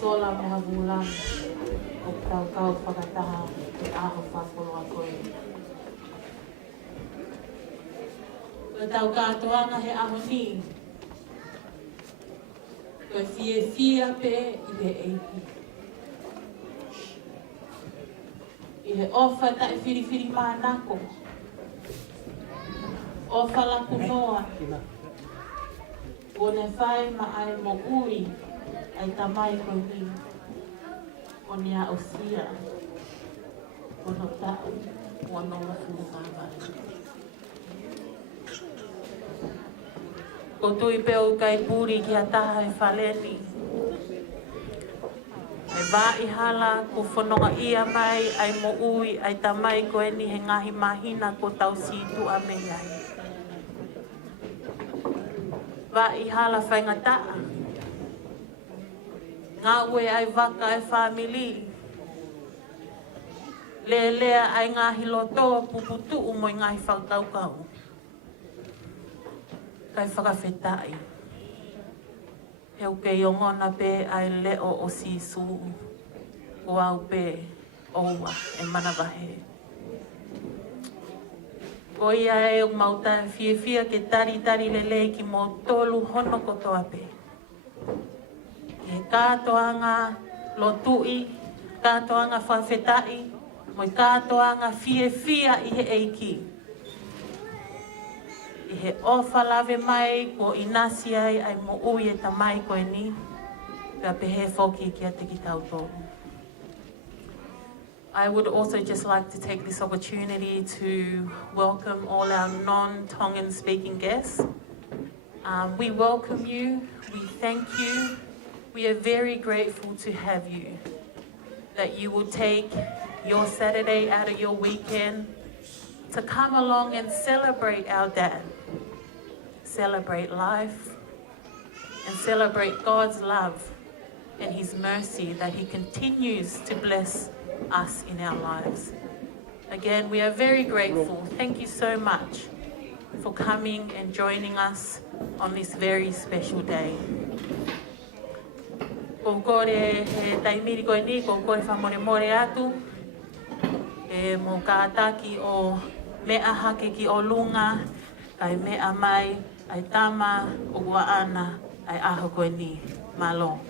sola me havulan o kau whakataha e aho whakoloa koe. Koe tau kātoanga he aho ni. Koe fia pe I he eiki. I he ofa tae whiriwhiri mānako. Ofa laku noa. Kone whai ma ai mo ui ai tamai koe ni. O ni a osia. Kono tau. Kono wafu kāwai. Ko tui peo kai puri ki a taha e whaleni. Ai wā I hala ko whanonga ia mai ai mo ui ai tamai koe ni he ngahi mahina ko tau situ a me ai. Wā I hala whaingataa. Ngā ue ai waka e whamili. Lea ai ngahi lotoa puputu mo I ngahi whakaukau. Kai whakawhetai. Heu kei ongona pe ai leo o sisu. O au pe oua e manawahe. Ko ia e o mauta fia ke tari lele ki mo tolu hono kotoa pe. Ke kātoanga lotui, kātoanga whawhetai, mo kātoanga fia I he eiki. I he ofa lawe mai ko inasi ai mo ui e tamai koe ni. Pea pehe whoki ki a teki tautoro. I would also just like to take this opportunity to welcome all our non-Tongan speaking guests. We welcome you, we thank you, we are very grateful to have you. That you will take your Saturday out of your weekend to come along and celebrate our dad. Celebrate life and celebrate God's love and His mercy that He continues to bless us in our lives. Again, we are very grateful. Thank you so much for coming and joining us on this very special day. Ko kore he taimiri koe ni, ko kore whamore atu. E mo kātaki o mea hake ki o lunga, kai mea mai, ai tama, o kua ana, ai aho koe ni, malo.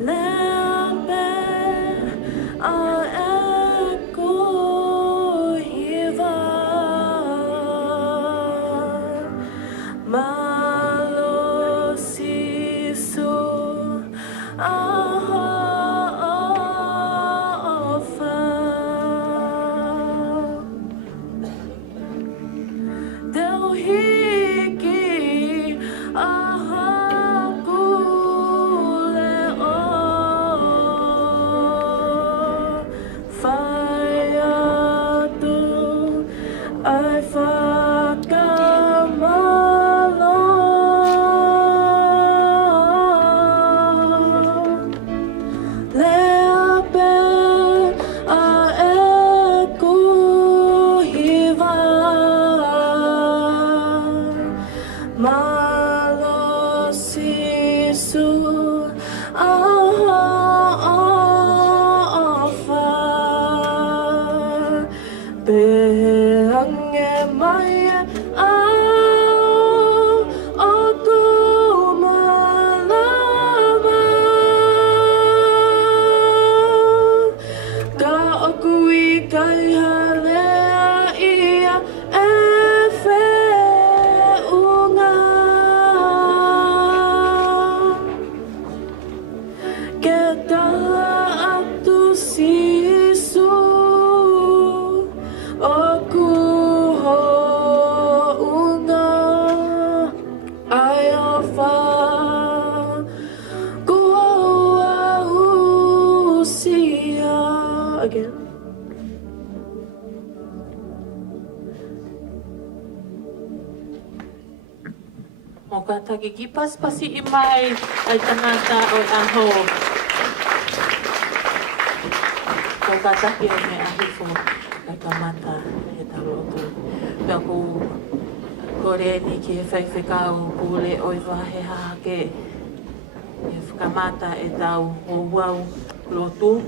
Lembe a echo Whakataki ki paspasi I mai ai tanata o aho. Whakataki o me ahifo ai kamata e taroto. Pea ko koreni ki e whaiwhikau pule o I wahe hake. E whakamata e tau o wau lotu.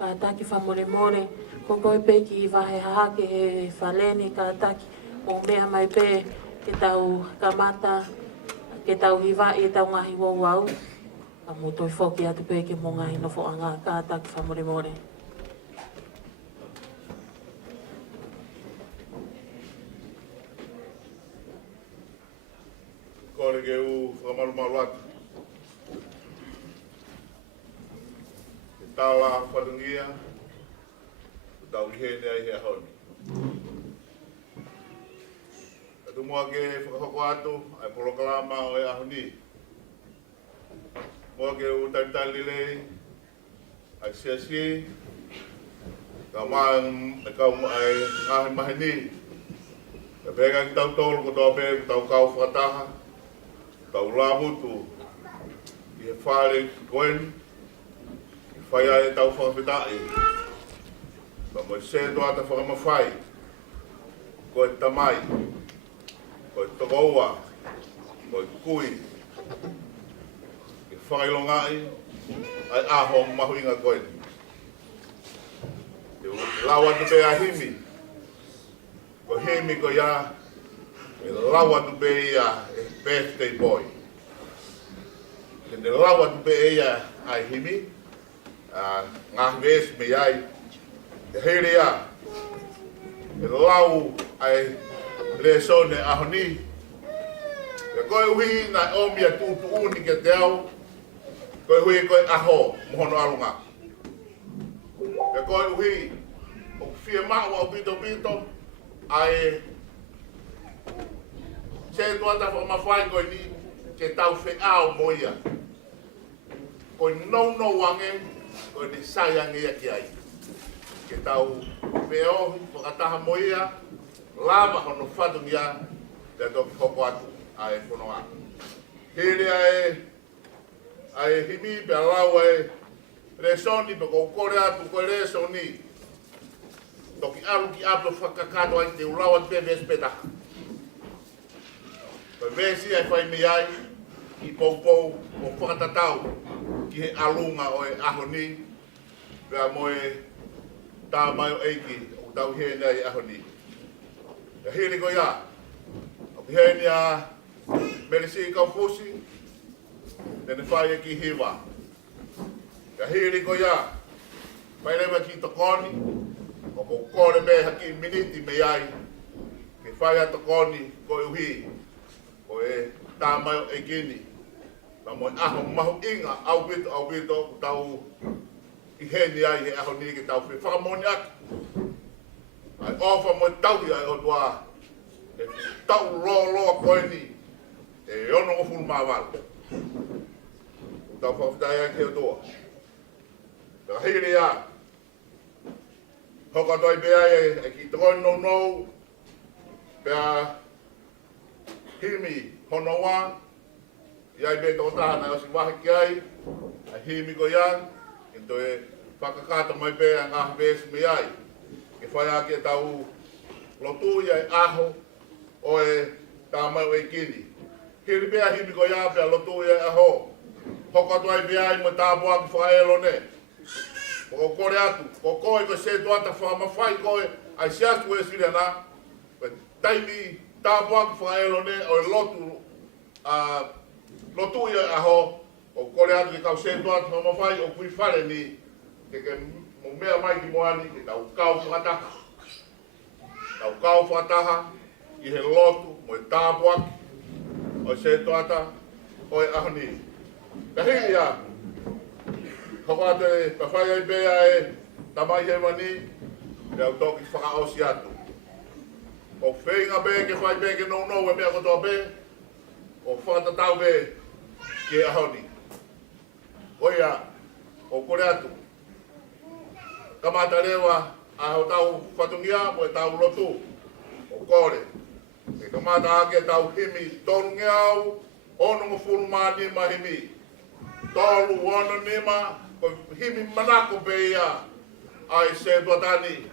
Ka taki whamoremore, ko koe pe ki wahe hake he whaleni ka taki o mea mai pe ke tau kamata, ke tau hiwa e tau ngahi wauau. Ka mo toi whoki atu pe ke mo ngahi nofo anga ka taki whamoremore. Kore ke u whakamarumaru atu. Tawa whanungia, tau ihene ai hea honi. Atu mua ke whakahoko atu, ai porokalama o e ahoni. Mua ke u talitalile, ai siasi, ka maan, kau ai ngahi mahini. Ka pega ki tau tolu ko tau pe, tau kau whakataha, tau lamutu, I he whare koeni, whai ai tau whakawhitai. Ka mo se to ata whakamawhai. Ko e tamai. Ko e tokoua. Ko e kui. Ke whakailongai. Ai aho mahuinga koe. Te lawa tu pe a himi. Ko himi ko ia. E lawa tu pe ia e birthday boy. Ke te lawa tu pe ia ai himi. Ngā ves me ai, e here a, e lau ai le sone ahoni. E koe hui na omia tūtu uni ke te au, koe hui koe aho mohono alunga. E koe hui, o fia mau au pito pito, ai se tuata whamawhai koe ni, ke tau whi au moia. Koe no wange, ko ni sayang ia ki ai. Ke tau peo, whakataha mo ia, lava hono whatu ia, te toki hoko atu, a e whonoa. Here ai himi pe alau ai, resoni pe kou kore atu, koe resoni. Toki aru ki apu whakakato ai te ulawa te ves petaha. Koe vesi ai whai mi ai, ki poupou, o whakatatau, ki he alunga o e ahoni, pea mo e tā mai o eiki, o tau hene ai ahoni. Ka hiri ko ia, o ki hene a merisi i kaufusi, tene whai e ki hiwa. Ka hiri ko ia, whai rewa ki tokoni, o ko kore me haki miniti me ai, ke whai a tokoni ko e uhi, ko e tā mai o eikini. Ka mo aho mahu inga au bito tau I heni ai he aho ni ke tau whi whakamoni aki. Ai ofa mo tau ai o tua e tau loa koe ni e ono o fulu mawala. Tau whawhitai ai ke o toa. Ka hiri a hoka toi bea e ki tokoi no pea himi hono wā Iai be tō tāna o si wahi ki ai, a himi ko iang, in to e whakakata mai pe a ngā hibesi me ai. Ke whai ake e tau lotu iai aho o e tā mai o e kini. Hiri bea himi ko iang pe a lotu iai aho. Hoko atu ai bea ai mo tāpua ki whaelo ne. Ko kore atu, ko koe ko se tuata whamawhai koe, ai siastu e sire nā. Taimi tāpua ki whaelo ne o e lotu Lotu ia aho, o kore atu ki kau sento atu no mawhai, o kui whare ni, ke mo mea mai ki moani, ke tau kau whakataha. Tau kau whakataha, i he lotu, mo e tāpuaki, o sento ata, o e aho ni. Ka hili a, hoko atu e pawhai ai bea e, tamai he mani, e au toki whakaosi atu. O whenga be, ke whai be, ke nou e mea kotoa be, o whakatatau be, ke ahoni. Oia, o kore atu. Kamata rewa, aho tau whatungia, mo e tau lotu, o kore. E kamata ake tau himi, tonu ngeau, ono mo furu maa nima himi. Tolu ono nima, ko himi manako be ia, ai se tuatani,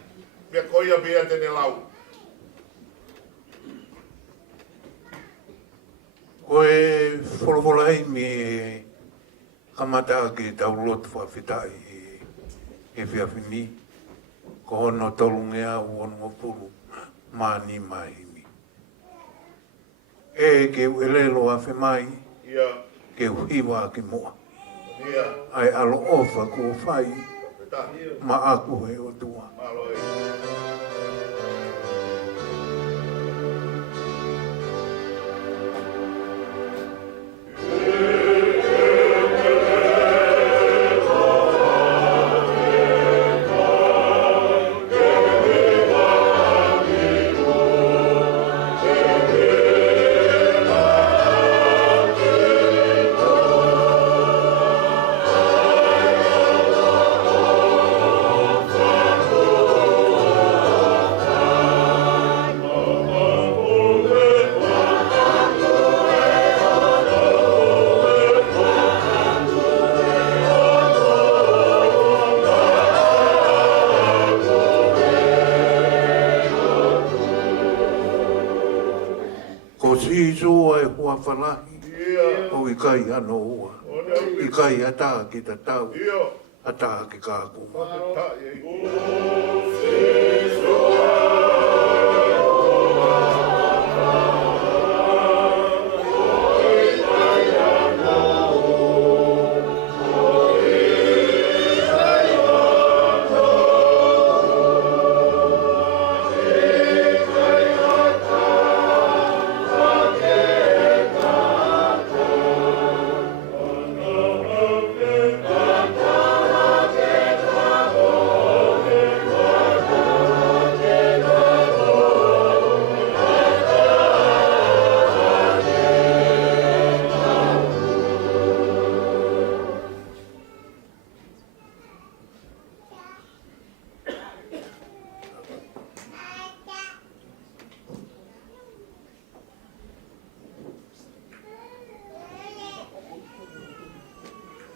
me koia bea tene lau. Koe wholofolai me kamata ke tau lotu whawhitai e whiawhini. Ko hono tolungea o ono ngopuru mani mahimi. E ke uelelo a whemai, ke uhiwa ke moa. Ai alo ofa ko whai, ma aku he o tua. Whalahi, o i kai ano ua, i kai ata ki ta tau, ata ki kāku.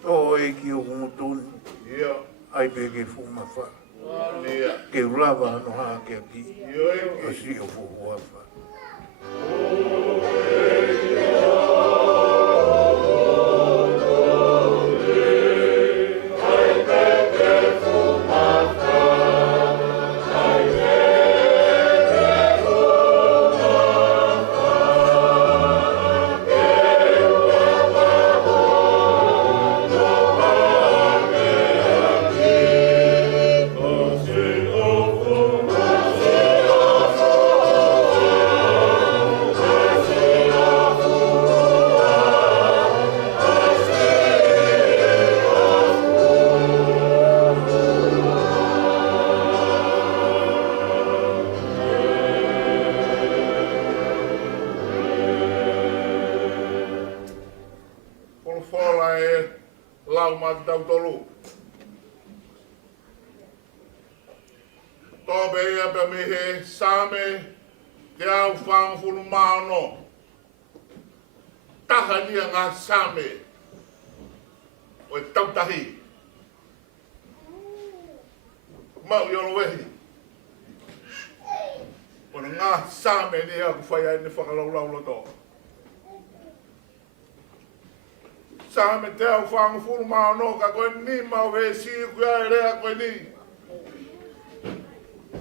O e ki o ngutuni, ai pe ke fumawha. Ke ulawa ano haa ke aki, a si o fuhuafa. Lau mati tau tolu. Tobe ia pe mihe same te au whangfunu maano. Taha nia ngā same o e tautahi. Mau i ono wehi. O ngā same ni aku whai ai ni whakalaulau loto. Same te au whangfunu maano ka koe ni mau he si kuia e rea koe ni.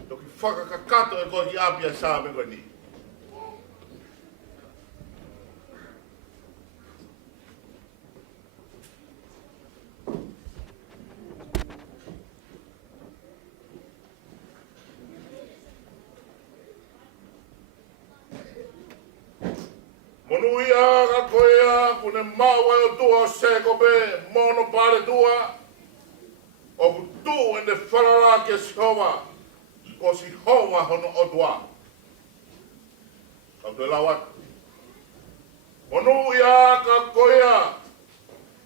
Toki whakakakato e koe ki apia same koe ni. ne mau e o tua se ko be mono pare tua. O tu e ne wharara ke sihowa. Ko sihowa hono o tua. Kau te lawat. Onu ia ka koia.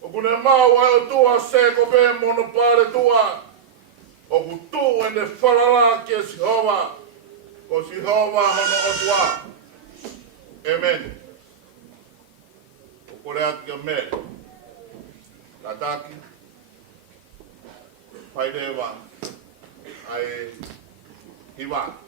O kune mau e o tua se ko be mono pare tua. O tu e ne wharara ke sihowa. Ko sihowa hono o tua. Amen. O kore ati ka me. Tataki. Whairewa. Ai hiwa.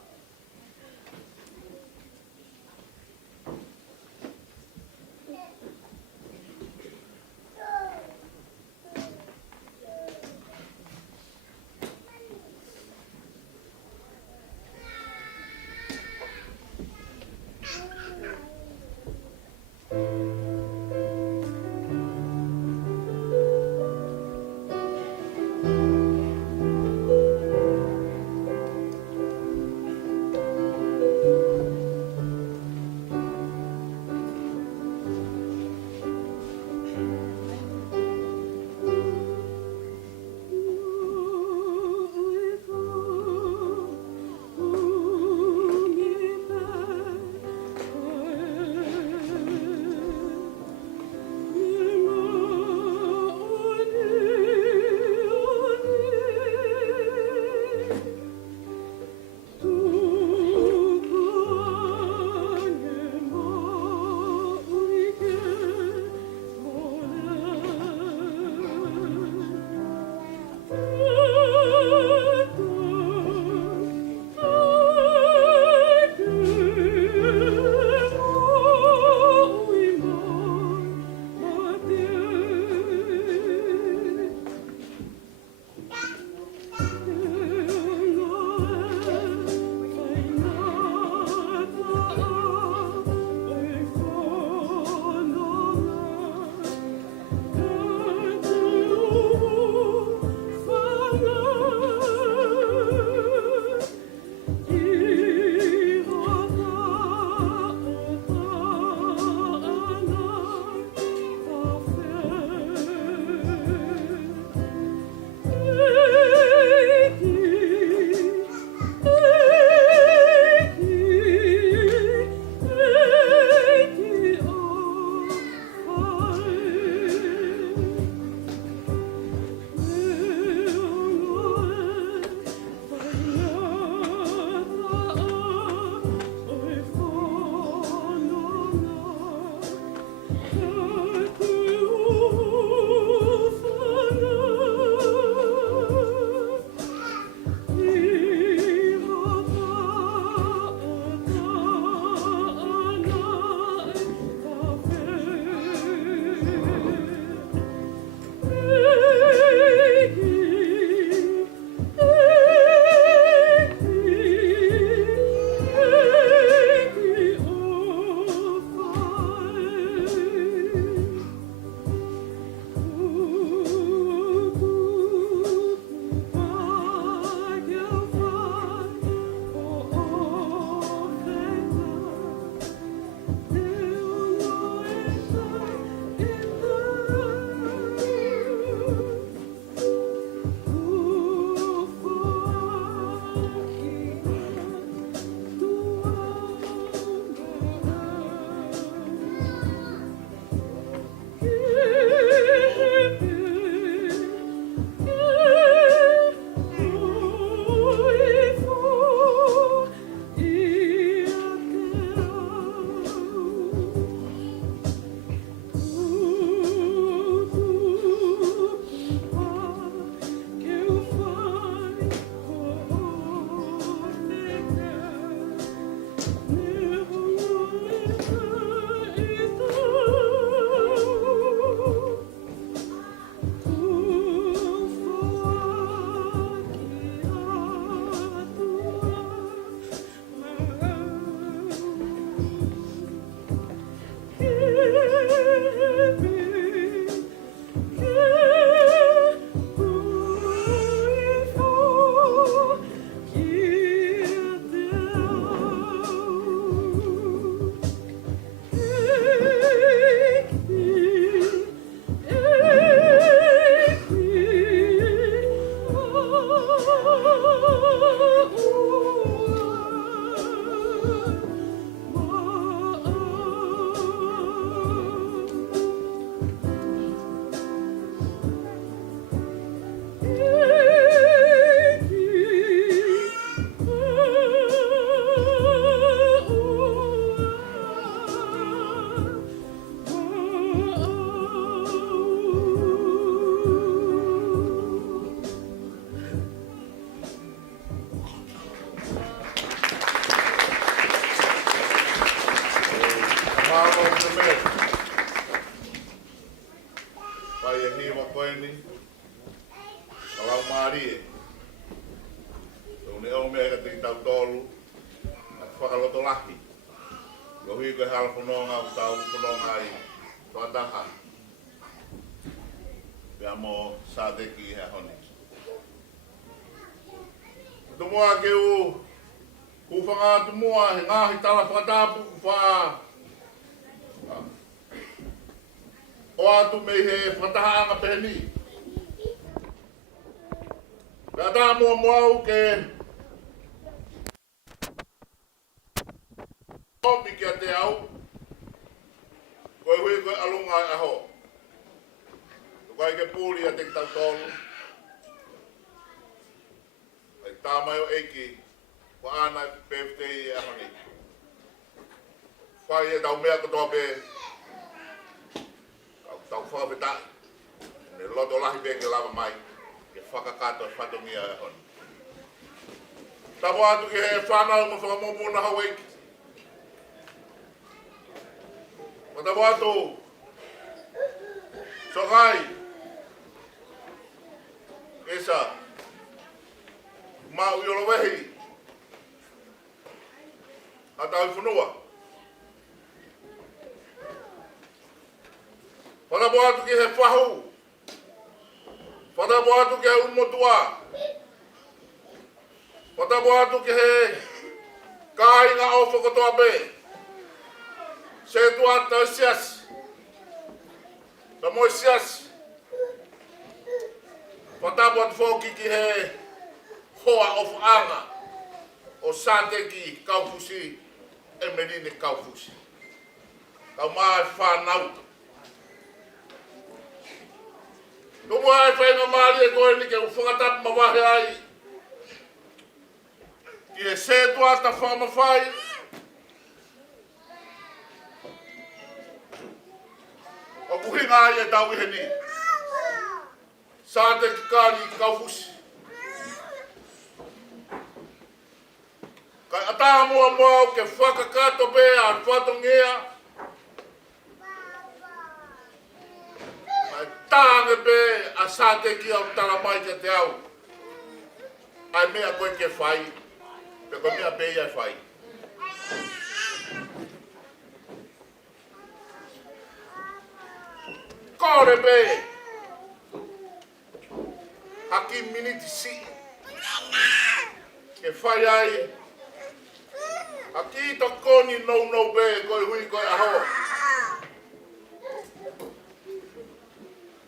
tolu. Whakaloto lahi. Ko hui koe hala whanonga o tau whanonga i Toataha. Pea mo Sateki he honi. Tumua ke u kuwhanga tumua he ngahi tala whakatapu wha. O atu mei he whataha anga peheni. Pea tā mua muau ke Omi kia te au, koe hui koe alunga e aho. Tukai ke pūri a te tau tolu. Ai tāmai o eiki, ko ana birthday e aho ni. Whai e tau mea katoa pe, tau whakapetai. Ne loto lahi pe ke lava mai, ke whakakato e whatongia e aho ni. Tapo atu ke he whanau mo whakamomuna hau eiki. Mata watu, sokai, esa, mau yolo wehi, atau funua. Mata watu ke he whahu, mata watu ke he umotua, mata watu ke he kainga o whakotoa pe. Se tua tau sias. Ta moi sias. Whatapuat whoki ki he hoa of anga o Sateki kaufusi e menine kaufusi. Kau mai whanau. Tumu ai whainga maari e koe ni ke uwhangatapu mawahe ai. Ki he se tua ta whamawhai. O kuhinga ai e tau ihe ni. Sateki kāri i kaufusi. Kai ata mua mua ke whakakato pe a whatongia. Kai tānge pe a Sateki au taramai ke te au. Ai mea koe ke whai. Pe koe mea pe ia whai. Kore be. Haki miniti si. Ke whai ai. Haki to koni no be koe hui koe aho.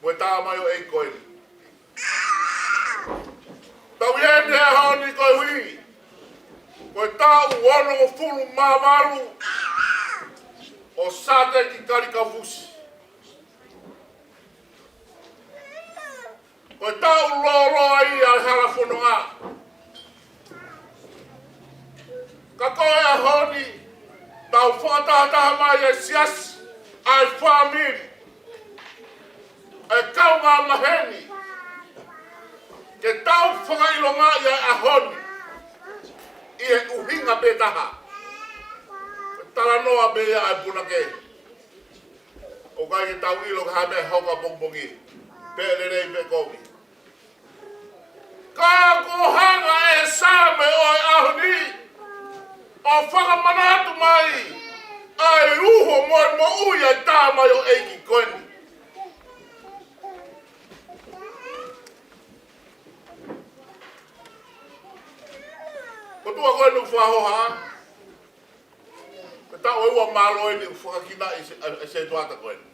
Moe tā mai o e koe. Tau iene aho ni koe hui. Koe tau ono o fulu mamaru. O Sateki kari kaufusi. Koe tau loro ai a hala whanonga. Ka koe a honi, tau whakataha mai e sias, ai whamiri. E kau ngā maheni. Ke tau whakailonga i a honi. I e uhinga pe taha. Tara noa be ia ai punake. O kai ke tau ilo ka hame hoka bongbongi. Pēlerei pe komi. Ka kohanga e same o e ahoni. O whakamanatu mai. Ai uho Moimoi ai tāmai o eiki koeni. Ko tua koe nuk whahoha. Ka tau e ua malo e ni whakakina e se tuata koeni.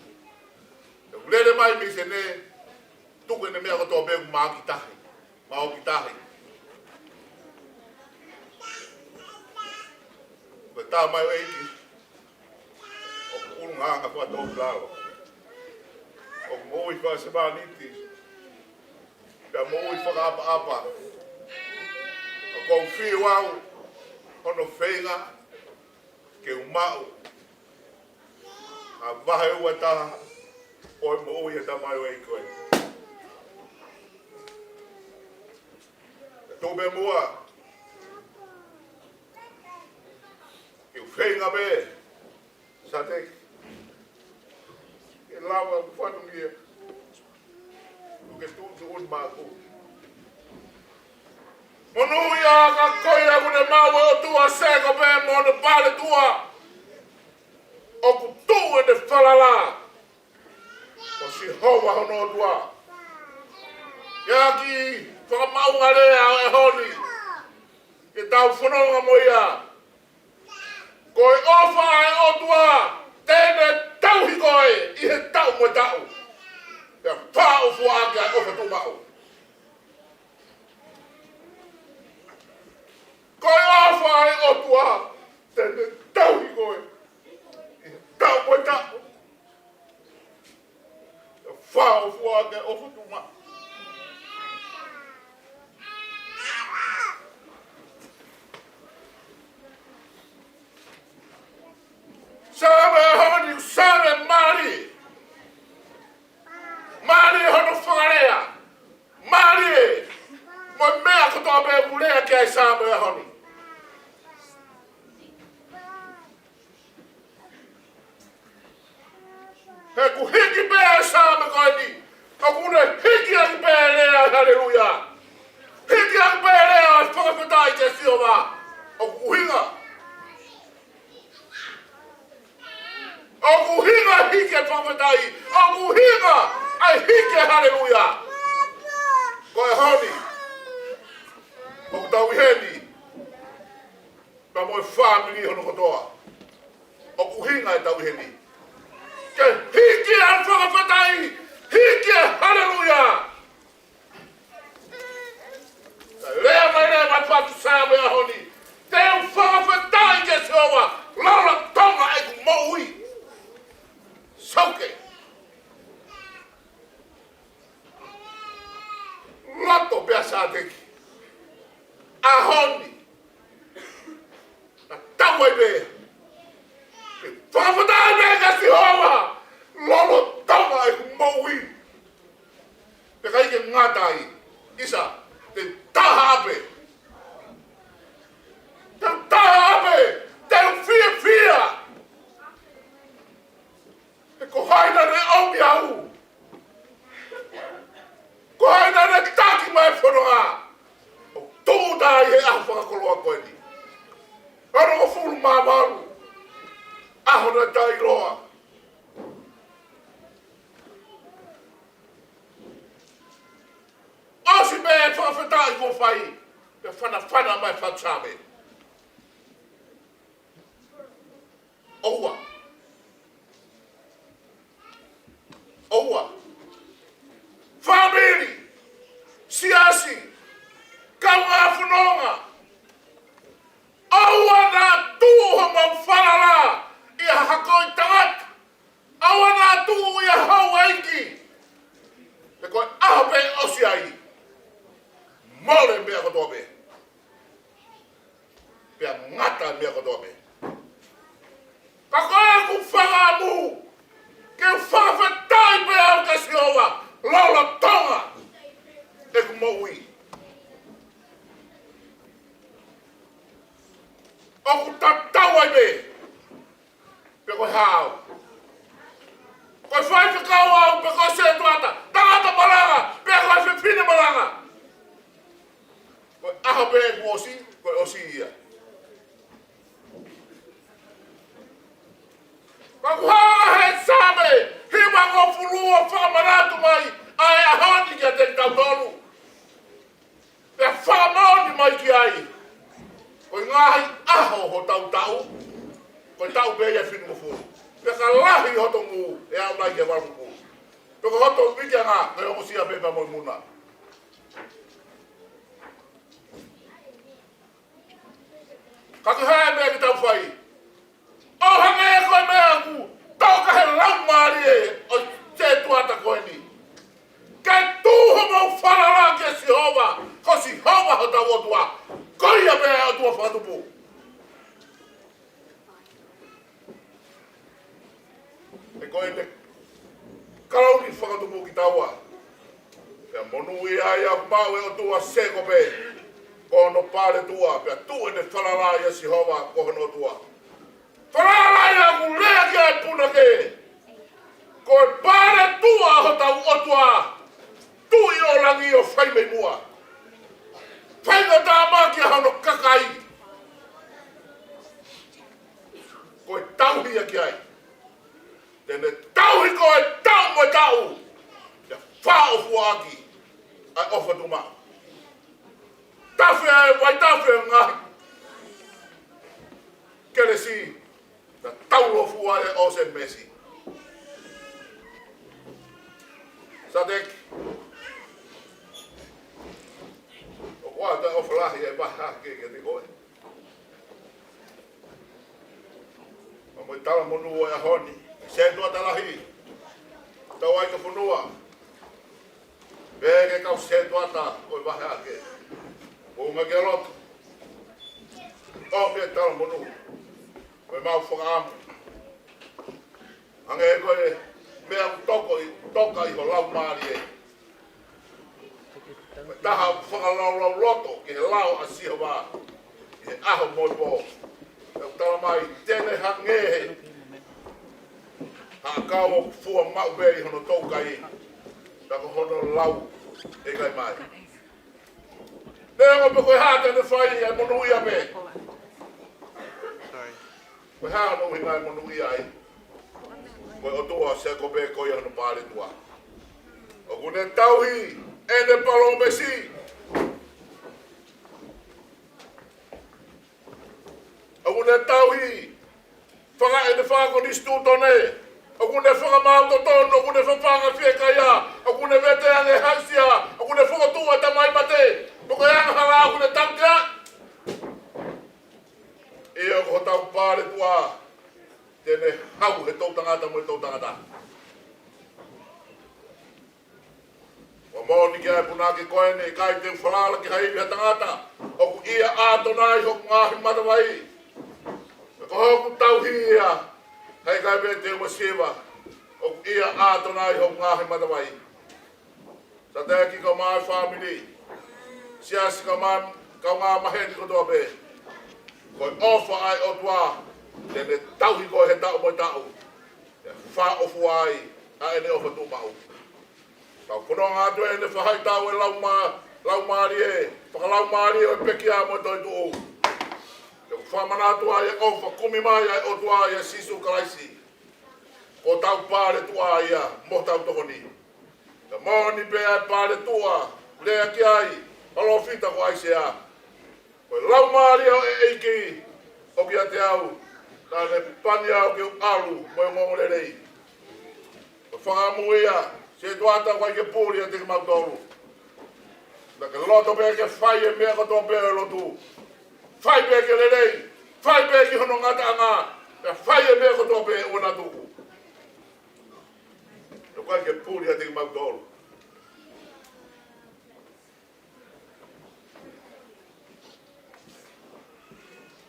Lele mai mi se ne tuku ne mea katoa begu maa ki tahi. Mao ki tahi. Koe tā mai o eiki. O kuru nganga kua tau lawa. O moi wha se maniti. Pea moi whaka apa. O kou whiu au. Hono whenga. Ke umau. A vahe ua taha. Oi mo ia ta mai o koe. Tō be mua. Ke whenga be. Sateki. Ke lawa whanungia. Uke tūtu un māku. Monuia ka koia kune mau o tua seko pe mo ne pale tua. O ku tu e de falala. O si hoa hono tua. Ia ki whakamau ngarea e honi. E tau whanonga moia. Koe ofa e o tua. Tēne tauhi koe i he tau mo tau. Ia whao fuaka e ofa tu mau. Koe ofa e o tua. Tēne tauhi koe i he tau mo tau. Ia whao fuaka e ofa tu mau. Sabe honi, sabe mari. Mari hono whakarea. Mari. Mo mea katoa me mulea ki ai sabe honi. He ku hiki pēa sabe koe ni. Ka kune hiki aki pēa lea, halleluja. Hiki aki pēa lea, ai whakawhetai te siova. O ku hinga. O ku hinga hike whakawhetai. O ku hinga ai hike halleluja. Koe honi. O ku tau heni. Ka moe family hono kotoa. O ku hinga e tau heni. Ke hike ai whakawhetai. Hike halleluja. Lea mai patu sawe a honi. Te whakawhetai ke seowa. Laura tonga e ku moui. Sauke. Latu pia Sateki. Ahoni. Na tau ai bea. Ke whakawhetai bea ka si hoa. Lolo tonga e ku moui. Pe kai ke ngatai. Isa. Te taha ape. Te taha ape. Te fia fia. Ko haina ne omi au. Ko haina ne taki mai whanonga. O tūta i he ahu whakakoloa koe ni. Ano ko fulu māmaru. Aho na tai loa. Osi me e whakawhetai ko whai. Pe whana mai whatsame. Oua. Oua. Family. Siasi. Kaunga whanonga. Oua nā tūha mau whanala. Ia hakoi tangata. Oua nā tūha ia hau aiki. E koe ahape osi ai. Mole mea kotoa me. Pea ngata mea kotoa me. Ka koe ku whangamu. Ke whawhetai pe au ka siowa. Lola tonga. E ku moui. O ku tatau ai me. Pe koe hao. Koe whai whakau au pe koe se tuata. Tangata maranga. Pe koe whipine maranga. Koe aha pe ku osi. Koe osi ia. Kakuhaa he same, hiwa ko furua whamaratu mai, ai ahoni kia te tautonu. Te whamoni mai ki ai. Koe ngahi aho ho tautau, koe tau beia whinu mo furu. Te ka lahi hoto ngu e au nai ke waru ku. Te ka hoto wikia ngā, koe o sia pepa moi muna. Kakuhaa mea ki tau whai. O hange e koe mea ku, tau ka he laumari e o te tuata koe ni. Ke tūho mau whanara ke si hova, ko si hova ho tau o tua. Koia mea o tua whatupu. E koe ne karauni whakatupu ki taua. Pea monu i ai a mau e o tua seko pe. Kono pare tua, pea tu e ne whanara i a si hova kohono tua. Whanaraia ku lea ki ai puna ke. Koe pare tua ho tau otua. Tui o langi o whaimei mua. whainga tā maki a hano kakai. Koe tauhi a ki ai. Tene tauhi koe tau mo tau. Te whao fuaki. Ai ofa tu maa. Tawhi ai vai tawhi ngahi. Kere si. Na tau lo fuai o sen mesi. Sateki. Wā ta ofalahi e maha ke te koe. Ma moi tala monua e honi. Se tua talahi. Tau ai ka whanua. Vege kau se tua ta koe maha ke. Unga ke roto. O me tala monua. Koe mau whakaamu. Ange e koe mea toka i ho lau maari e. Taha whakalau roto ki he lau a siha wā. Ki he aho Moimoi. E tala mai tēne hangehe. Ha kawa fua mau beri hono taukai. Tako hono lau e kai mai. Nea pe koe hāte ne whai e monui a me. Koe hā no hingai monui ai. Koe otua se ko be koe hono pāre tua. O kune tauhi. Ene palo besi. Agune tauhi. Whaka ene whako ni stutone. Agune whaka mauto tono. Agune whaka whiekaya. Agune vete ange haisia. Agune whaka tua tamai mate. Poko yanga hara agune tamtea. Eo ko tau pāre tua. Tene hau he tau tangata mo he tau tangata. Wa moni ki ai punaki koe ne kai te whalala ki haiwi ha tangata. Oku ia ato nai hoku ngahi matawai. Ko hoku tauhi ia. Hei kai pe te umasiwa. Oku ia ato nai hoku ngahi matawai. Sateki ka mai family. Siasi ka mai kau ngā maheni kotoa pe. Koe ofa ai o tua. Tene tauhi koe he tau moi tau. Wha ofu ai. A ene ofa tu mau. Tau whanonga atu e ne whahai tau e lau maari e. Whakalau maari e peki a mo toi tuu. Te whamana atu ai e ofa kumi mai ai o tua ai e sisu kalaisi. Ko tau pāre tua ai a mo tau tokoni. Te moni pe ai pāre tua. Lea ki ai. Alo fita ko ai se a. Koe lau maari e eiki. O ki a te au. Tā ne pani au ki alu. Mo e ngongore rei. Ko whangamu ia. Se tuata kwa ke puri a te ke mautoro. Na ke loto pe ke whai e mea kato pe e lotu. Whai pe ke lerei. Whai pe ki hono ngata anga. Pe whai e mea kato pe e wana tuku. Na kwa ke puri a te ke mautoro.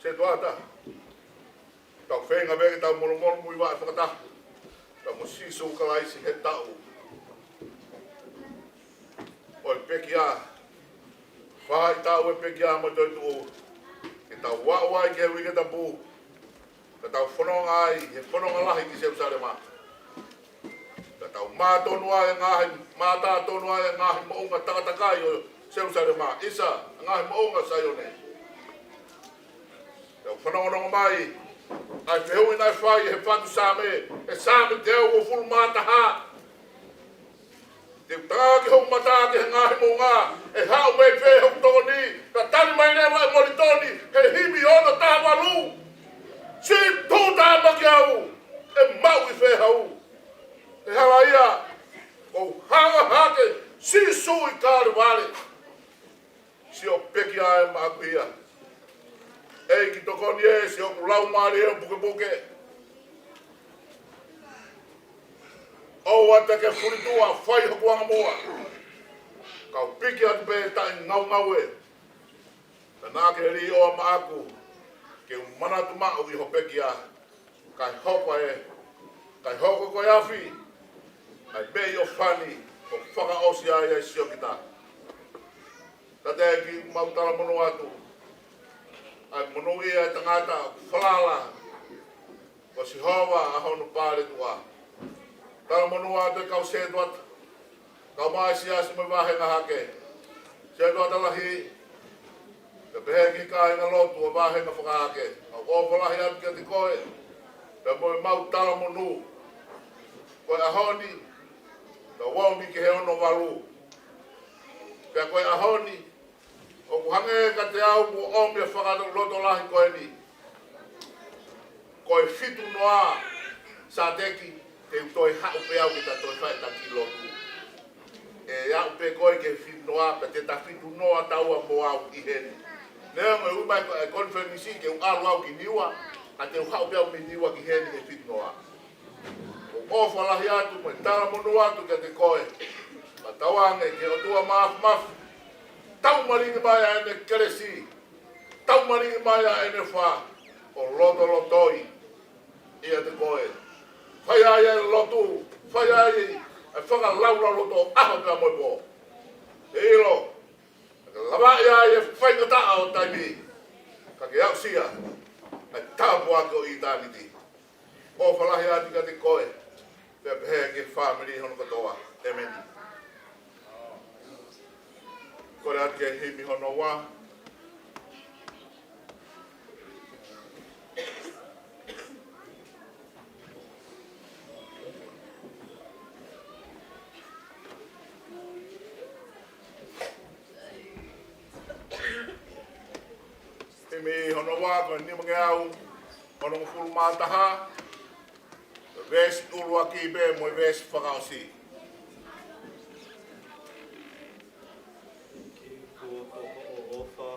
Se tuata. Tau whenga veke tau mono mui wa e whakata. Tau mo siso kalaisi he tau. Oi peki a. Whai tau e peki a mo toi tuu. Ke tau wawai ke wike tapu. Ke tau whanonga ai, he whanonga lahi ki Seusare maa. Ke tau mātonu ai ngahi, mātātonu ai ngahi mounga takatakai o Seusare maa. Isa, ngahi mounga sayone. Ke whanonga mai. Ai whihui nai whai he whatu sāme. E sāme te au o fulu mātaha. Te tāki hau mataki he ngahi mō ngā, e hau mei whē hau tōni, ka tani mai newa e moritoni, he himi ona tā walu. Si tū tā maki au, e mau i whē hau. E hawa ia, o hanga hake, si sui kāre wale. Si o peki ae māku ia. Ei ki tokoni e, si o lau maari e o puke puke. O ata ke furitua, whai hokuanga moa. Kau piki atu pe tai ngau e. Ta nā ke ri o maaku, ke manatu mao i ho peki a. Kai hoko e, kai hoko koe awhi. Ai mei o whani, o whaka osi ai ai sio ki tā. Ta te ki mautara mono atu. Ai mono i ai tangata, whalala. O si hoa a hono pāre tua. Tala monua te kau se tuat. Kau mai si asi mai wahenga hake. Se tuat alahi. Te pehe ki ka inga lotu o wahenga whakaake. Au ofalahi atu kia te koe. Te moe mau tala monu. Koe ahoni. Te wauni ki he ono walu. Pea koe ahoni. O kuhange ka te au mu omi a whakata loto lahi koe ni. Koe fitu noa. Sateki. Te utoi hau pe au ki ta toi whae ta ki lotu. E au pe koe ke fitu noa. Pe te ta fitu noa taua mo au ki heni. Nea me umai ko konferensi ke un alu au ki niwa, a te hau pe au mi niwa ki heni ke fit noa. O ofa lahi atu, me tala monu atu ke te koe. Ma tawange ke o tua mafu. Tau maringi mai a ene keresi. Tau maringi mai a ene wha. O loto lotoi. Ia te koe. Whai ai e lotu. Whai ai e whaka laura loto aho te a moipo. E ilo. Lava ia e whaingata o taimi. Ka ke au sia. E tāpua ko i tāniti. O whalahi ati ka te koe. Pea pehe ke whamiri hono katoa. E meni. Kore ati ke himi hono wā. Me hono wā ko ni mange au hono fulu mataha ves ulu aki be mo ves whakaosi Ki kua toko o ofa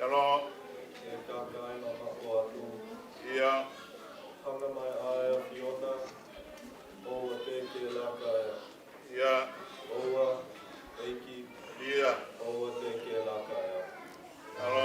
Yalo e kākai no hako atu ia hanga mai aia Fiona oua te ke lakaia ia oua eiki ia oua te ke lakaia Yalo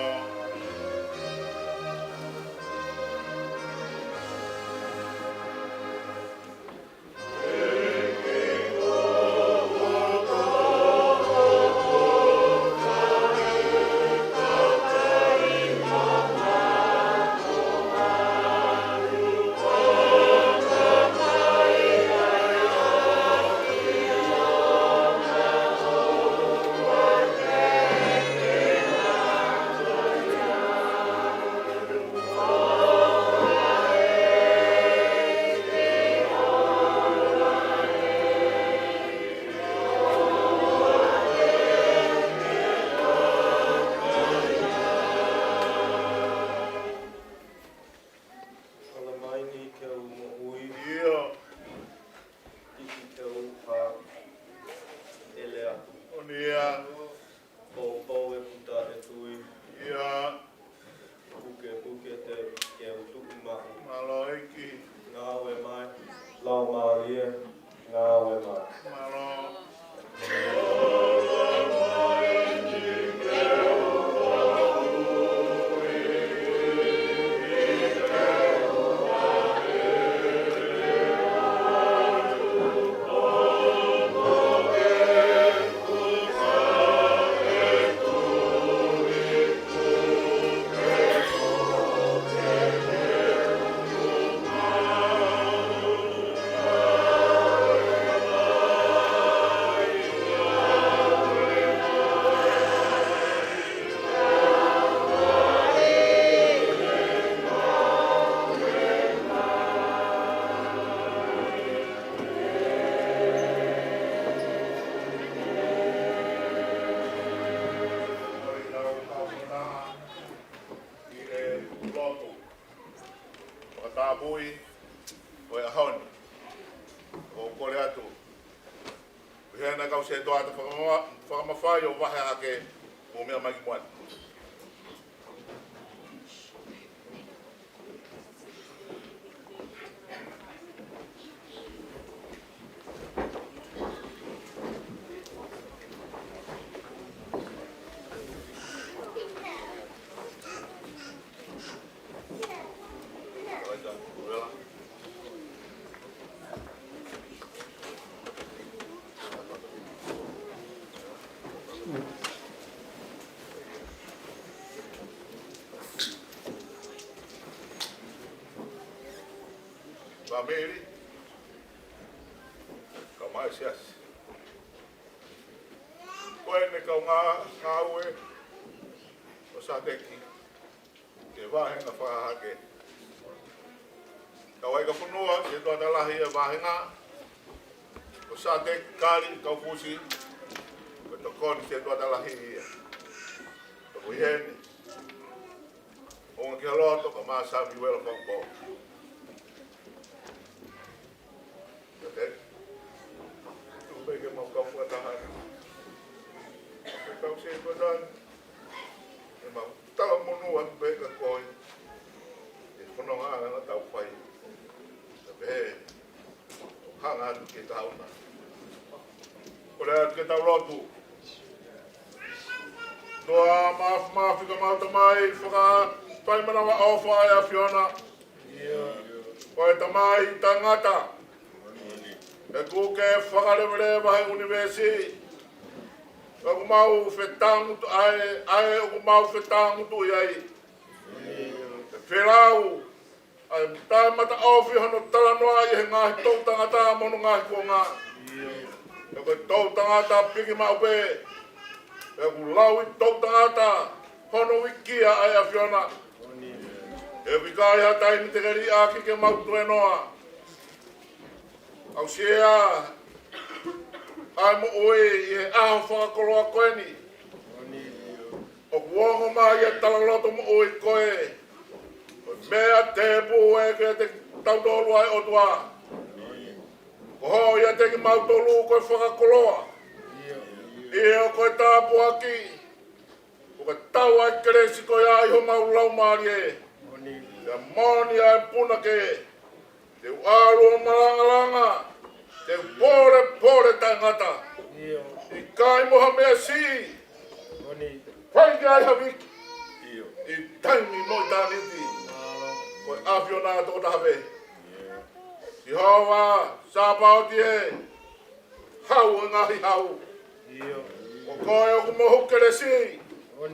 hanga mai ni ke au mo ui ia tiki ke au pā ele atu onia pou e puta e tui ia puke te ke au tuku mahu malo eki ngā we mai lau mārie ngā we mai malo Tabui, o ahoni, o kore atu. Hena kau se doa te whakamawhai o wahe ake o mea magi moan. Family, kau mai sias. Koe ne kau ngā ue, Sateki. Ke wahenga whahake. Ka wai ka whanua, ke toa talahi e wahenga. Ko Sateki kari, kau pusi. Ko to koni ke toa talahi ia. Ko hiheni. Onga ki haloto ka maa sami wela whangpo. Okay? Tupe ke mau kau whatahana. Ke kau se toa dan. E mau tawa monua tupe ka koi. E whanonga anga tau whai. Tupe he. Hanga atu ke tauna. Kore atu ke tau lotu. Toa maafi ka mauta mai whaka pai mana wa ofa e Fiona. Koe tamai tangata. E kuke whakarewere wahe universi. Oku mau whetangutu ai oku mau whetangutu iai. E wherau. Ai tāmata ofi hono talanoa i he ngahi tau tangata mono ngahi kua ngā. E koe tau tangata piki mau pe. E ku lau i tau tangata hono wikia ai a Fiona. E wikai hatai ni te keri aki ke mautu e noa. Au sea, ai mo oe i he aho whakakoloa koe ni. O kuongo mai e talaloto mo oe koe. O mea te pu e ke te tautolu ai otua. Ko ho ia te ki mautolu koe whakakoloa. I o koe tāpu aki. O koe tau ai keresi koe ai ho mau lau maari e. Te moni ai puna ke. Te uaru o marangalanga. Te pore tangata. I kai moha mea si. Whai ki ai hawiki. I taimi moi tāniti. Koe awhiona tō tahawe. I hoa, sāpao tie. Hau o ngahi hau. O koe o ku mohu keresi. O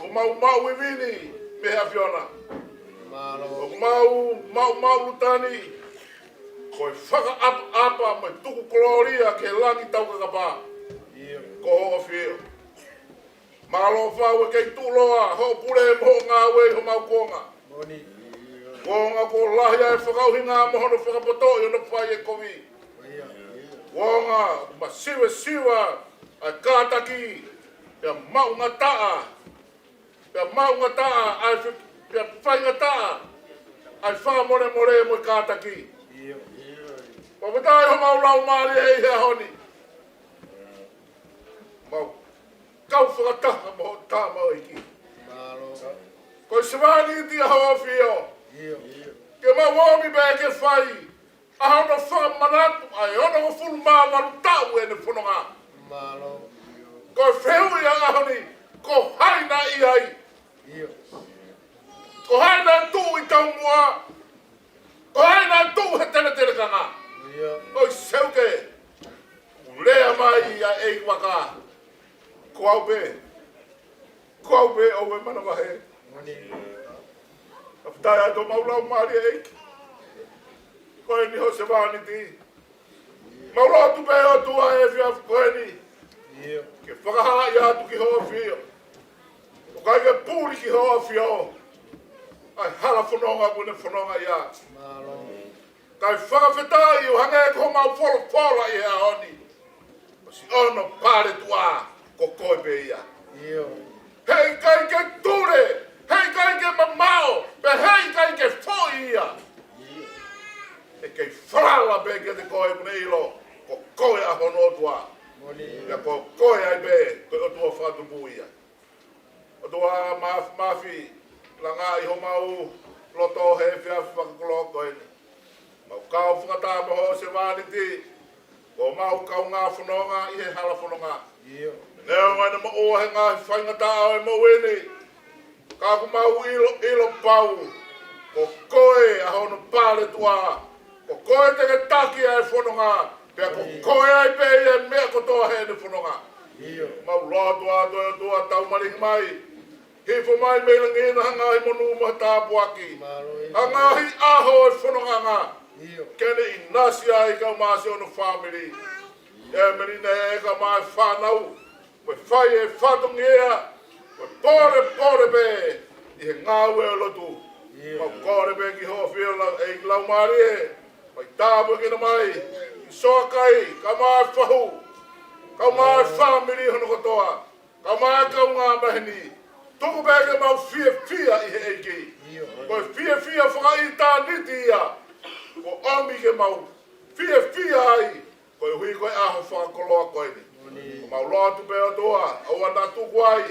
ku mau i vini. Me hawhiona. O mau lutani. Koe whaka apa mai tuku koloria ke langi tau kakapa. Ko ho whio. Malo whau e kei tuloa. Ho pure moho ngā wei ho mau konga. Konga ko lahi ai whakauhi ngā moho no whakapoto i ono whai e kovi. Konga ma siwa ai kātaki. Pea mau ngā taa. Pea mau ngā taa ai pia whaingata ai whamore mo kātaki. O whatai ho mau lau maari e hea honi. Mau kau whakataha mo tā mau iki. Koe siwani ti a hoa whio. Ke mau omi bea ke whai. A hono whamanatu ai hono ko fulu maa maru tau e ne whanonga. Koe whehui a honi ko haina i ai. Ko haina tu i tau mua. Ko haina tu he tere kanga. Oi seuke. Lea mai a ei waka. Ko au pe. Ko au pe o we mana wahe. Aftai a to maulau maari ei. Ko e ni ho se wani ti. Maulau tu pe o tu a e fia ko e ni. Ke whakaha i atu ki hoa whio. O kai ke pūri ki hoa whio. Ai hala whanonga kune whanonga ia. Kai whakawhetai o hange ko mau whola i hea honi. O si ono pare tua ko koe pe ia. Hei kai ke ture, hei kai ke mamao, pe hei kai ke whoi ia. E kei whala pe ke te koe kune ilo, ko koe a hono tua. Ia ko koe ai pe, koe o tua whatupu ia. O tua mafi, langa i ho mau loto he whiawhi whakakolo koe ni. Mau kau whakata moho se wāni ti. Ko mau kau ngā whanonga i he hala whanonga. Neo ngai na mo he ngā whaingata au e mo wene. Ka ku mau ilo pau. Ko koe a hono pāle tua. Ko koe te ke taki ai whanonga. Pea ko koe ai pe i e mea kotoa he ne whanonga. Mau lotu ato e tua tau marihi mai. Hifo mai mele ngena hanga hi monu mo tāpu aki. Hanga hi aho e whanonga ngā. Kene i nasi ai ka maasi ono family. E meni ne e ka mai whanau. Me whai e whatongea. Pore be I he ngāwe o lotu. Ma kore be ki ho whio e ki lau maari e. Mai tāpua ki na mai. I soa kai, ka mai whahu. Ka mai whamiri hono kotoa. Ka mai kau ngā mahini. Tuku beke mau fia I he eiki. Ko fia whakai tā niti ia. Ko omi ke mau fia ai. Ko hui koe aho whakakoloa koe ni. Ko mau loa tu peo toa. Aua nā tuku ai.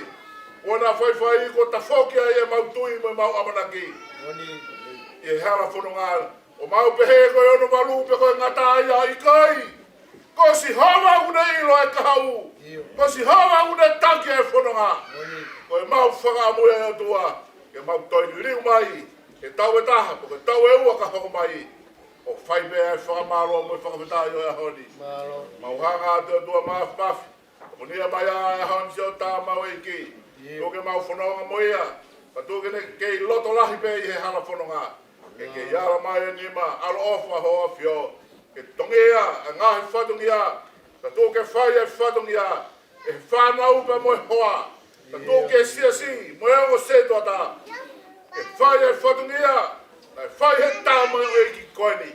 Wana whai ko ta whoki ai e mau tui mo mau amanaki. I hara whanonga. O mau pehe koe ono malu pe koe ngata ai ai kai. Ko si hawa una ilo e kahau. Ko si hawa una taki e whanonga. Ko e mau whakaamue e tua. Ke mau toini riu mai. Ke tau e taha, ko tau e ua ka hoko mai. O whai pea e whakamaro mo e whakawhitai o e honi. Mau hanga tua mafi. O nia mai a e honi si o tā mau e ki. Toke mau whanonga mo ia. Pa toke ne kei loto lahi pe I he hala whanonga. Ke iara mai e nima, alo ofa hoa fio. Ke tonge ia, a ngahi whatungi ia. Ta toke whai e whatungi ia. E whanau pa mo e hoa. Ta toke e si, mo e ongo se toa ta. Ke whai e whatungi ia. Nai whai he tā mo e ki koeni.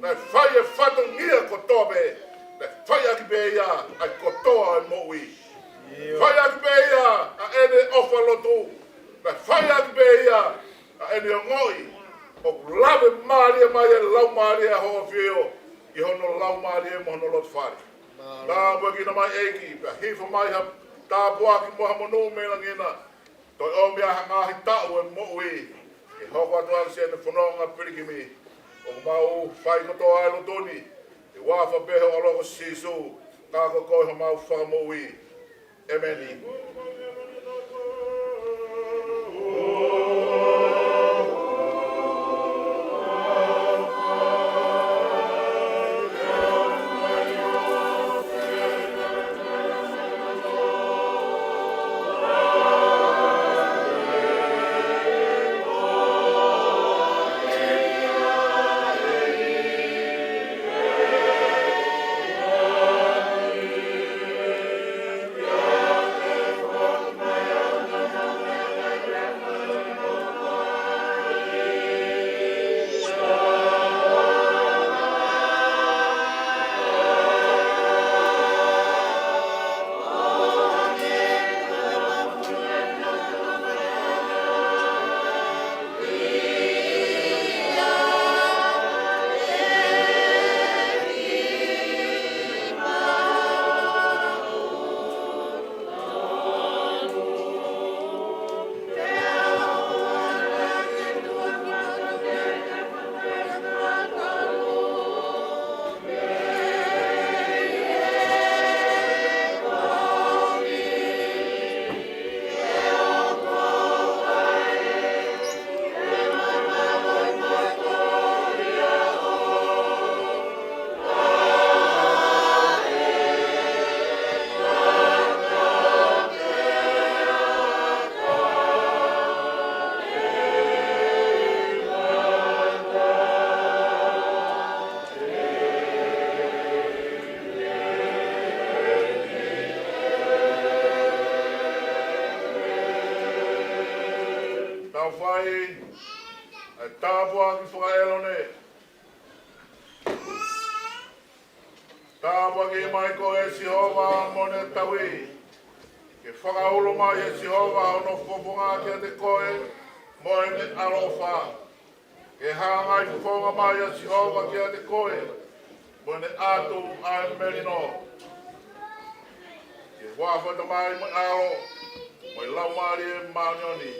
Nai whai e whatungi ia ko tobe. Nai whai aki pe ia, ai kotoa e moui. Whai aki pe ia, a ene ofa lotu. Nai whai aki pe ia, a ene o ngoi. O lave maria mai e lau maria hoa whio. I hono lau maria mo hono lot whare. Tā waki na mai eiki, pia hifa mai ha tā puaki moha monu me langina. Toi o mea hangahi tau e moui. I hoko atu ala se ne whanonga pirikimi. O mau whai kotoa ai lotoni. I wafa peho aloko sisu. Kako koi ha mau whakamoi. Emeni. mai ko e Jehova mo ne tawi. Ke whakaulo mai e Jehova ono whoponga kia te koe mo e me alofa. Ke hangai whoponga mai e Jehova kia te koe mo ne atu a merino. Ke wawhata mai mo alo mo i lau maari e maunioni.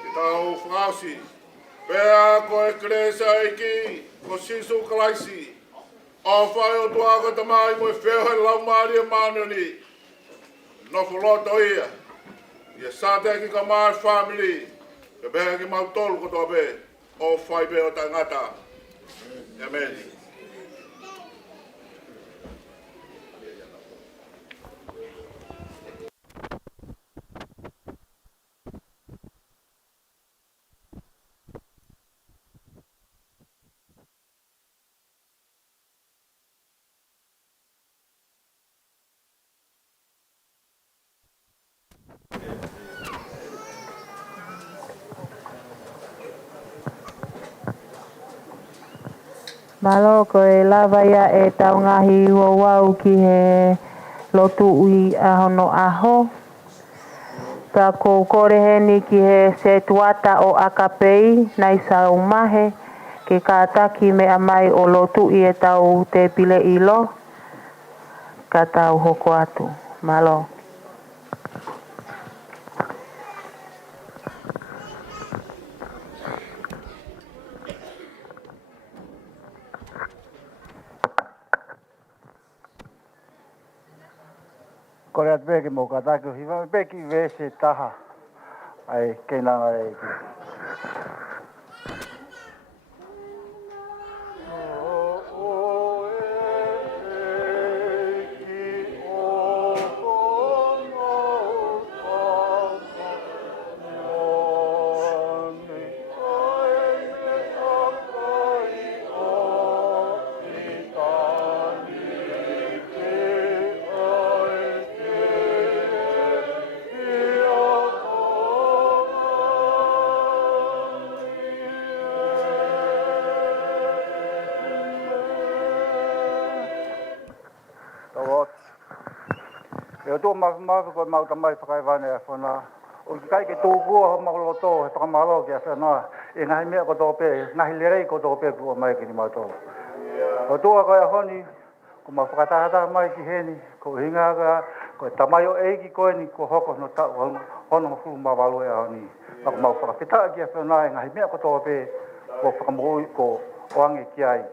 Ke tau whakausi. Pea ko e kresa iki, ko sisu kalaisi. O whai o tuaka tamai mo e wheo he lau maari e maunioni. Nofo loto ia. Ia Sateki ka mai family. Ke beha ki mau tolu kotoa be. O whai be o tangata. Amen. Malo ko e lava ia e tau ngahi ua wau ki he lotu ui ahono aho. Ka ko koreheni ki he se tuata o akapei nai sau mahe ke ka taki me amai o lotu i e tau te pile ilo ka tau hoko atu. Malo. Korea peki mo ka taku hiwa peki vese taha ai kenanga e ki. Tu ma ko ma ta mai whakai wane a whana. O ki kai ke tō kua ho makolo tō he whakamalo ki a whana. E ngahi mea ko tō pē, ngahi lerei ko tō pē kua mai ki ni mau tō. O tōa koe a honi, ko ma whakatahata mai ki heni, ko hinga ka, ko tamai o eiki koe ni ko hoko no tau hono mafu ma walo e a honi. Ma ko mau whakapita ki a whana e ngahi mea ko tō pē, ko whakamoi ko oange ki ai.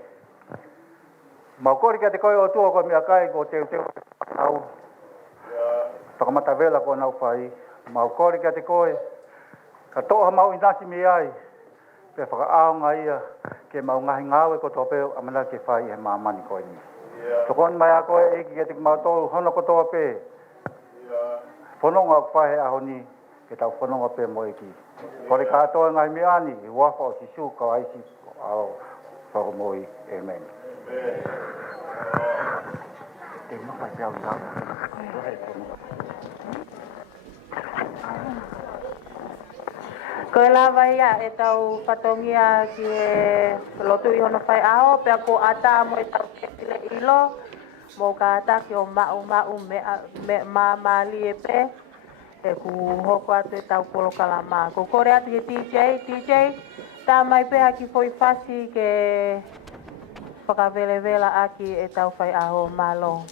Mau kori kia te koe o tōa koe mea kai ko te au. Whakamata vela ko nau whai, mau kore kia te koe, ka toha mau inasi me ai, pe whakaahonga ia, ke mau ngahi ngāwe ko tō pēo, amana ke whai he māmani koe ni. Tokon mai a koe eki kia te mau tōru, hono ko tō pē, whanonga whahe aho ni, ke tau whanonga pē mo eki. Kore kātoa ngahi me ani, i wafa o sisu, ka aisi, ao, whakamoi, amen. Te maka piau ngāwe. Ko e lawa ia e tau whatongia ki e lotu i hono whai aho, pea ko ata mo e tau kepile ilo, mo ka ata ki o mau me mali e pe, e ku hoko atu e tau polo kalama. Ko kore atu ki TJ, tā mai pēha ki foi fasi ke whakavele vela aki e tau whai aho malo.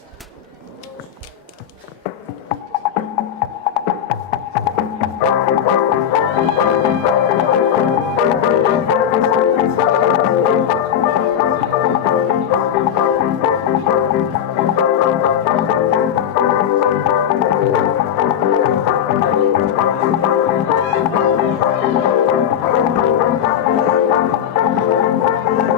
Bye.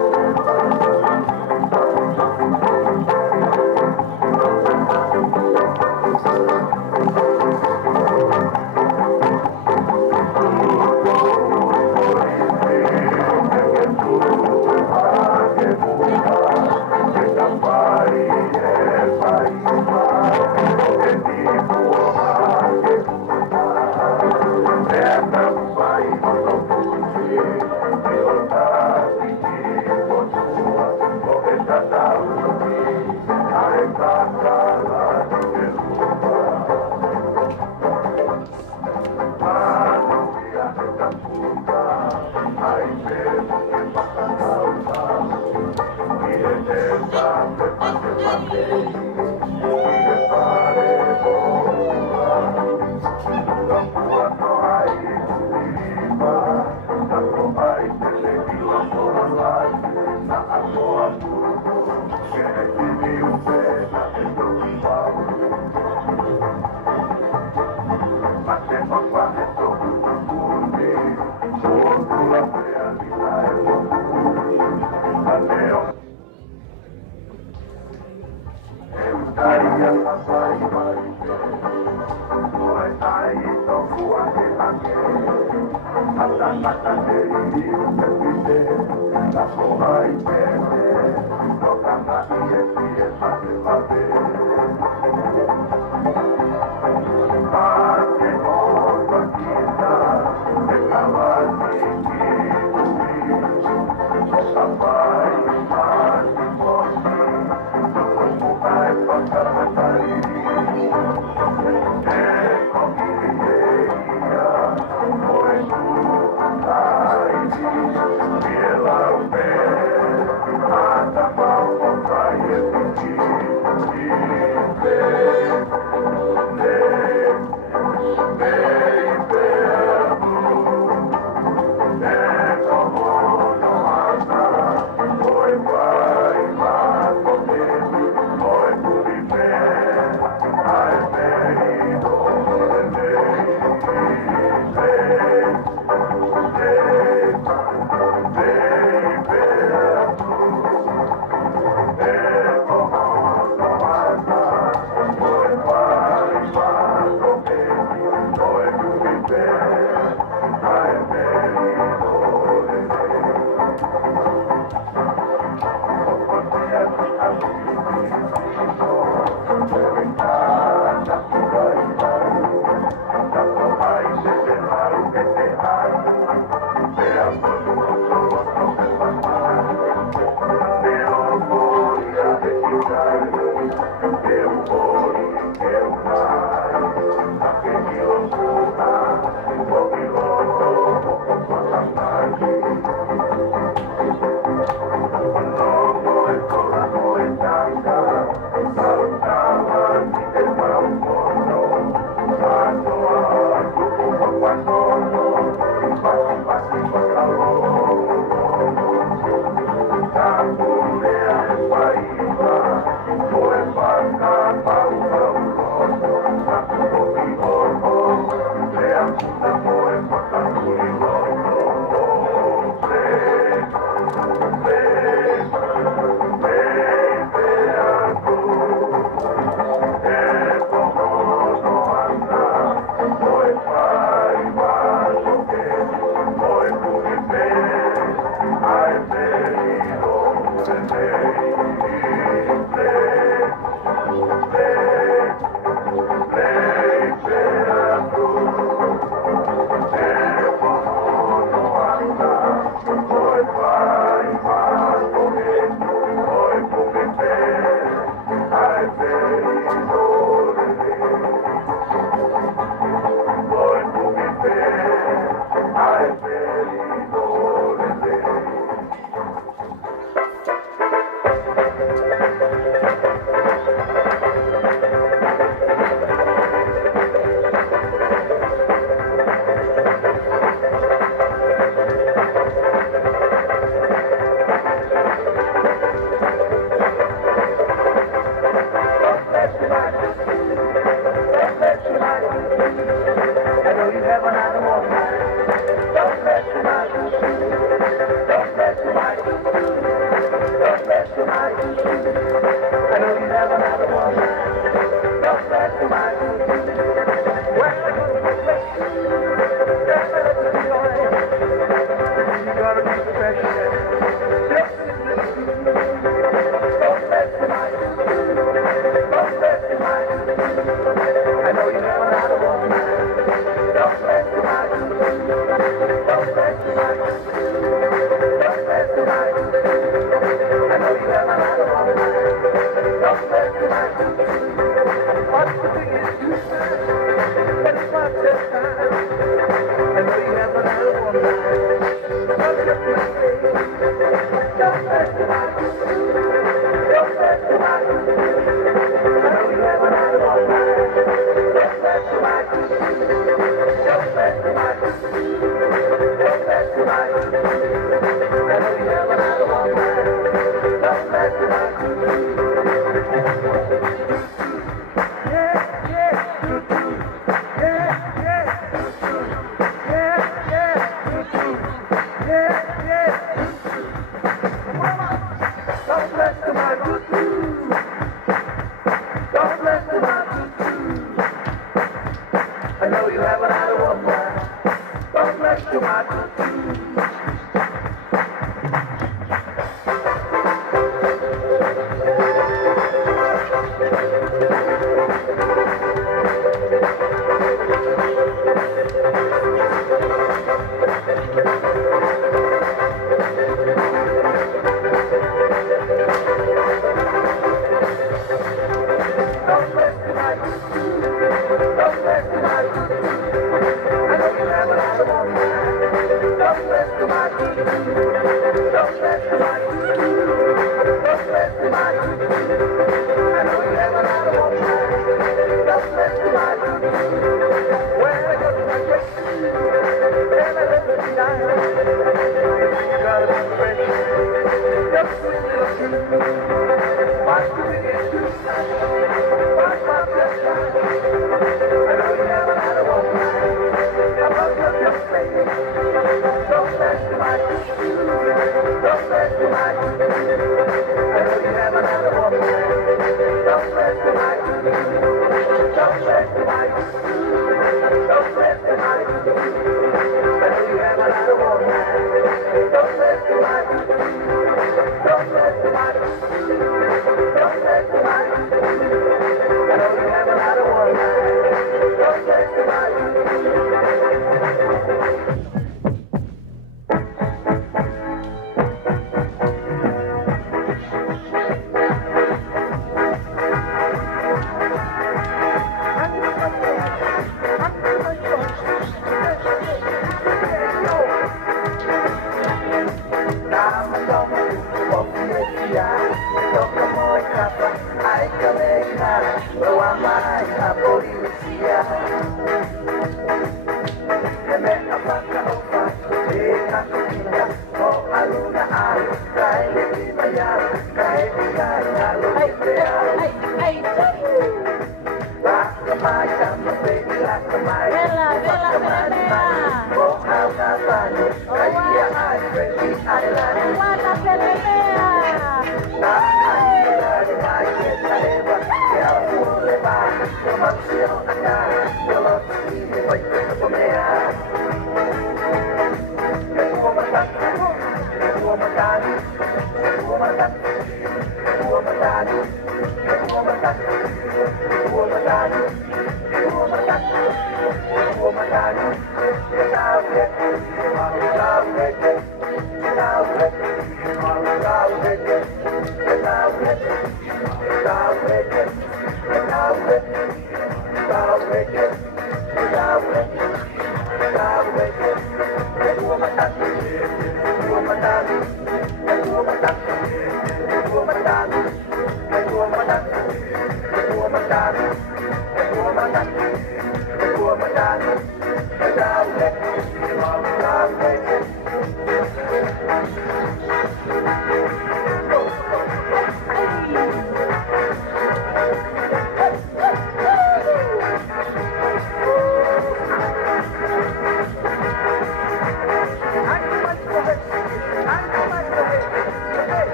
Thank you.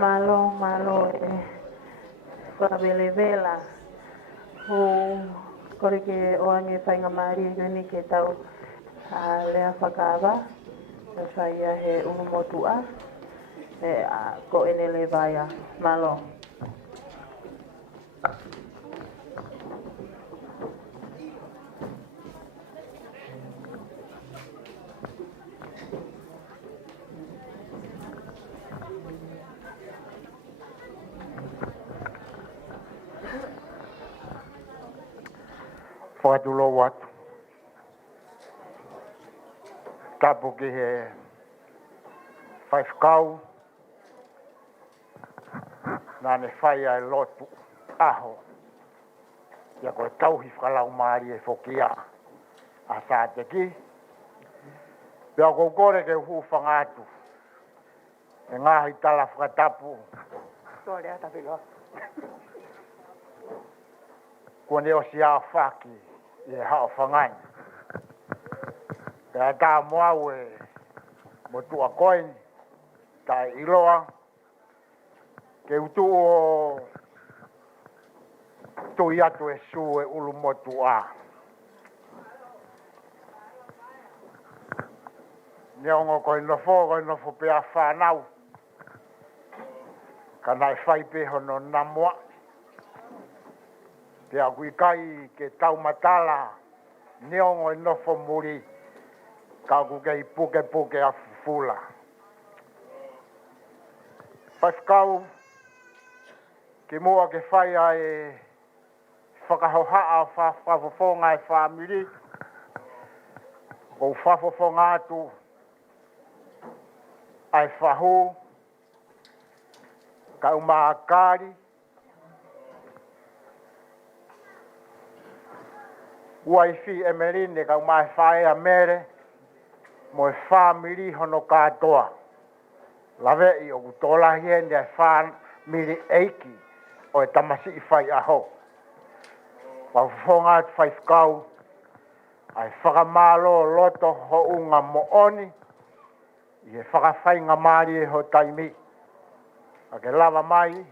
Malo whakawelewela ho kore ke oange whainga maari yuni ke tau lea whakawa e whaia he unumotua e ko enele vaya malo. Whakatulo watu. Tapu ki he whaifkau. Nane whai ai lotu aho. Ia koe tauhi whakalau maari e whokia a Sateki. Pea koukore ke hu whangatu. E ngahi tala whakatapu. Tuo lea tapilo. Kone o si a whaki. I e hao whangai. Pea tā moau e motua koini. Tā iloa. Ke utu o tui atu e su e ulu motu a. Neongo koi nofo pea whanau. Ka nai whai pe hono namua. Pea kui kai ke tau matala. Neongo nofo muri. Ka ku kei puke a fufula. Whaifkau. Ke mua ke whai ai whakahohaa whafofonga e whamiri. Ko whafofonga atu ai whahu. Ka umaakari. Waifi emerine ka umai whae a mere. Mo e whamiri hono katoa. Lawe i o kutola hiende ai whamiri eiki. O e tamasi i whai aho. Whafonga atu whaifkau. Ai whakamalo loto ho unga mooni. I e whakawhainga maari e ho taimi. A ke lava mai.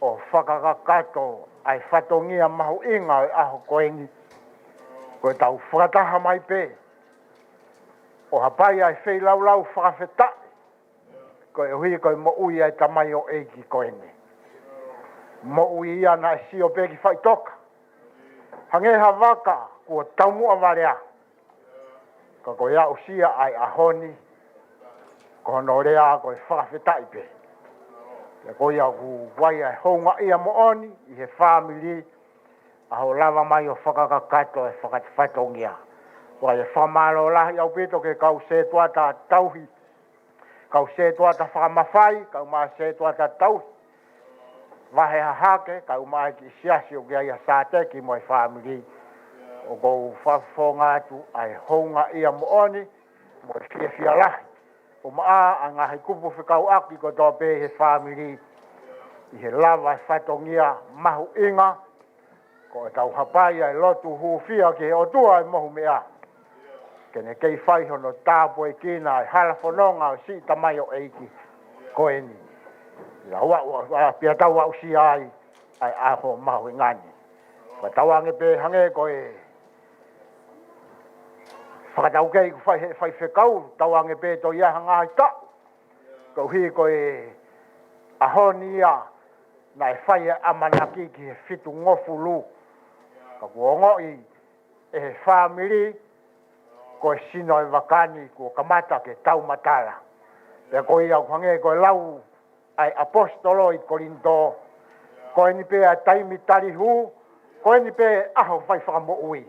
O whakakakato. Ai whatongia mahu inga e aho koengi. Koe tau whakataha mai pe. O hapai ai whei lau whakawheta. Koe hui koe mo ui ai tamai o eiki koengi. Mo ui ana e si o peki whai toka. Hangeha waka kua taumua warea. Ka koe au sia ai ahoni. Ko hono rea koe whakawhetai pe. Ia koe au ku wai ai honga ia mooni. I he family. Aho lava mai o whakakakato e whakatwhatongia. Wai e whamalo lahi au pito ke kau se tuata tauhi. Kau se tuata whakamawhai. Kau maa se tuata tauhi. Wahe hahake, kau mai ki siasi o kia ia Sateki mo e whamiri. O kou whawhonga atu ai honga ia mooni, mo e fia lahi. O maa a ngahi kupu whikau aki ko tō pē he whamiri. I he lava e whatongia mahu inga. Ko e tau hapai ai lotu huwhia ki he otua e mohu mea. Kene kei whai hono tāpo e kina ai halafononga o si tamai o eiki koeni. Ia ua pia tau au si ai aho mahu ingani. Wa tau ange pe hange koe whakatau kei ku whai whekau tau ange pe to ia hanga ta. Kau hi koe ahoni ia na e whai amanaki ki he fitu ngofulu. Ka kuongo i e whamiri koe sino e wakani kua kamata ke tau matala. Pea koe au hange koe lau ai apostolo i Korinto. Koe ni pea taimi tarihu Koe ni pe aho whai whakamo ui.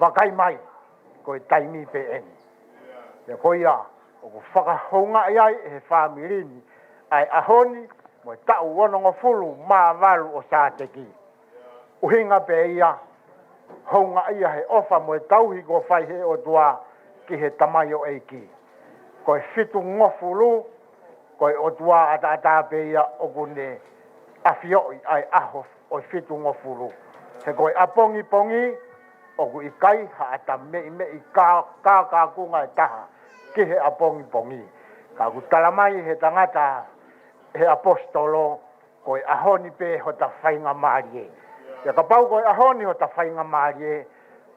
Wakai mai. Koe taimi pe eni. Ia koe ia. O ku whakahonga iai e he whamirini. Ai ahoni mo tau wonongo fulu maa walu o Sateki. Uhinga pe ia. Honga ia he ofa mo tauhi ko whai he o tua ki he tamai o eiki. Koe fitu ngofulu. Koe o tua ata pe ia o kune afioi ai aho o fitu ngofulu. He koe apongi pongi o ku ikai ha ata mei ka kunga e taha ki he apongi pongi. Ka ku talamai he tangata he apostolo koe ahoni pe ho ta whainga maarie. Ia ka pau koe ahoni ho ta whainga maarie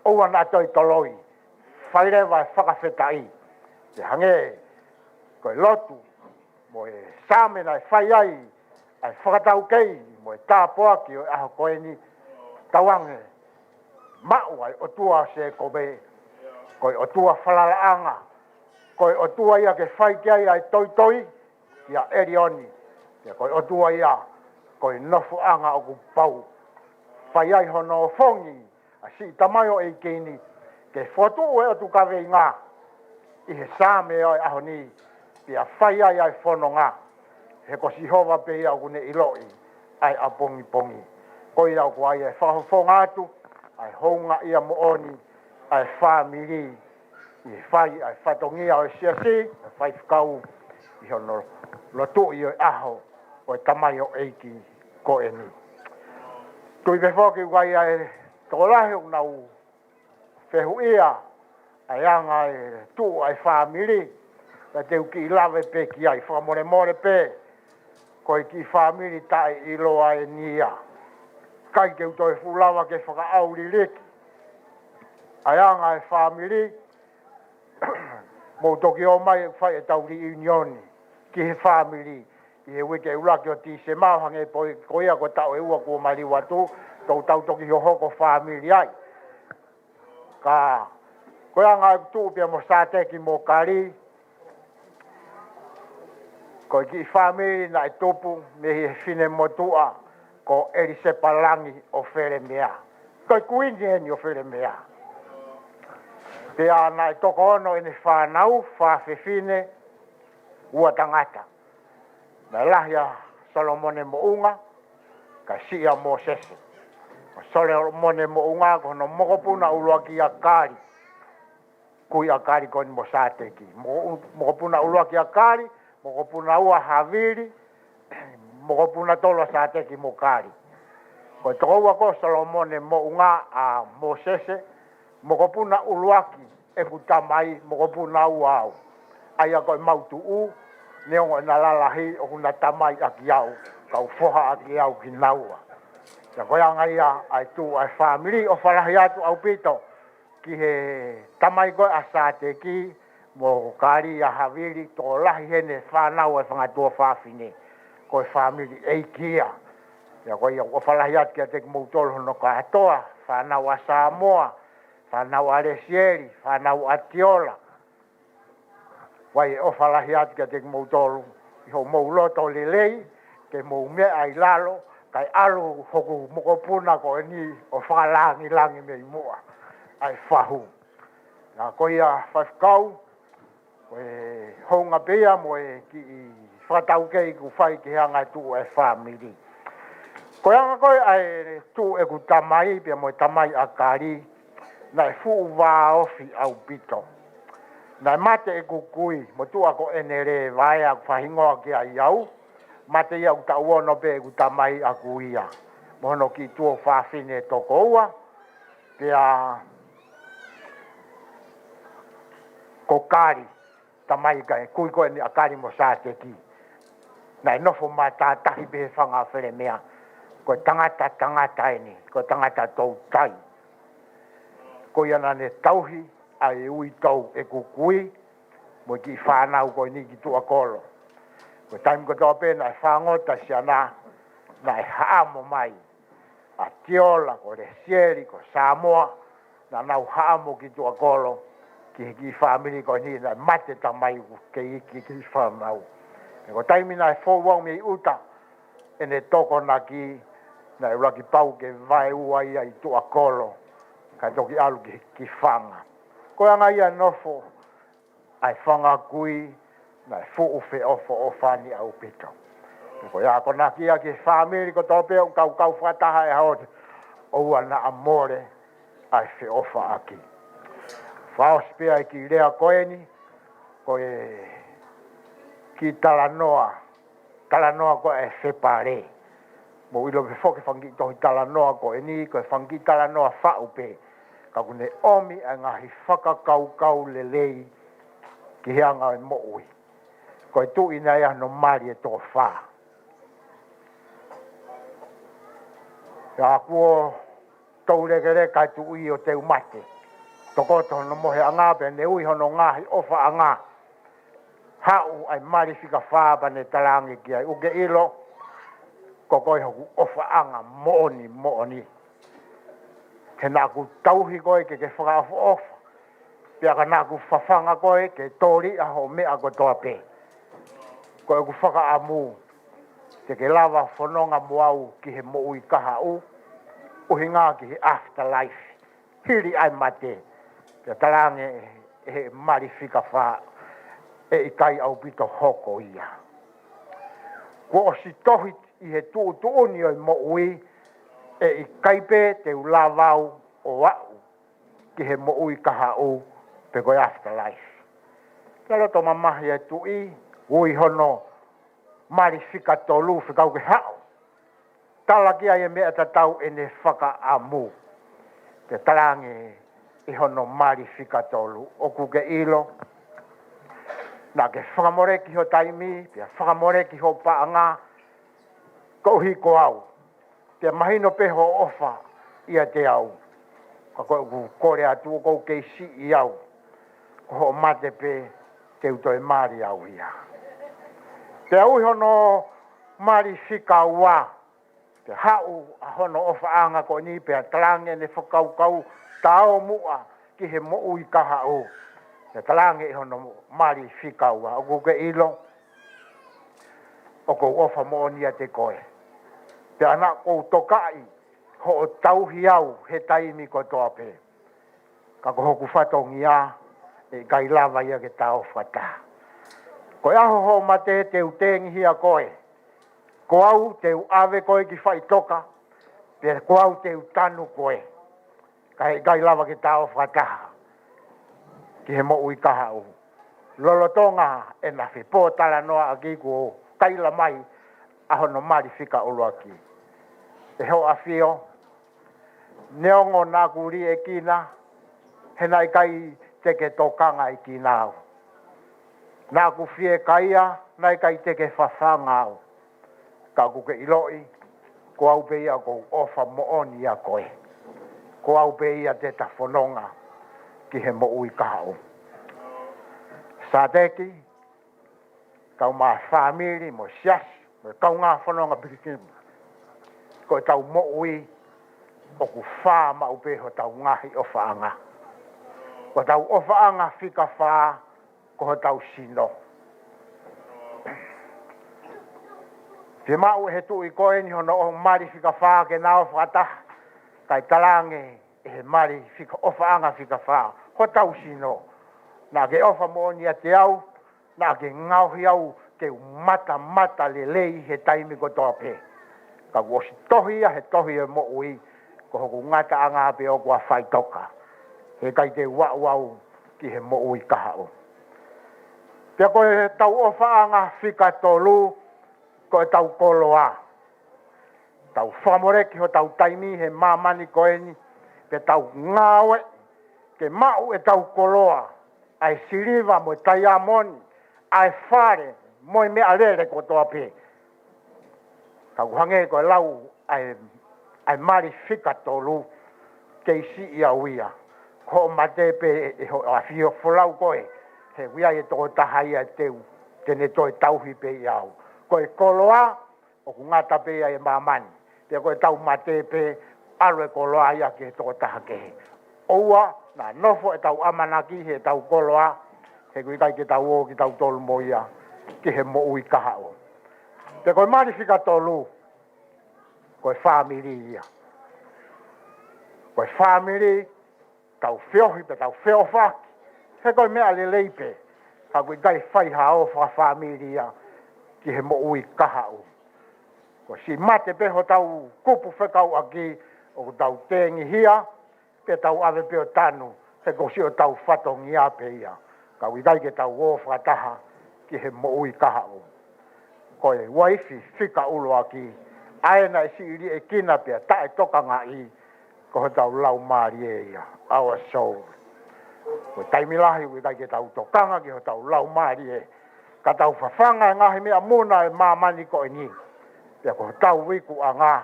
o wana atoi toloi. Whaire vai whakawhetai. Te hange koe lotu mo e sāmena e whai ai whakatau kei mo e tāpoa ki o aho koe ni tawange mau ai o tua se kobe koe o tua whalalaanga koe o tua ia ke whai ki ai toi ia erioni ia koe o tua ia koe nofu anga o ku pau whai ai hono o fongi a si tamai o e keini ke whotu e o tu kawe ngā i he sāme o aho ni ia whai ai whanonga he ko si hova pe ia kune iloi ai a pongi koe iau ko ai e whakafonga atu ai honga ia mooni ai whamiri i whai ai whatongia o e siasi whai whakau i hono lotu i o aho o e tamai o eiki ko e ni tui pe whoki ukai ai tokolahi o nau whehu ia ai anga e tu ai whamiri ka te uki i lawe pe ki ai whakamore pe koe ki whamiri tai i loa e nia kai ke uto e fulawa ke whakaauri liki ai anga e whamiri mo toki o mai whai e tauri unioni ki he whamiri i he wike ulaki o ti se mauhange poi koia ko tau e ua kua mari watu tau toki ho hoko whamiri ai ka koe anga e tūpia mo Sateki mo kari ko ki whamiri na e tupu me he whine motua ko eri se palangi o where mea. Koe kuini eni o where mea. Pea na e toko ono ene whanau, whawhewhine, ua tangata. Na lahia Solomone mo unga, ka sia mo sese. Solomone mo unga ko no mokopuna uluaki a kari. Kui a kari koni mo Sateki. Mokopuna uluaki a kari, mokopuna ua haviri, mokopuna tolo Sateki mo kari. Ko toko ua ko Solomone mo unga a Mosese, mokopuna uluaki e kutamai mokopuna ua au. Aia ko mautu u, neongo na lalahi o kuna tamai aki au, kau foha aki au ki naua. Ja ko ia ngaia ai tu ai family o falahi atu au pito, ki he tamai ko a Sateki, mo kari a haviri to lahi hene whanau e whangatua whawhine. Ko e family e kia. Ia ko ia o whalahi atu kia te moutolo hono ka atoa, whanau a Samoa, whanau a Resieri, whanau a Tiola. Wai o whalahi atu kia te moutolo, i ho mou loto lelei, ke mou mea ai lalo, kai alu hoku mokopuna ko ni o whalangi langi mei mua. Ai whahu. Nā ko ia whafkau, ko e honga pia mo e ki i whatau kei ku whai ki hanga tu e whamiri. Ko anga koe ai tu e ku tamai, pia mo e tamai a kari, na e fuu wā ofi au pito. Na e mate e ku kui, mo tu ako enere vai a whahingoa ki a iau, mate ia uta uono pe e ku tamai a kuia. Mohono ki tuo whawhine toko ua, pia ko kari, tamai kai, kui koe ni a kari mo Sateki. Na e nofo mā tātahi pehe whanga where mea, ko tangata eni, ko tangata tau tai. Ko iana ne tauhi, a e ui tau e kukui, mo ki whanau koe ni ki tua kolo. Ko taim ko tau pēna e whangota sia na e haamo mai. A Tiola, ko Resieri, ko Samoa, na nau haamo ki tua kolo, ki whamiri koe ni, na mate tamai ke iki ki whanau. Ko taimina e whauwau mei uta, ene toko na ki na ula ki pau ke vai ua ia I tua kolo ka toki alu ki whanga. Ko anga ia nofo ai whanga kui na fuu fe ofo o whani au pito. Ko ia kona kia ki whamiri ko tope o kau whataha e haote o ua na amore ai fe ofa aki. Whao spea ki lea koeni ko e ki talanoa ko e separe. Mo ilo pe foke whangi tohi talanoa ko e ni ko e whangi talanoa whaupe. Ka kune omi a ngahi whakakau lelei ki heanga e moui. Ko e tu ina ia no mari e tō whā. Ia kuo taureke kai tu ui o te umate. Tokoto no mohe anga pe ne ui hono ngahi ofa anga. Hau ai mari fika whā pa ne talangi ki ai uke ilo. Kokoi hoku ofa anga mooni. Ke naku tauhi koe ke whakaofa ofa. Pia ka naku whawhanga koe ke tori aho mea ko toa pe. Koe ku whakaamu. Te ke lava whanonga moau ki he moui kaha u. Uhinga ki he afterlife. Hiri ai mate. Te talange he mari fika wha. E I kai au pito hoko ia. Ko o si tohi I he tuuni o I moui. E I kaipe te ulavau o wau. Ki he moui kaha u. Pe koe afterlife. Kalo to mamahi e tui. Ui hono. Mari fika tolu whikau ke hao. Tala kia e mea tatau e ne whaka amu. Te talange I hono mari fika tolu. O kuke ilo. Na ke whakamoreki ho taimi. Pia whakamoreki ho paanga. Kouhi ko au. Te mahino peho ofa. Ia te au. Ka koe kore atu kou keisi I au. Ko ho mate pe. Te utoi mari au ia. Te au hono mari fika ua. Te hau a hono ofa anga ko ni pe talange ne whakau tao mua ki he moui kaha o. Te talange hono mari fika ua. O kuke ilo. O kou ofa moonia te koe. Te ana kou tokai ho o tauhi au he taimi ko toa pe. Ka ko hoku whatongia e kai lava ia ke tau whata. Ko aho ho mate te utengi hia koe. Ko au te ave koe ki whai toka. Pe ko au te utanu koe. Kai lava ke tau whataha. Ki he mo ui kaha u. Lolotonga e na whipo tala noa a ki ko kaila mai aho no mari fika ulu aki. E ho a fio. Neongo nā kuri e kina. Hena I kai teke tokanga I kina au. Nā ku fie kaia, nai kai teke whawhanga au. Ka kuke iloi, ko au pe ia ko ofa mooni ia koe. Ko au pe ia te ta whanonga ki he mo ui kahao. Sateki, kau maa whamiri mo sias, mo kau ngā whanonga pikikim. Ko tau mo ui, o ku wha ma upe ho tau ngahi ofa anga. Ko tau ofa anga whika wha, ko ho tau sino. Te mau he tui koe ni hono o mari whika wha ke nao whataha. Kai talange e he mari whika ofa anga whika wha. Ho tau sino. Nā ke ofa mooni a te au. Nā ke ngauhi au te mata lelei he taimi ko tope. Ka wosi tohi a he tohi e mo ui. Ko hoku ngata anga pe o kua whai toka. He kai te wau ki he mo ui kahao. Pea koe tau ofa anga whika tolu. Ko tau koloa. Tau whamoreki ho tau taimi he mamani koe ni. Pe tau ngawe. Ke mau e tau koloa. Ai siriva mo tai amoni. Ai whare. Moi mea lere ko toa pe. Kau hange koe lau. Ai mari whika tolu. Keisi ia uia. Ko mate pe e ho a fio wholau koe. He wia e toko tahai a teu. Tene toi tauhi pe iau. Koe koloa, o ku ngata pe e mamani. Te koe tau mate pe, alwe koloa ia ke toko taha kehe. Oua, na nofo e tau amanaki he tau koloa, he kui kai ke tau o ki tau tolu mo ia, ki he mo ui kaha o. Te koe mari whika tolu, koe family ia. Koe family tau whiohi pe tau whiowhaki. He koe mea le leipe. Ka koe gai whai hao wha family ia ki he mo ui kaha u. Ko si mate pe ho tau kupu whekau aki o tau tengi hia pe tau ave pe o tanu. He ko si o tau whatongi a pe ia. Ka koe gai ke tau o whataha ki he mo ui kaha u. Koe waifi whika ulo aki. Aena e si iri e kina pia tae toka ngā i. Ko ho tau lau maari e ia. Our soul. Koe taimilahi ui kai ke tau tokanga ki ho tau lau maari e. Ka tau whawhanga e ngahi mea muna e mamani ko e ni. Pia ko ho tau wiku a ngā.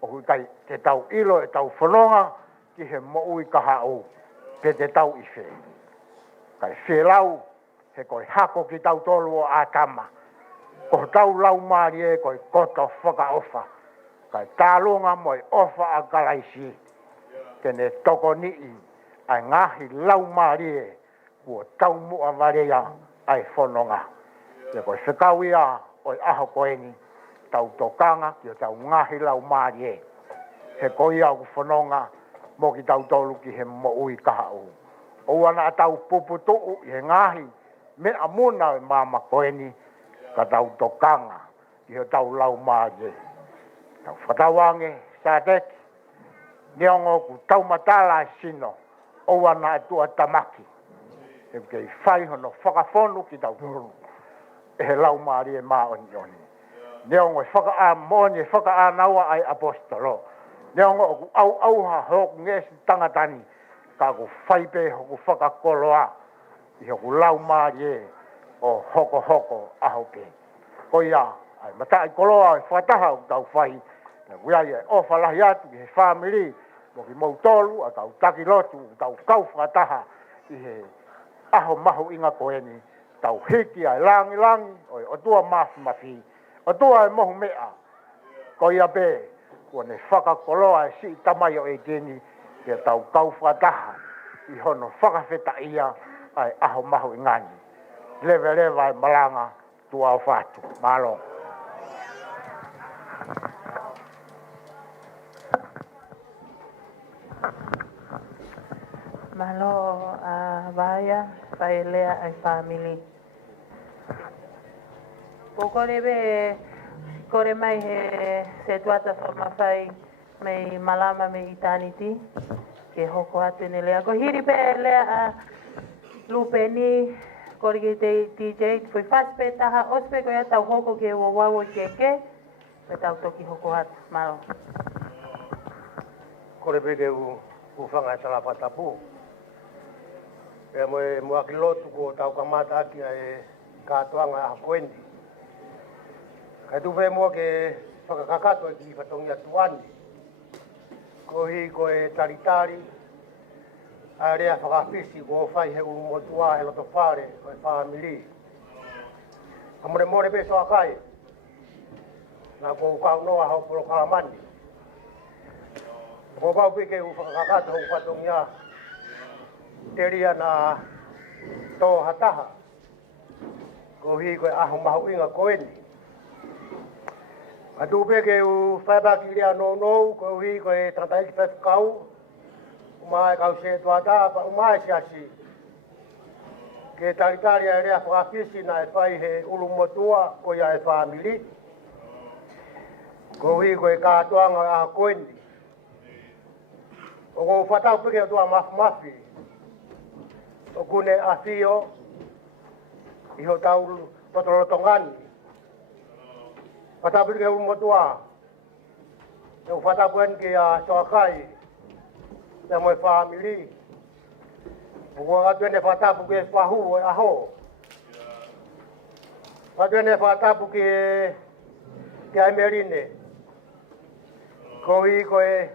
O hui kai te tau ilo e tau whanonga ki he mo ui kaha o. Pe te tau i whe. Kai whelau he koe hako ki tau tolu o ātama. Ko tau lau maari e koe koto whaka ofa. Kai tālunga moi ofa a galaisi. Kene toko nii ai ngahi lau maari e. Kua tau mua varia ai whanonga. Te koe whikawia oi aho koeni. Tau tokanga ki o tau ngahi lau maari e. He koe au whanonga mo ki tau tolu ki he mo ui kaha u. O ana tau puputu i he ngahi. Mea muna e mama koeni. Ka tau tokanga i ho tau lau maari. Tau whatawange, Sateki, neongo ku tau matala e sino, o ana e tua tamaki. E kei whai hono whakawhonu ki tau turu. E he lau maari e maa oni oni. Neongo e whaka moni e whaka naua ai apostolo. Neongo ku au ha hoku ngesi tangatani. Ka ku whaipe hoku whakakoloa. I hoku lau maari e. O hoko aho pe. Ko ia, ai matai koloa e whataha o tau whai. Na wiai e ofa lahi atu ki he family. Mo ki mautolu a tau taki lotu o tau kau whataha. I he aho mahu inga koeni. Tau hiki ai langi. O tua mafi. O tua e mohu mea. Ko ia pe. Kua ne whakakoloa e si tamai o e geni. Ke tau kau whataha. I hono whakawheta ia. Ai aho mahu ingani. Leve ai malanga tua o fatu. Malo. Malo vaya, paelea ai family. Kore mai he se tuata whamawhai mei malama me itaniti. Ke hoko atu ni lea. Ko hiri pe lea a lupeni. Kore ki te DJ, foi whaspe taha ospe koe tau hoko ke wawawo ke. Me tau toki hoko atu. Malo. Kore peke u whanga e tala patapu. E moe mua ki lotu ko tau kamata aki e kātoanga a koendi. Kai tuwe mua ke whakakakato e ki whatongi atu ani. Ko hi ko e taritari. A rea whakapisi ko whai he uru motua e loto whare ko e whamili. A more pe soa kai. Nā ko kau noa hau polo kalamani. Ko pau peke u whakakato hau whatongi a te ria nā tō hataha. Ko hi ko e aho mahu inga koeni. A tu peke u whaibaki rea no ko hi ko e tataiki whekau. Umai kau se tuata pa umai siasi. Ke taritari e rea whakapisi na e whai he ulu motua ko ia e whamili. Ko hi ko e kātoanga a koeni. O ko whatau peke o tua mafi. O kune a fio. Iho tau totolotongani. Whatau peke ulu motua. O whatau peke ke a soakai. Te moe whamili. Ko atuene whatapu ke whahu e aho. Atuene whatapu ke aimerine. Ko hi ko e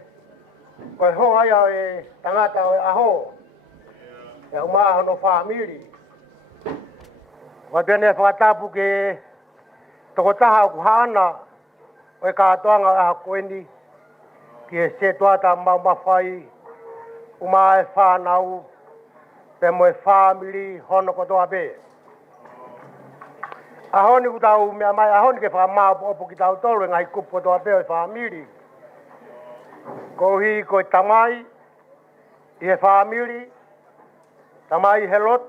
ho aia e tangata o e aho. E umaha no whamili. Atuene whatapu ke tokotaha o kuhana o e kātoanga a koeni. Ki e se tuata mawhai. Uma e whanau, pe moe family, hono kotoa pe. Ahoni ku tau mea mai, ahoni ke whamau opo ki tau tolu, ngai kupu kotoa pe o family. Ko hi ko tamai I he family, tamai he lot,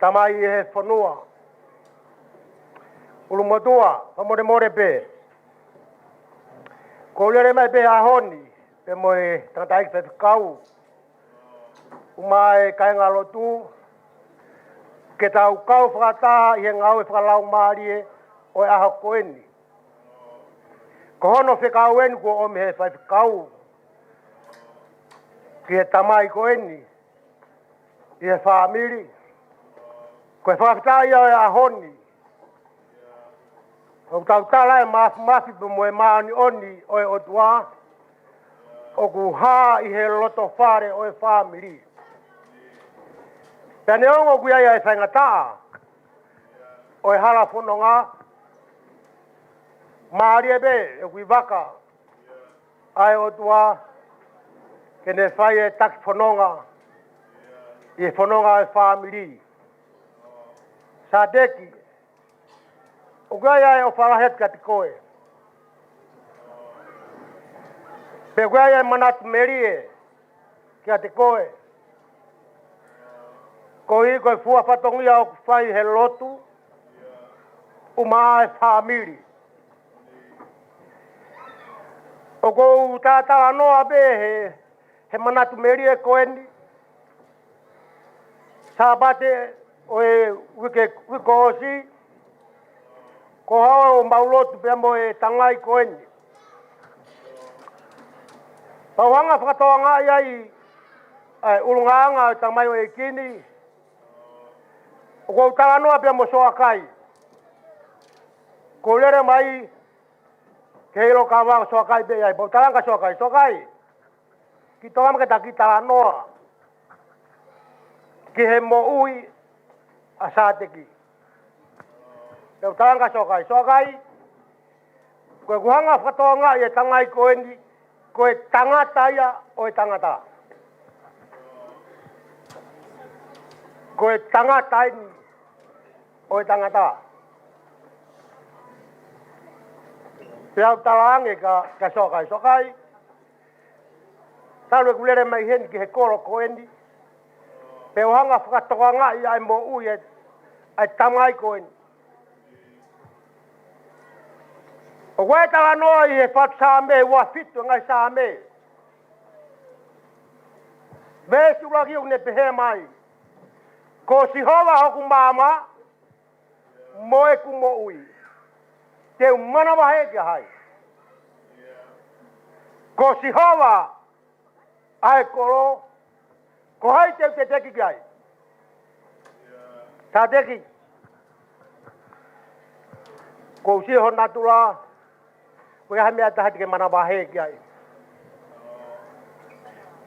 tamai he whanua. Ulu motua, pamore more pe. Ko lere mai pe ahoni, pe moe tangatai pe kau. Umai kai ngalo tu, ke tau kau whakataha I he ngau e whakalau maari e o e aho koeni. Ko hono whekau enu ko ome he whai kau. Ki he tamai koeni, I he whaamiri. Ko e whakatai o e ahoni. O tau tala e mafi pe moe maani oni o e otua. O ku haa I he loto whare o e whaamiri. Pea ne ongo kuia ia e whaingataa. O e hala whanonga. Maari e be, e kui waka. Ai otua. Ke ne whai e taki whanonga. I e whanonga o e whaamiri. Sateki. O kuia ia e o whalahet ka te koe. Pe kuia ia e manatu merie. Kia te koe. Ko I koe fua whatongia o whai he lotu. Uma e whaamiri. O kou tātara noa be he manatu merie koeni. Sāpate o e wiko osi. Ko hao o maulotu pe mo e tangai koeni. Pauhanga whakatoanga iai urungaanga o tamai o e kini. O kou tala noa pe mo soa kai. Ko lere mai ke hilo ka wang soa kai be iai. Pau talanga soa kai. Soa kai. Ki toa maka taki tala noa. Ki he mo ui a Sateki. Pau talanga soa kai. Soa kai. Koe kuhanga whakatoanga I e tangai koeni. Koe tangata ia o e tangata. Koe tangata ini o e tangata. Pea talaange ka sokai. Sokai. Talu e kulere mai hen ki he koro koeni. Pe ohanga whakatoanga I ai mo ui ai tangai koeni. O koe tala noa I he whatu sāme ua fitu ngai sāme. Vēsi uraki o ne pehe mai. Ko si hova hoku māma. Moe ku mo ui. Te umana wahe kia hai. Ko si hova ai koro. Ko hai te teki kia hai. Sateki. Ko usi ho natula. Ko ia mea taha teke mana wahe kia hai.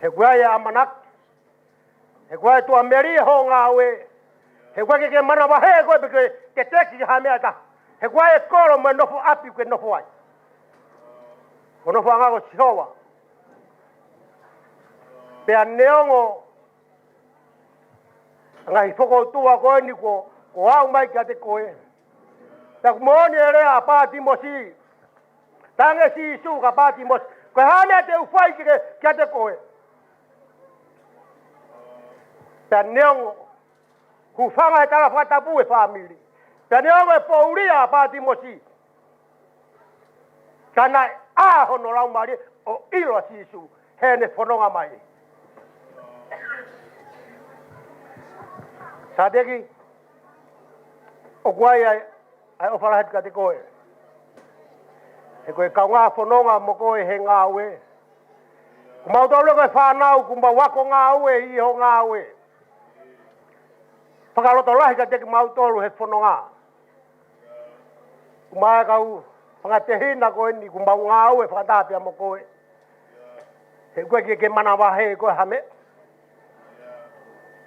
He kua ia amanak. He kua tua meri ho ngā ue. He kua ke mana wahe koe peke te teki ha mea taha. He kua e koro mo nofo api koe nofo ai. Ko nofo anga ko sihowa. Pea neongo. Ngai whoko tua koe ni ko au mai kia te koe. Pea kumoni e rea pāti mosi. Tange si isu ka pāti mosi. Koe hane te ufai kia te koe. Pea neongo. Hufanga e tala whatapu e whamiri. Pea neongo e pouria pāti mosi. Kana ahono lau mari o ilo si isu. Hene whanonga mai. Sateki. O kuai ai o whalahet ka te koe. He koe kau ngā whanonga mo koe he ngā ue. Kumautau le koe whanau kumba wako ngā ue I ho ngā ue. Whakaloto lahi ka teki mautolu he whanonga. Kumai kau whakatehina koe ni kumba ngā ue whakatapia mo koe. He koe ke mana wahe koe hame.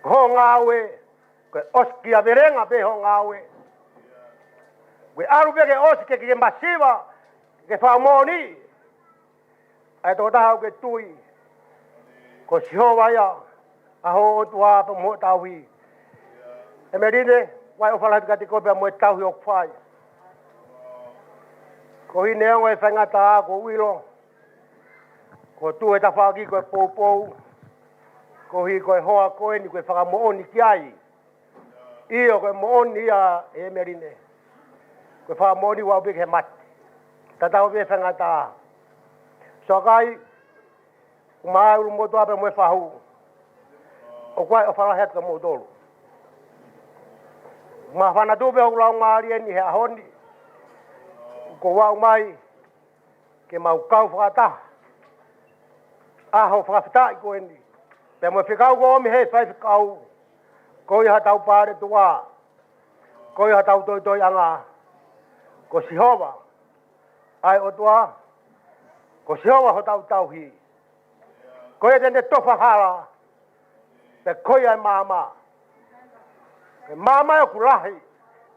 Ho ngā ue. Koe oski a verenga pe ho ngā ue. Koe aru pe ke oski ke masiva. Ke whamoni. Ai tō taha ke tui. Ko sihowa ia. Aho o tua pa mo tauhi. E me rine. Wai o whalahi kati koe pa mo tauhi o kwhai. Ko hi neongo e whaingata a ko uilo. Ko tu e tawhaki koe poupou. Ko hi koe hoa koe ni koe whakamooni ki ai. Io koe mooni ia e merine. Koe whakamooni wau bik he mati. Tatau be whangata. So kai, kumai uru motu ape moe whahu. O koe o whalahet ka motolu. Ma whana tupe o kulau maari eni he ahoni. Ko wau mai, ke mau kau whakataha. Aho whakawhitai ko eni. Pe mo whikau ko omi hei whai whikau. Ko iha tau pāre tua. Ko iha tau toi toi anga. Ko sihova. Ai o tua. Ko sihova ho tau tau hi. Ko ia tene tofa hala. Pe ko ia mama. Pe mama e kulahi.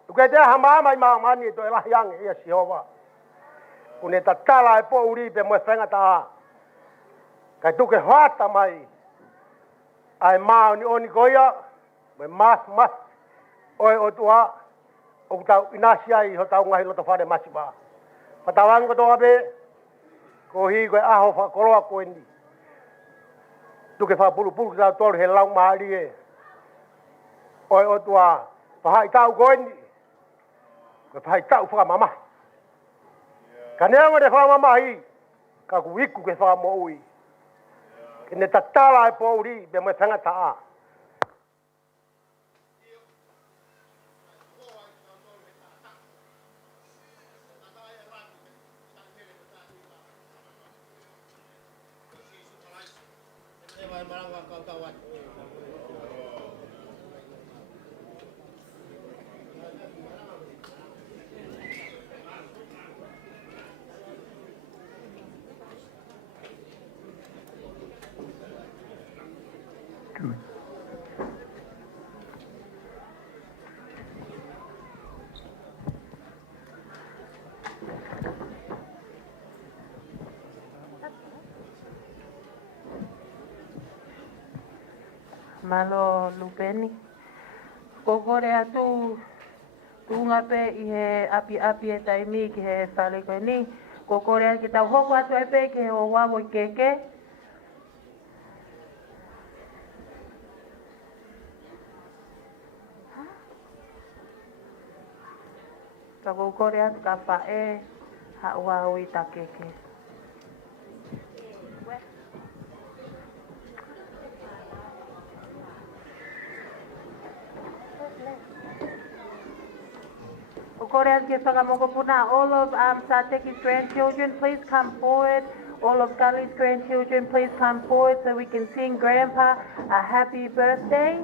Tuke te aha mama i mama ni to e lahi ange ia sihova. Kune tatala e po uri pe mo e whengata. Kai tuke hoata mai. Ai mao ni oni koia. Me mas. Oi o tua. O tau inasi ai ho tau ngahi loto whare masipa. Patawang ko toa be. Ko hi koe aho whakoroa ko eni. Tuke whapuru ki tau tolu he lau maari e. Oi o tua. Whahai tau ko eni. Koe whahai tau whakamama. Ka nea ngore whakamamahi. Ka kuiku ke whakamoui. Kene tatala e po uri be mo whangata a. Malo lupeni. Kokore atu tunga pe i he api e taimi ki he whale koe ni. Kokore ki tau hoko atu e pe ki he o wawo i keke. Ka kokore atu ka whae ha wawo i ta keke. All of Sateki's grandchildren, please come forward. All of Gully's grandchildren, please come forward so we can sing Grandpa a happy birthday.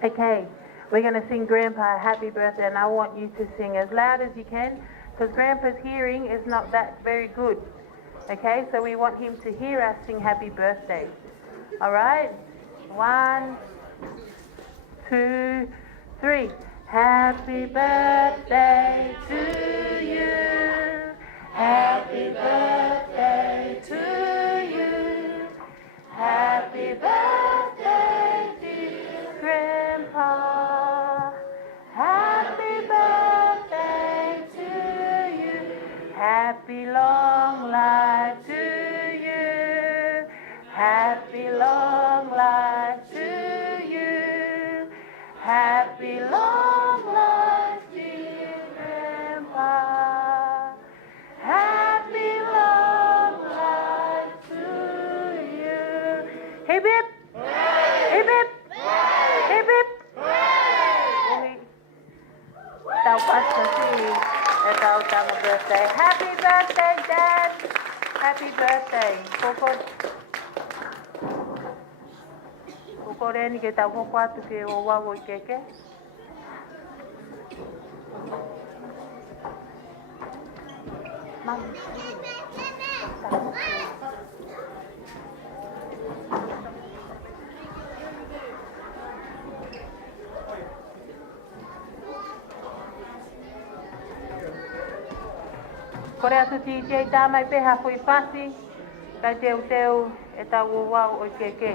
Okay, we're going to sing Grandpa a happy birthday, and I want you to sing as loud as you can, because Grandpa's hearing is not that very good. Okay, so we want him to hear us sing happy birthday. All right? 1, 2, 3. Happy birthday to you. Happy birthday to you. Happy birthday, dear Grandpa. Happy birthday to you. Happy long life to you. Happy long life to you. Happy long life, dear Grandpa. Happy long life to you. Hip hip. Hip hip. Hip hip. Tau pasta si tau tama birthday. Happy birthday, Dad. Happy birthday. Koko reni ke tau hoko atu ke o wawo I keke. Kore atu TJ tāmai peha fui pasi, kai teu teu e tau wau o keke.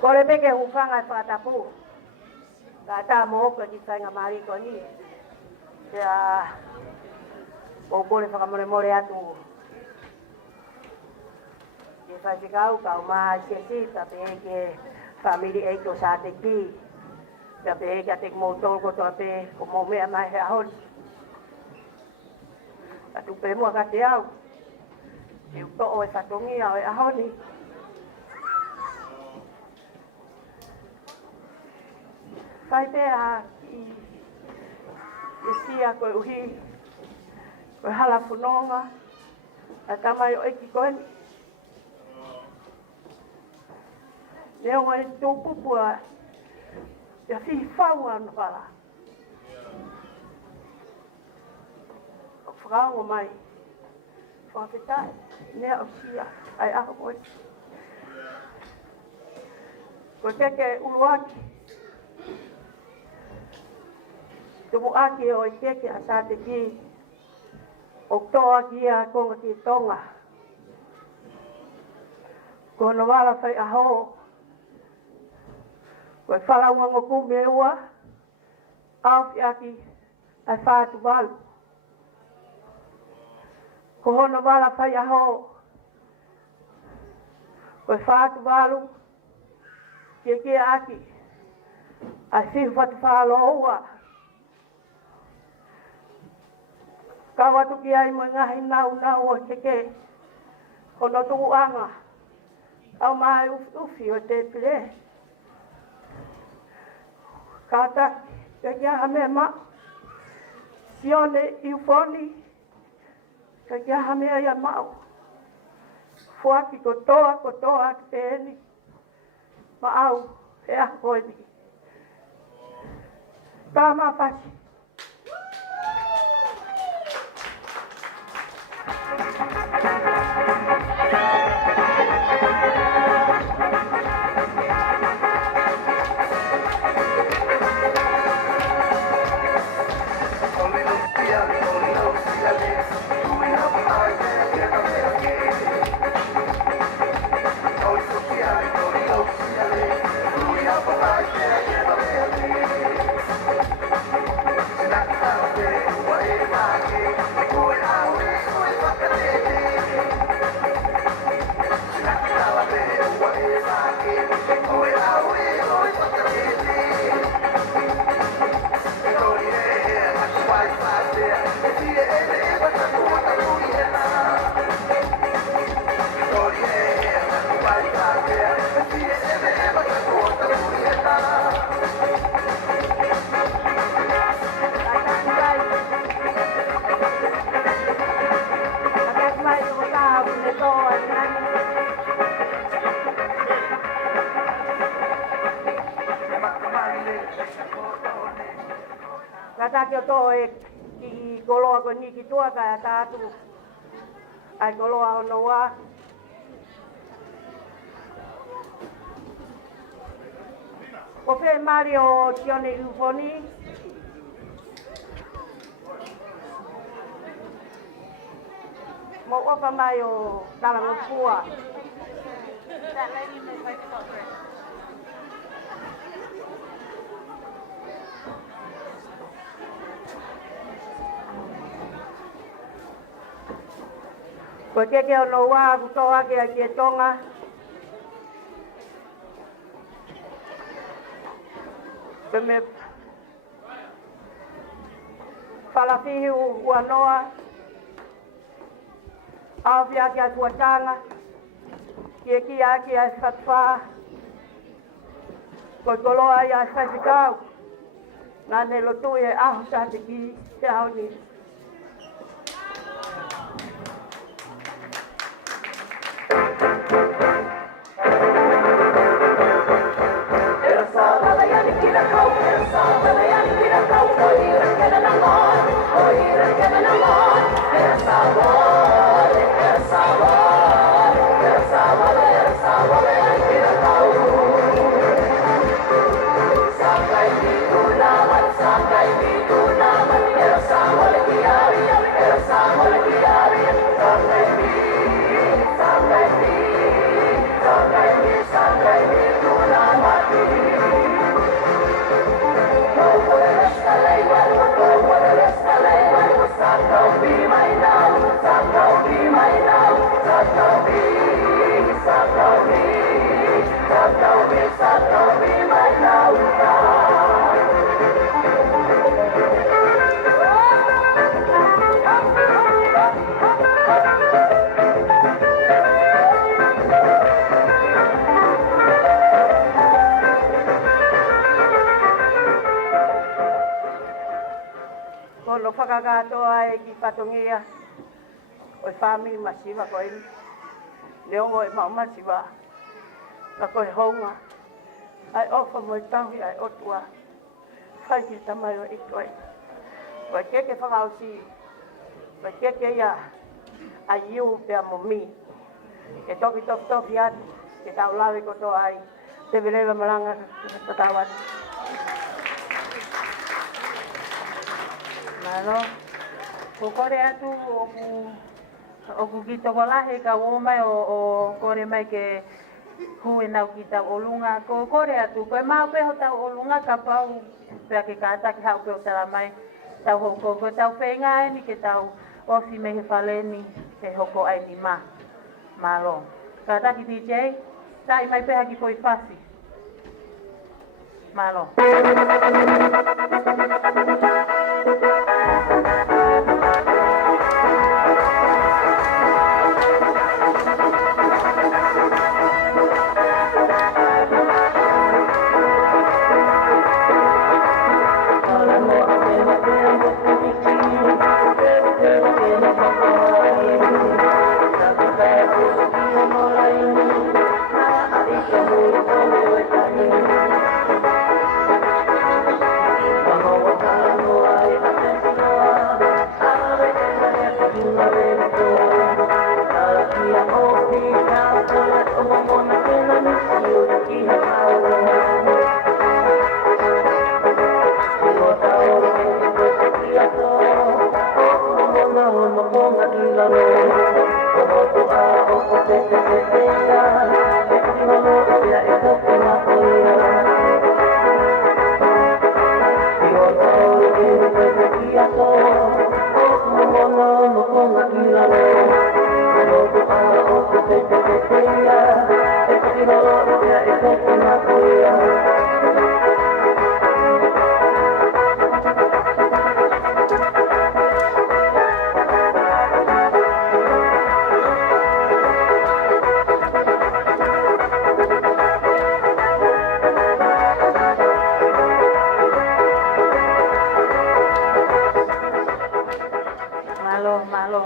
Kore peke ufanga whakatapu. Ka tā mōka ki whainga mari ko ni. Kia pōpore whakamore atu. Ke whaitikau ka umaha sesi ta peke family eiko Sateki. Ta peke a tek mōtoro ko toa pe ko mōmea mai he ahon. Ka tupe mua ka te au. Ke uto o e whatongi au e ahoni. Whai pēha i sia koe uhi, koe hala whanonga, a tamai o eki koe ni. Neo ngai tōpupua, ia whihi whau anu whala. O whakaongo mai, whawhitai, nea o sia, ai aho koe. Koe keke uluaki, tumu aki o i keke a Sateki, o toa ki a konga ki tonga. Ko no wala whai aho, koe whalaunga ngoku me ua, awhi aki ai whātu walu. Ko hono wala whai aho, koe whātu walu, keke aki, ai whihu whatu whalo ua. Ka watu ki ai mo ngahi nau o keke. Hono tuku anga. Au mai ufi o te pire. Ka taki. Ka kia hame ma. Sione i ufoni. Ka kia hame ai mau. Fuaki ko toa ki te eni. Ma au e a koeni. Ka ma fasi. Kataki o tō e ki koloa ko ni ki tua kai a tātu. Ai koloa o no wā. Ko whē mari o tione ufoni. Mo opa mai o Talangopua. That lady in the polka dot dress. Ko keke o no wā kutoa ke a kia tonga. Pe me whalafihi ua noa. Awhi aki a tuatanga. Kia kia aki a whatwha. Ko koloa i a whatikau. Nā ne lotu e aho Sateki te hauni. Essa voz, katoa e ki patongia. O family masiva ko ini. Leo e mama siva. Ka ko honga. Ai ofa mo tangi ai otua. Fai ki tamai o ikoi. Wa keke whakausi. Wa keke ia. A iu pe a momi. E toki toki atu. Ke tau lawe koto ai. Te vilewa malanga tatawat. Malo. Ko kore atu o ku ki toko lahe ka o mai o kore mai ke hui nau ki tau olunga. Ko kore atu koe mau peho tau olunga ka pau pea ke kātaki hau peo tala mai. Tau hoko ko tau whenga ni ke tau osi me he whaleni he hoko ai ni ma. Malo. Kātaki DJ, tai mai peha ki koi whasi. Malo. Malo.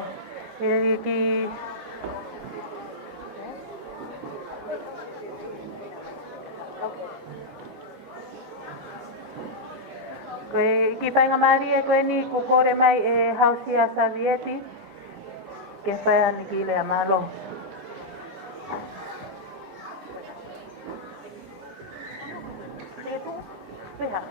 Ki ki whainga maria koe ni ku kore mai e hausia Savieti ke whaia ni ki lea malo. Weha.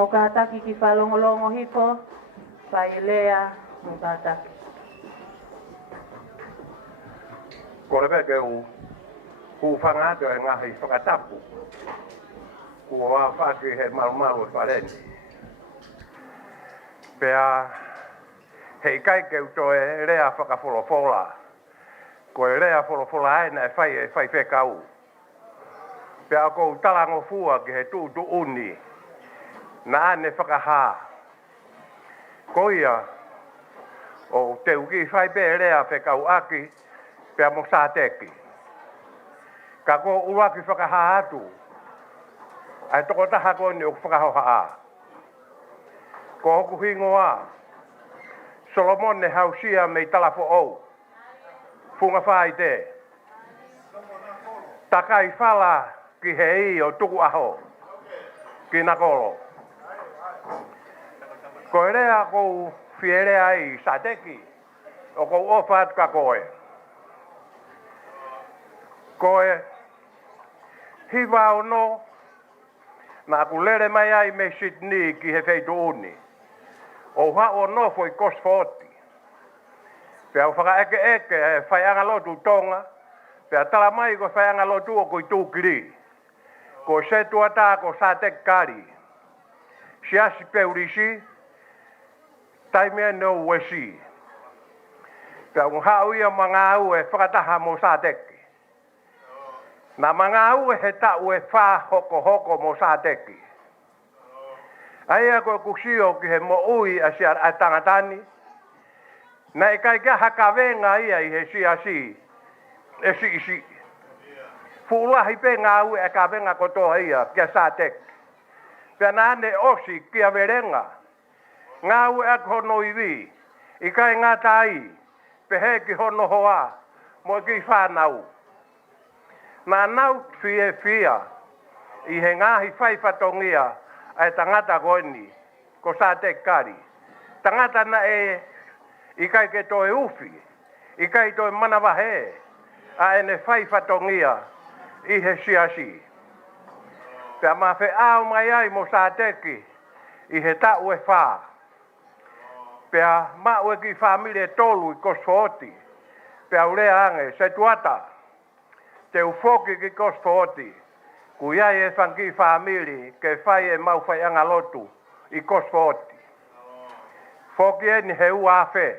Mo kātaki ki whalongolongo hipo, whai lea mo kātaki. Ko rewe ke ku whangātu e ngahi whakatapu. Ku wā whaki he marumaru e whareni. Pea hei kai ke uto e rea whakawholofola. Ko e rea wholofola aina e whai whekau. Pea ko utalango fua ki he tūtu uni. Na ane whakaha. Ko ia, o te uki whai pē rea whekau aki, pea mo Sateki. Ka ko uaki whakaha atu, ai toko taha ko ni o whakahoha a. Ko hoku hingoa, Solomon ne hausia mei talafo ou, funga whai te. Takai whala ki hei o tuku aho, ki nakolo. Ko rea kou whierea i Sateki, o kou ofat ka koe. Koe, hiwa o no, na ku lere mai ai me Sydney ki he feitu uni. O ha o no foi kosfoti. Pea u whaka eke e whai anga lotu tonga, pea tala mai ko whai anga lotu o koi tūkiri. Ko se tuata ko Sateki kari. Siasi peurisi, taimea no wesi. Pea un hau ia mga au e whakataha mo Sateki. Na manga ue he ta'u e wha hoko mo Sateki. Aia koe kusio ki he mo ui a siar a tangatani. Na e kai kia hakawenga ia i he si. E si. Fuulahi pe ngā ue e ka wenga kotoa ia kia Sateki. Pea nane osi kia verenga. Ngā ue ak hono iwi. I kai ngā tai. Pehe ki hono hoa. Mo ki whanau. Nā nau fia. I he ngāhi whaifatongia. Ai tangata koeni. Ko Sateki kari. Tangata na e. I kai ke toe ufi. I kai toe manawahe. A ene whaifatongia. I he siasi. Pea ma fe au mai ai mo Sateki. I he ta'u e wha. Pea ma ue ki familie tolu i kosfooti. Pea urea ange se tuata. Te ufoki ki kosfooti. Kuiai e whanki famili ke whai e mau whai anga lotu i kosfooti. Foki e ni he ua awhe.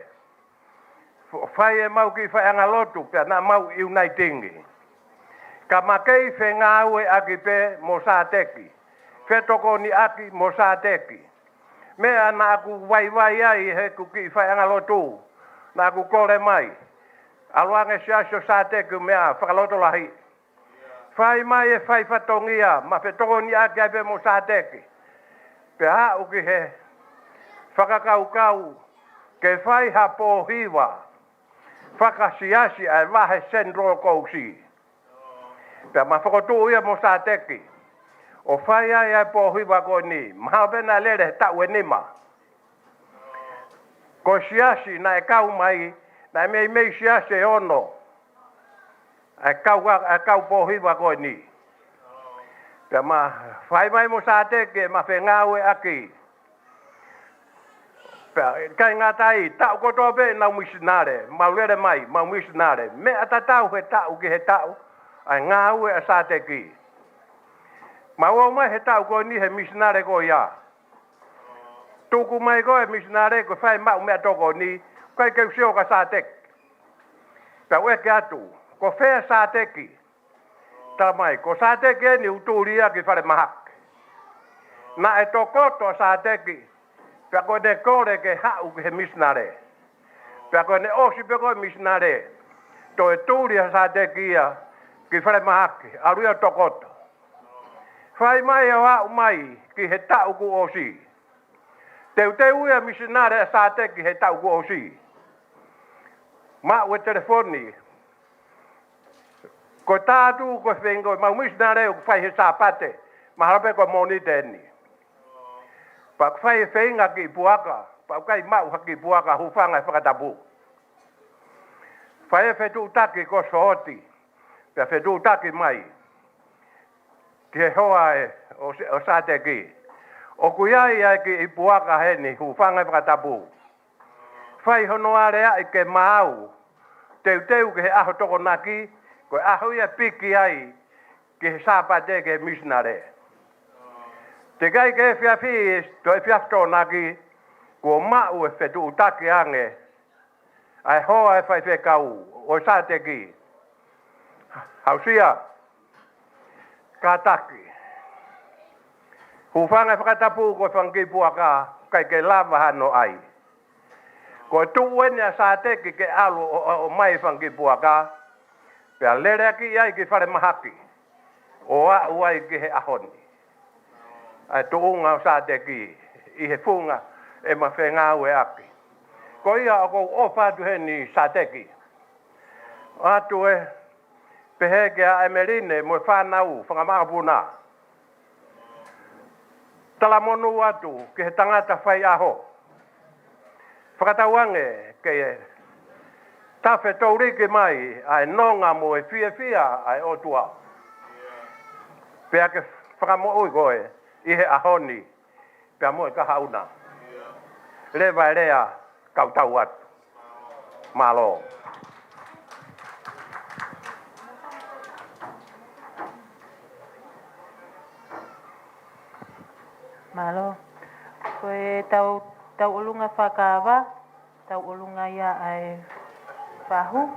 Whai e mau ki whai anga lotu pea na mau i unai tingi. Ka makei whe ngā ue aki pe mo Sateki. Whe toko ni aki mo Sateki. Mea na aku wai ai he kuki whai anga lotu. Na aku kore mai. Aluange siasio Sateki mea whakaloto lahi. Whai mai e whai whatongia. Ma whe toko ni aki ai pe mo Sateki. Pe ha uki he whakakau. Ke whai ha po hiwa. Whakasiasi ai wahe sendro kousi. Pea ma whakotu ia mo Sateki. O whai ai po hiwa ko ni. Maha pena lere ta'u e nima. Ko siasi na e kau mai. Na e mei siasi e ono. E kau po hiwa ko ni. Pea ma whai mai mo Sateki ma whe ngaue aki. Pea kai ngā tai ta'u kotoa pe nau misinare. Mau lere mai, mau misinare. Me ata tau he ta'u ki he ta'u. Ai ngā ue a Sateki. Ma wau mai he tau ko ni he misinare ko ia. Tuku mai ko he misinare ko whai mau mea toko ni. Kai keu sio ka Sateki. Pea weke atu. Ko whea Sateki. Tā mai. Ko Sateki e ni uturia ki whare mahak. Na e tokoto Sateki. Pea ko ne kore ke hau ki he misinare. Pea ko ne osi pe ko he misinare. To e turia Sateki ia. Ki whare mahaki, aruia tokoto. Whai mai e wau mai ki he tau ku osi. Te uia misinare a Sateki he tau ku osi. Ma ue telefoni. Ko tātu ko whengo, mau misinare u whai he sapate. Ma harape ko monite eni. Pa whai he whenga ki puaka. Pa kai mau haki puaka hufanga e whakatapu. Whai he whetu utaki ko sooti. Pea whetu taki mai. Ki he hoa e o Sateki. O kuiai ai ki i puaka heni hu whangai whakatapu. Whai honoarea i ke mau. Teu ki he aho toko naki. Ko aho ia piki ai ki he sapate ki he misinare. Te kai ke whiawhi to e whiafto naki. Ko mau e whetu taki ange. Ai hoa e whai whekau o Sateki. Hausia, kataki. Hufanga whakatapu ko whangi puaka kai ke lava hano ai. Ko tuwene a Sateki ke alu o mai whangi puaka. Pea lere aki ai ki whare mahaki. O a uai ki he ahoni. Ai tuunga o Sateki i he funga e ma whenga ue aki. Ko ia o o whatu he ni Sateki. Atu e pehe ke a emerine mo whanau whangamahapuna. Talamonu atu ke he tangata whai aho. Whakatauange ke tawhe tauriki mai ai nonga mo e fia ai otua. Pea ke whakamoui koe i he ahoni. Pea mo e kahauna. Lewa e rea kautau atu. Malo. Malo. Koe tau ulunga whakawa. Tau ulunga ia ai whahu.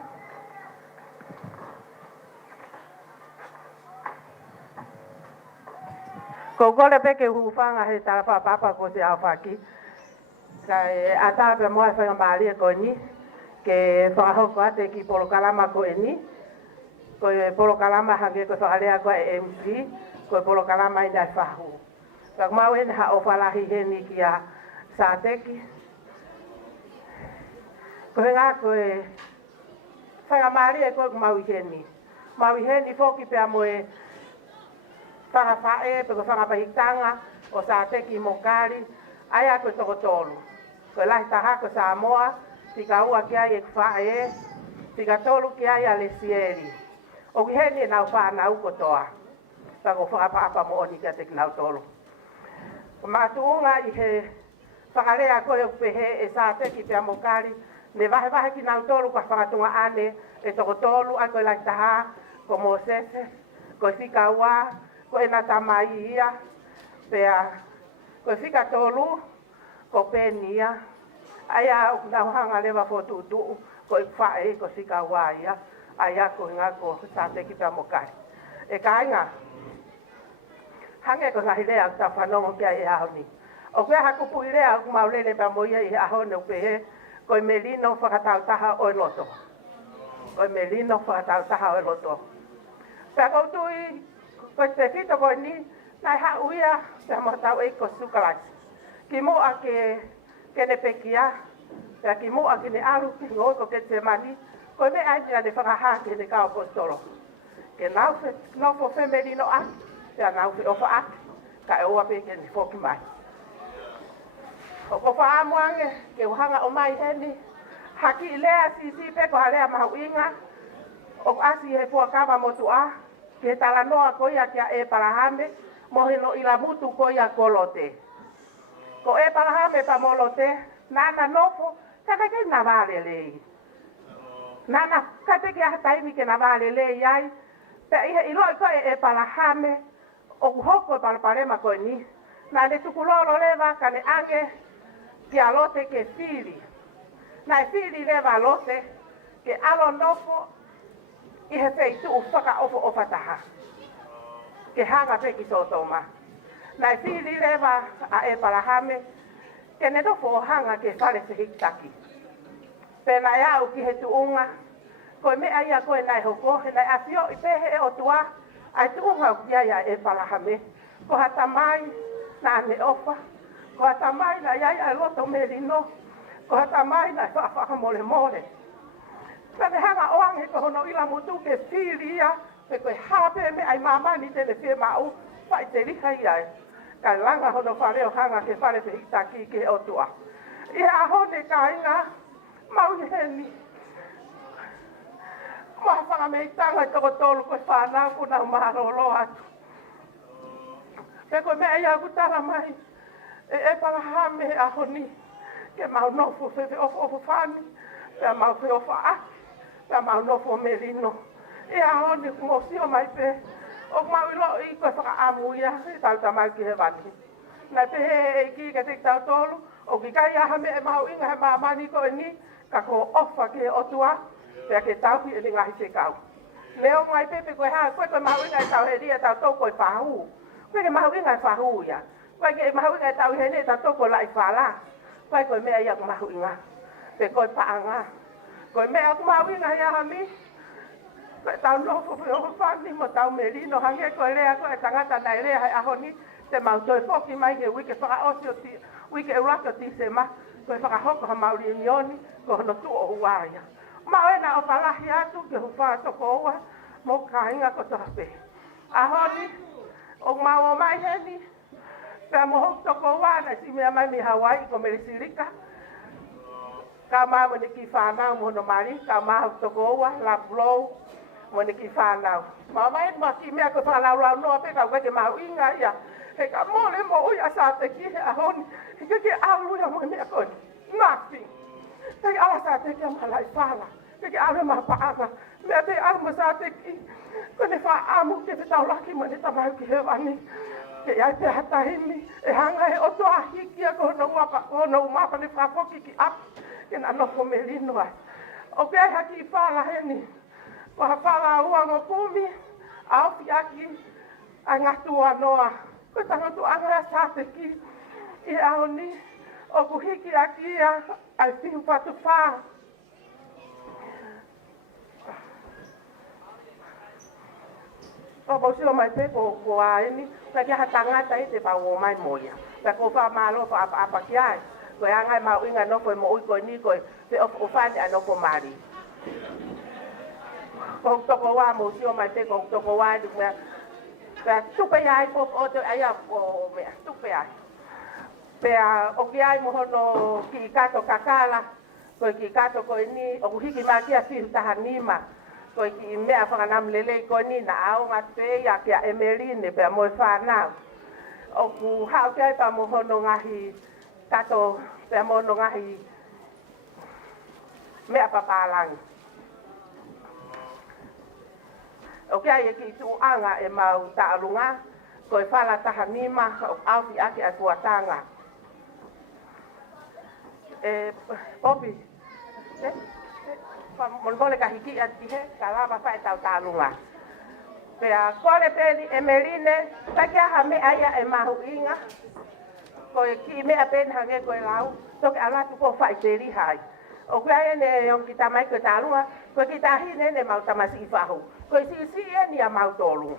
Ko gole peke hufanga he tala papa ko se afaki. Kai ata pe mo fa mali ko ni ke fa ho ko ate ki polo kalama ko eni. Ko polo kalama hage ko fa ale ko MC ko polo kalama ina fa hu. Ka mau en ha o fala hi he ni kia Sateki. Ko nga ko fa mali ko mau he ni. Mau he ni fo ki pe amoe para fae pe ko fa bahitanga o Sateki mokali aya ko tokotolu ko la taha ko Samoa tika ua kia e fae tika tolu kia ya lesieri o heni na fa na u ko toa pa ko fa pa mo oni kia tek na tolu ma tuunga I he whakalea koe pehe e Sateki te mokali ne vahe ki na tolu ko whakatunga ane e toko tolu a koe lai taha ko Mosese ko fika ua ko e na tamai ia pea ko fika tolu ko penia aya na hanga lewa fotu tu ko fae ko fika ua ia aya ko nga ko Sateki te mokali e kainga hange ko ngahilea ta whanongo kia e ahoni. O kia haku puirea ku maulele pa moia I ahone upehe ko melino whakatautaha o loto. Ko melino whakatautaha o loto. Pea ko tui ko te fito ko ni nai ha uia te matau e ko sukalasi. Ki mo a ke ne pekia pea ki mo a ke ne aru ki ngoi ko ke te mani ko me aina ne whakaha ke ne kao postolo. Ke nau fo femelino a ya na ufi ofa ak ka e oa pe ke ni foki mai o ko fa amuange ke hanga o mai heni haki lea si pe ko halea mahuinga o asi he fo kava motua ke tala noa ko ia kia e parahame mohino ila mutu ko ia kolote ko e parahame pa molote nana nofo kaka ke na vale lei nana kate ke hataimi ke na vale lei ai pe ihe ilo ko e parahame o hoko palparema ko ni na le tukulolo leva kane ange kia lote ke fili na fili leva lote ke alo nofo I he feitu ufaka ofo ofataha ke hanga peki sotoma na fili leva a e palahame ke ne dofo hanga ke fale se hiktaki pena ya u ki he tuunga ko me aia ko nai hoko na afio I pehe o tua ai tuunga kia ya e palahame ko hatamai na ne ofa ko hatamai na ya loto melino ko hatamai na fa mole mole na ne hanga oange ko no ila mutu ke filia pe ko habe me ai mama ni te le fe mau fa te li kai ai ka langa hono fa leo hanga ke fa le fe itaki ke o tua ia hone kainga mau heni ma fa me tanga to tolu ko fa na ku na marolo atu pe ko me ia ku tala mai e para hame a honi ke mau no fu fe o fani pe mau fe o fa pe mau no fu melino ia honi mo si o mai pe o mau lo I ko fa amuia ta ta mai ke vani na pe e ki ke te ta tolu o ki kai ha me mau inga ma mani ko ni ka ko ofa ke o tua pe ke tau ki ni ngai se kau leo mai pepe ko ha ko mau inga tau he dia tau to ko fa hu ko ke mau inga fa hu ya ko ke mau inga tau he ne tau to ko lai fa la ko me ia ko mau inga pe ko pa anga ko me aku mau inga ya ha mi ko tau no fo fa ni mo tau melino hange ko le ko tangata na le ha honi te mau to fo ki mai ke wike fa osio ti wike uraka ti se ma ko fa hoko ha mau rioni ko no tu o waia maena o palahi atu ke hufa to koa mo kainga ko tape ahoni o mau mai heni pe mo to koa na si me mai mi Hawaii ko melisirika kama mo ni kifana mo no mari kama to koa la blow mo ni kifana mama et ma ki me ko fala la no pe ka ke mau inga ya e ka mo le mo ya Sateki ahoni ke alu ya mo ni ko nothing Tapi ala Sateki malai fala. Ke ala ma paaka. Me te ala Sateki. Ko ne fa amu ke te tau laki mo ne tamai ki he wani. Ke ai te hata himi. E hanga he oto ahiki ko no mapa ne fa foki ki ap. Ke na no melino ai. O ke haki fala heni. Ko ha fala uango kumi. Au fi aki. A ngatua noa. Ko tanga tu anga Sateki I aoni o ku hiki aki ia ai fihu patu wha. O bausi o mai te ko aeni, ka kia hatangata I te pau o mai moia. Ka ko wha malo pa apa ki ai. Ko anga mau inga no ko mo ui ko ni ko te o whane ano ko mari. Ko toko wa mo si o mai te ko toko wa ni mea. Ka tupe ai ko o te ai o mea tupe ai. Pea o ki ai mo hono ki kato kakala. Ko ki kato ko ni o hiki ma kia fihu tahanima. Ko ki mea whanganam lele ko ni na au ngā te ia kia emerine pea mo whanau. O ku hao kia pa mo hono ngahi kato pea mo hono ngahi mea papalangi. O kia ia ki tu anga e mau taalunga. Ko e whala tahanima o au ki ake a tuatanga. Popi, mon bole ka hiki ati he, kalaba fa tau talunga. Pea kore peni emeline, takia ha me aya e mahu inga. Ko e ki mea pen hange ko e lau, toke alatu ko fa iteri hai. O kaya ne yon kita mai ko talunga, ko kita hine ne mau tamasi I fahu. Ko si e ni a mau tolu.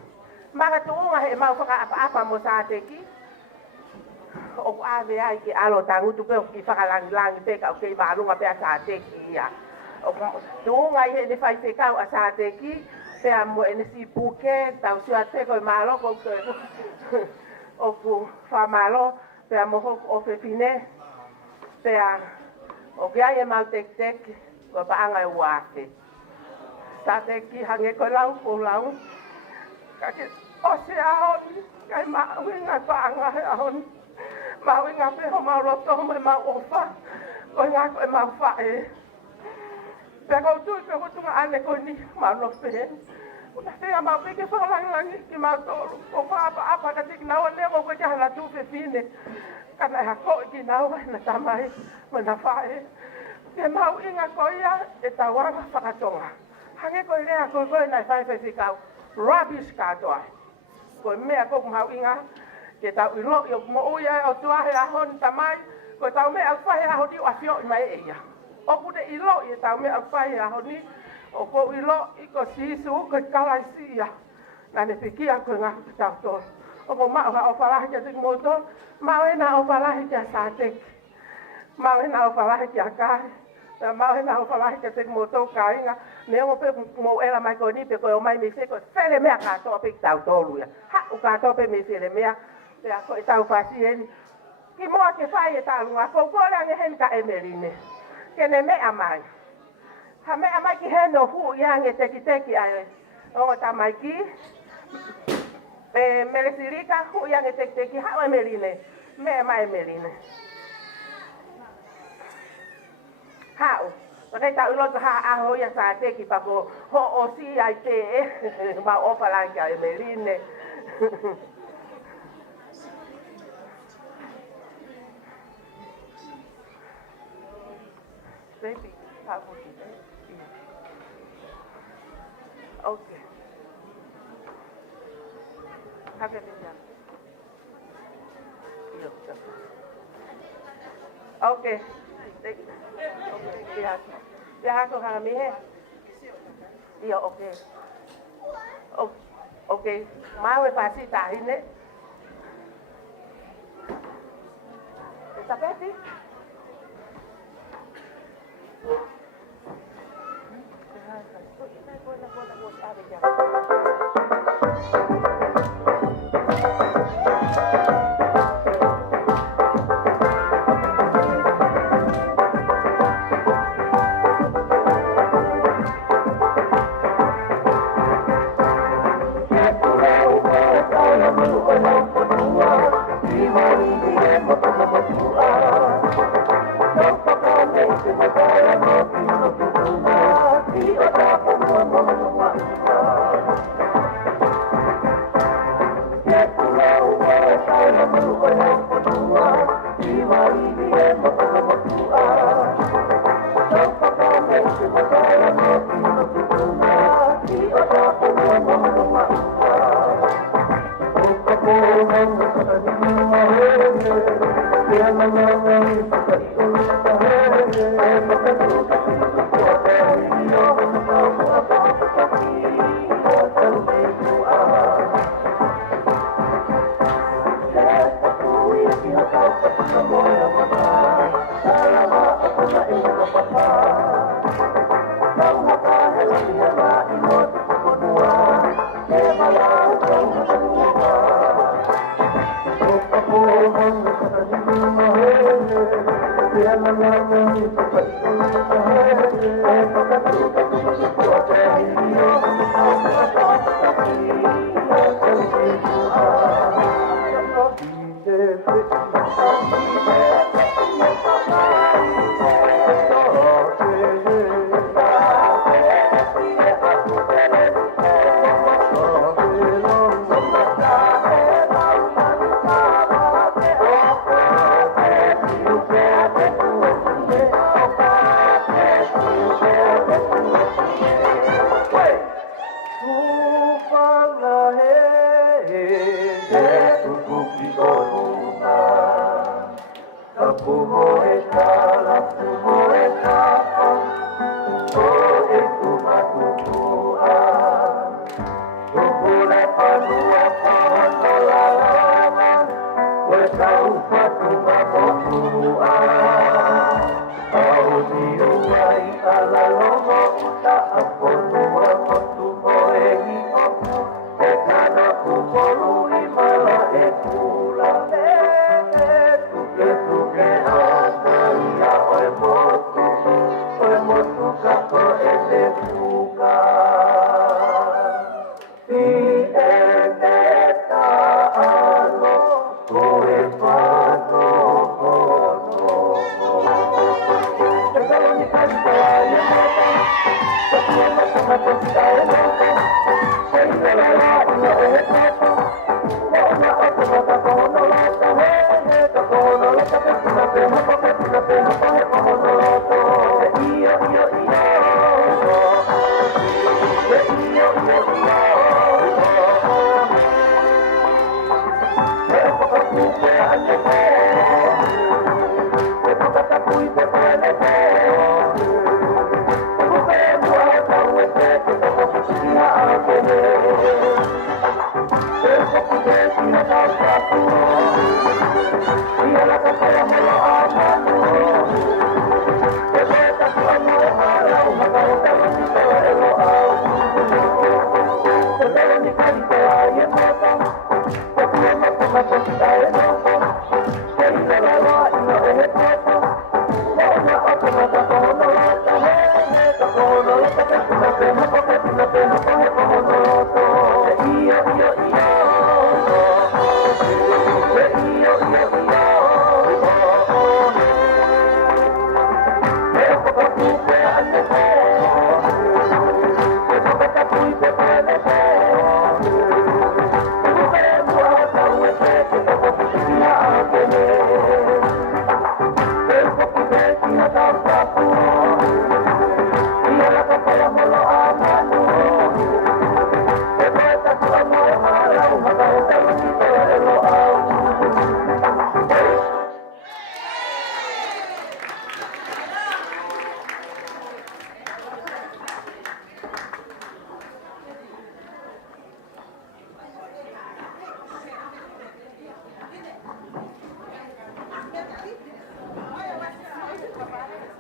Maka tuunga he mau whaka apa mo Sateki. O ave ai ki alo tangu tu pe ki whakalangi pe ka o kei marunga pe a Sateki ia. O tuunga I he ne whai whekau a Sateki, pe a mo ene si puke, tau sua te koe malo ko o ku whamalo, pe a mo hoku o whewhine, pe a o kia e mau tek, ko paanga e uate. Sateki hange koe lau, o lau, kake o se ahoni, kai mawinga paanga he ahoni. Mau inga pe ho mau roto me mau ofa. Ko inga ko e mau whae. Pea kou tui pe hutunga ane ko ni mau no pe. Una whea mau peke whakalangi ki mau tolu. Ko apa ka tiki naua leo ko kia Latu pe fine. Kana e hako ki naua na tamai mo na whae. Pe mau inga ko ia e tawanga whakatonga. Hange ko rea ko koe nai whae whikau. Rubbish katoa. Ko mea ko mau inga. Ke tau ilo yo mo uia o tuahe ahon tamai ko tau me au fahe ahon ni afio I mai eia. O kude ilo I tau me au fahe ahon ni o ko ilo I ko sisu ko kalaisia. Na ne pikia ko nga tau to. O ko ma o falahi ke tik moto, ma na o falahi ke Sateki. Ma na o falahi ke kai. Ma na o falahi ke tik moto kai nga. Ne o pe mo era mai ko ni pe ko mai me se ko fele me ka to pe tau to luia. Ha o ka to pe me fele me Pea ko tau whasi eni. Ki moa ke whai e talunga, ko kore ange hen ka emerine. Kene mea mai. Ha mea mai ki hen o hu I ange teki ai. O tamai ki. Meresirika hu I ange teki hao emerine. Mea mai emerine. Hao. Pakai tau iloto ha aho ia Sateki pa ko ho o si ai te e. Ma opa langi a emerine. Baby, how would you say? Okay. Have you been done? Okay. Ya ko ha mi he. Yo okay. Okay. Mau e pasi ta ine. Está perto?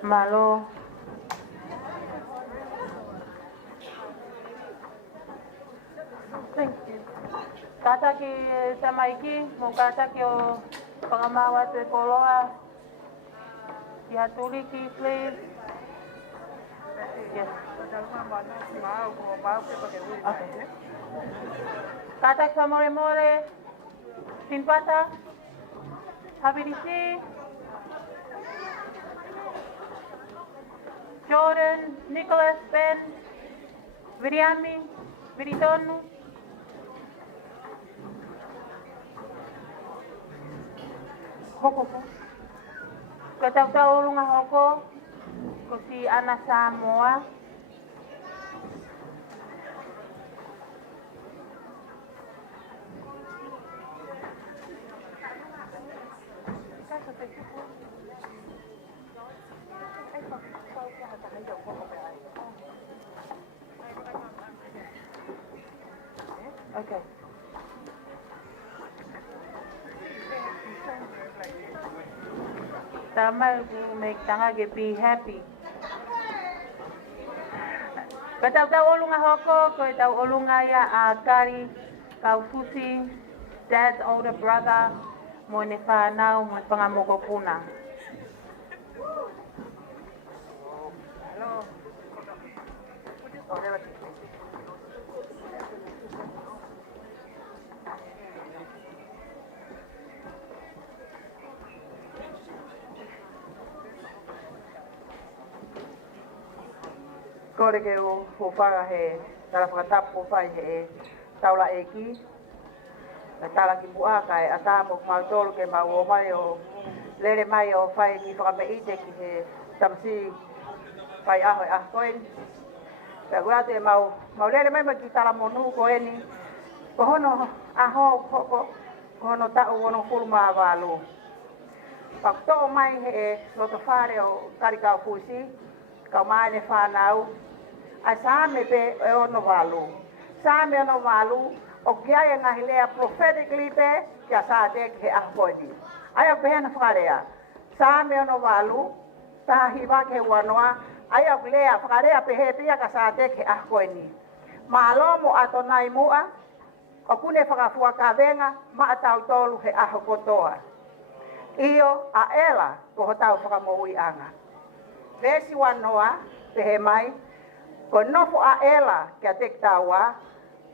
Malo. Thank you. Kata ki sa maiki, mo kata ki o pangamawa te koloa. Ki hatuli ki, please. Yes. Okay. Kata sa more more. Sinpata. Habirisi. Jordan, Nicholas, Ben, Viriami, Viritonu. Hoko po. Kataw-taw nga hoko. Ko si Ana Samoa. Thank you. Okay. Tama will make tanga get be happy. Kata tau olunga hoko, ko tau olunga ya a kari, kau fusi, dad's older brother, mo ne whanau, mo pangamoko puna. Kore ke o whanga he tara whakatapu whai he taula eki. Na tala ki mua kai a tāmo mau tolu ke mau o mai o lere mai o whai ki whakameite ki he tamsi whai aho e ahkoen. Pea kurate mau lere mai ki tala monu ko eni. Ko hono aho hoko, ko hono tau wono fulu maa walu. Pakto mai he loto whare o karikau fusi, kau mai ne whanau. A same pe e ono walu. Same ono walu, o kia e ngahi lea prophetically pe, kia Sateki he ahkoeni. Aia pehena whakarea. Same ono walu, taha hiwa ke wanoa, aia lea whakarea pehe pia ka Sateki he ahkoeni. Maalomo ato nai mua, o kune whakafua ka venga, ma atau tolu he aho kotoa. Iyo a ela ko hotau whakamoui anga. Vesi wanoa, pehe mai, ko nofo a ela kia tektawa,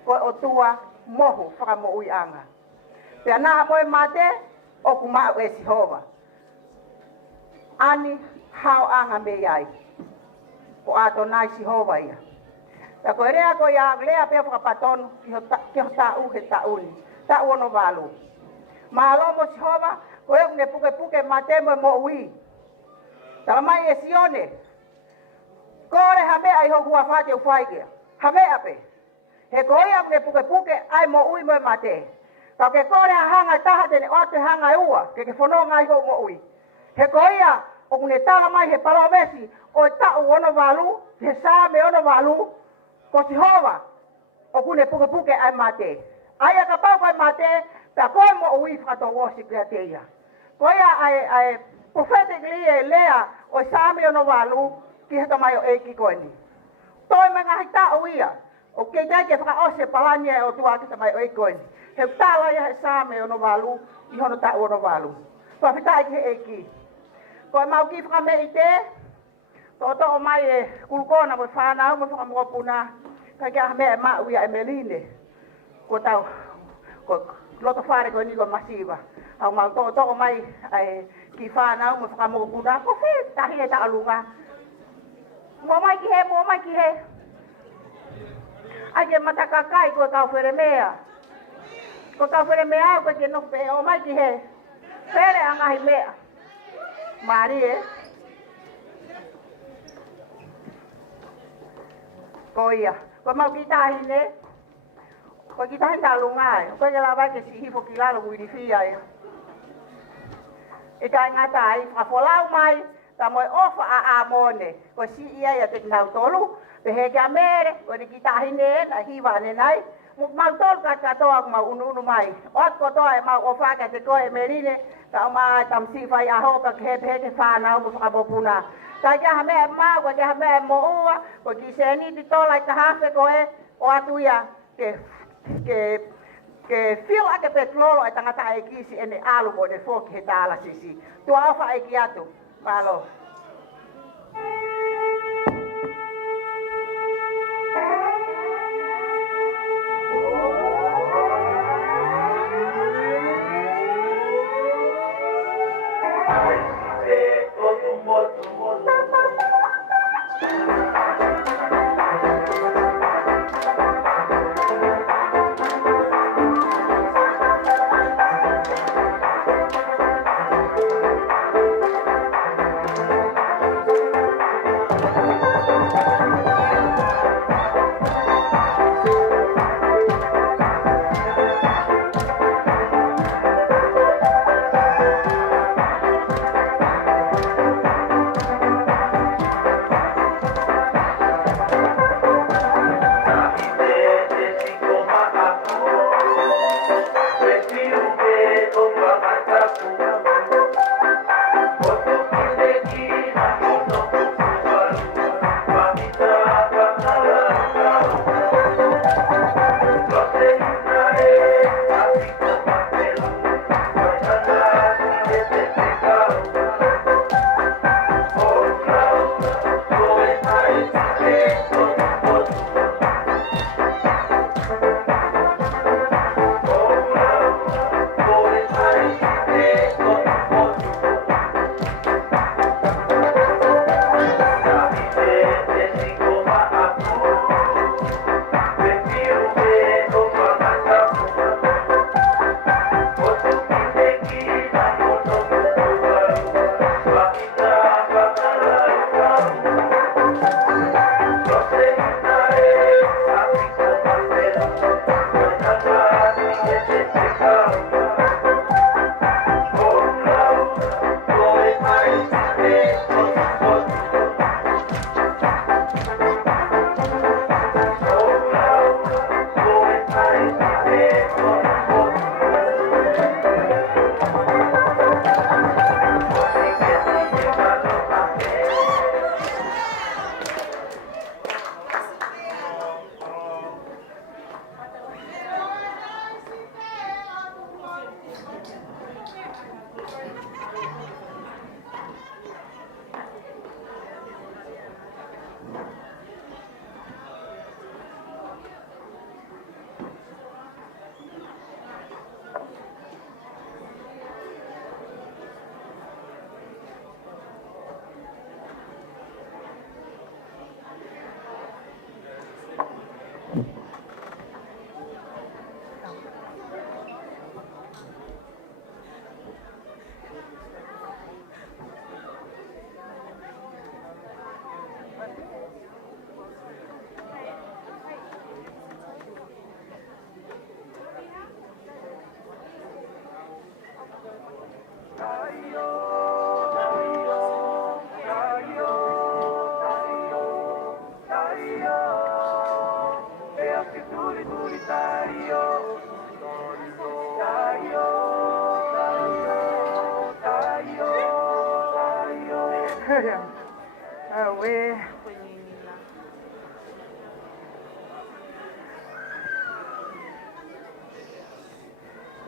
ko o tua mohu whakamoui anga. Pea naa koe mate, o kumau e Sihova. Ani hao anga me iai. Ko ato nai Sihova ia. Pea koe rea koe ia lea pea whakapatonu ki ho tau he tauni. Tau ono walu. Maalomo Sihova, koe une puke mate mo ui. Tala mai e Sione. Kore hamea i ho hua whate u whaikea. Hamea pe. He koe une puke ai mo ui mo mate. Kau ke kore hanga taha tene o te hanga ua. Ke whono ngai ho mo ui. He koe ia o kune tala mai he palomesi o tau ono walu. He same ono walu. Ko Sihova. O kune puke ai mate. Aia ka pau kai mate. Pea koe mo ui whakato wosi kia te ia. Koe ia ai prophetically e lea o same ono walu. Ki hata mai o eki koeni. Toi me ngahi tau ia. O kei ke whakaose palania e o tua kita mai o eki koeni. He tala ia he same ono walu. I hono tau ono walu. Koe whitai ki he eki. Koe mau ki whakamei te. Toto o mai e kulukona mo whanau mo whakamopuna. Kai kia mea e mau ia e meline. Ko tau. Ko loto whare koe ni ko masiva. Au mau toto o mai ki whanau mo whakamopuna. Ko whi tahi e ta alunga. Moimoi ki he. Ai ke matakakai koe kau where mea. Ko kau where mea au koe ke no pe o mai ki he. Where angahi mea. Mari e. Ko ia. Ko mau ki tahi ne. Ko ki tahi ta lunga e. Ko ke la vai ke si hifo ki lalo wiri fia e. E kai ngata ai whakafolau mai. Ta moi ofa a mone. Ko si ia ia te nau tolu. Pe he kia mere. Ko ni ki tahi ne na hiwa ne nai. Mau tolu ka katoa mau unu mai. Ot kotoa e mau ofa ka te koe merine. Ka uma tamsi fai aho ka kepe te whanau mo whakapopuna. Ka kia hamea mau, ka kia hamea mo ua. Ko ki se ni ti tola i tahafe koe. O atu ia ke feel ake petrolo e tangata e kisi ene alu mo ne foki he taala sisi. Tua ofa e ki atu. Malo.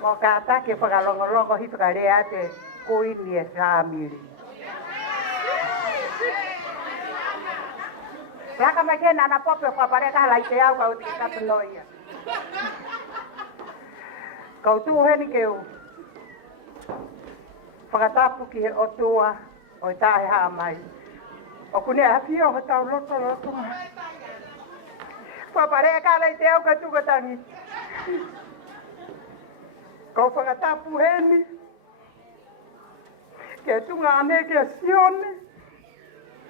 Mo ka atake whakalongolongo hi whakarea te koini e Samiri. Raka mai kena na pope whapare ka lai te au kau te kapanoia. Kau tu heni keu. Whakatapu ki he otua o i tahe haa mai. O kune a whio ho tau loto loto. Whapare ka lai te au ka tukatangi. Kau whakatapu heni, ke tunga ane ke sione,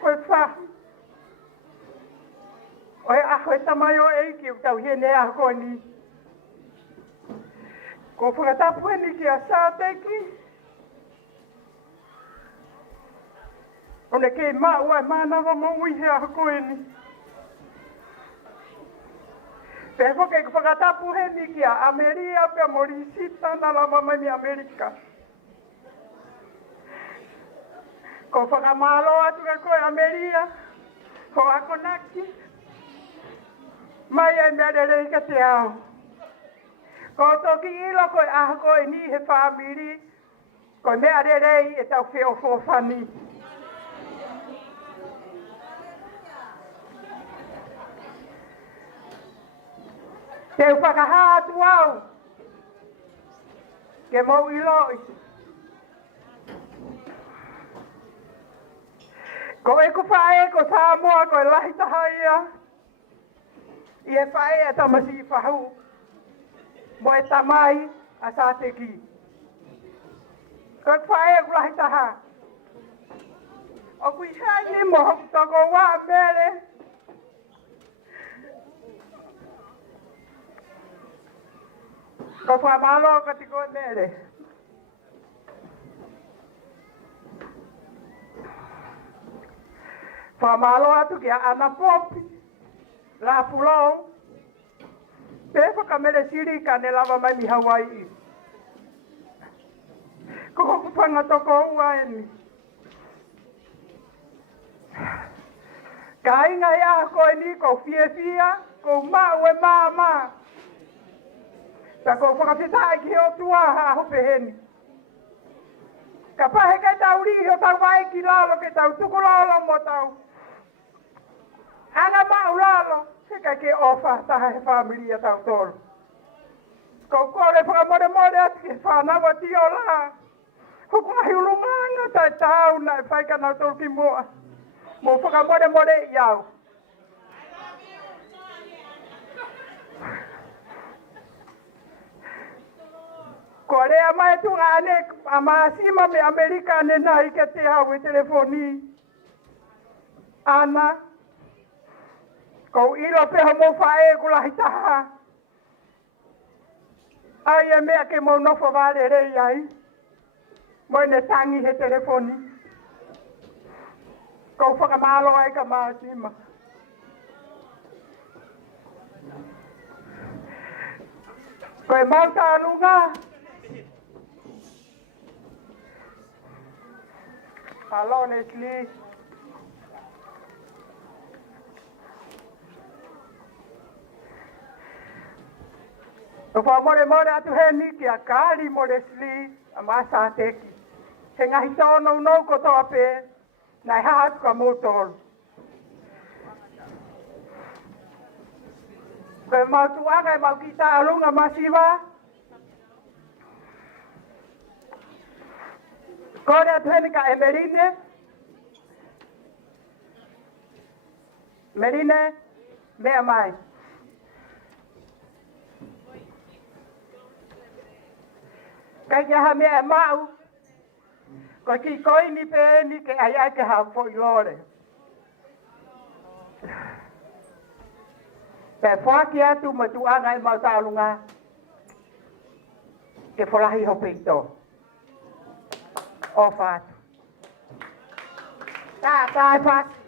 koe whahu. Oe aho e tamai o eiki u tau hene a koe ni. Kau whakatapu heni ki a Sateki. One ke maua e manawa maui he a koe ni. Pefo ke whakatapu heni ki a Ameria pe Morisita na lava mai mi Amerika. Ko whakamalo atu ka koe Ameria, ho ako naki. Mai ai mea rei ka te au. Ko toki ilo koe aha koe ni he whamiri, koe mea rei e tau whio whofani. Te whakahātu au, ke mau iloi. Ko e ku whae ko Samoa ko e lahi tahaia, i e whae e tamasi whahu, mo e tamai a Sateki. Ko e whae ku lahi taha, o kui haini mo hoku toko wā mere, ko whamalo ka te koe mere. Whamalo atu ki a ana popi, la pulou, pefa ka mere siri ka ne lava mai mi Hawaii. Ko hoku whanga toko ua eni. Ka inga ia koe ni ko fia, ko mau e mama. Ta ko whakawhitai ki o tua ha hope heni. Ka pahe kai tau rihi o tau wai ki lalo ke tau tuku lalo mo tau. Ana mau lalo, he kai ke ofa taha he whamiria tau tolu. Ko kore whakamore more ati ke whanawa ti o la. Hoku ahi ulunganga tai tau na e whaika nau tolu ki mua. Mo whakamore more i au. Korea mai tunga ane a maasima me Amerika ane nai ke te hau e telefoni. Ana, kou ilo peho mo whae kula hitaha. Ai e mea ke mo nofo vale rei ai. Mo ne tangi he telefoni. Kou whakamalo ai ka maasima. Koe mauta alunga. Hello, Leslie. Ko more atu he niki a kāri mo Leslie a Sateki. He ngahi tono no ko toa pē, nai hahatu ka mōtoro. Koe mau tuanga e mau kita alunga masiwa. Kore tuene ka e Merine. Merine, mea mai. Kai ke ha mea mau. Ko ki koi ni pe ni ke ai ke ha fo ilore. Pe whaki atu ma tuanga e mau taulunga. Ke wholahi ho pito. O whātu. Tā e whātu.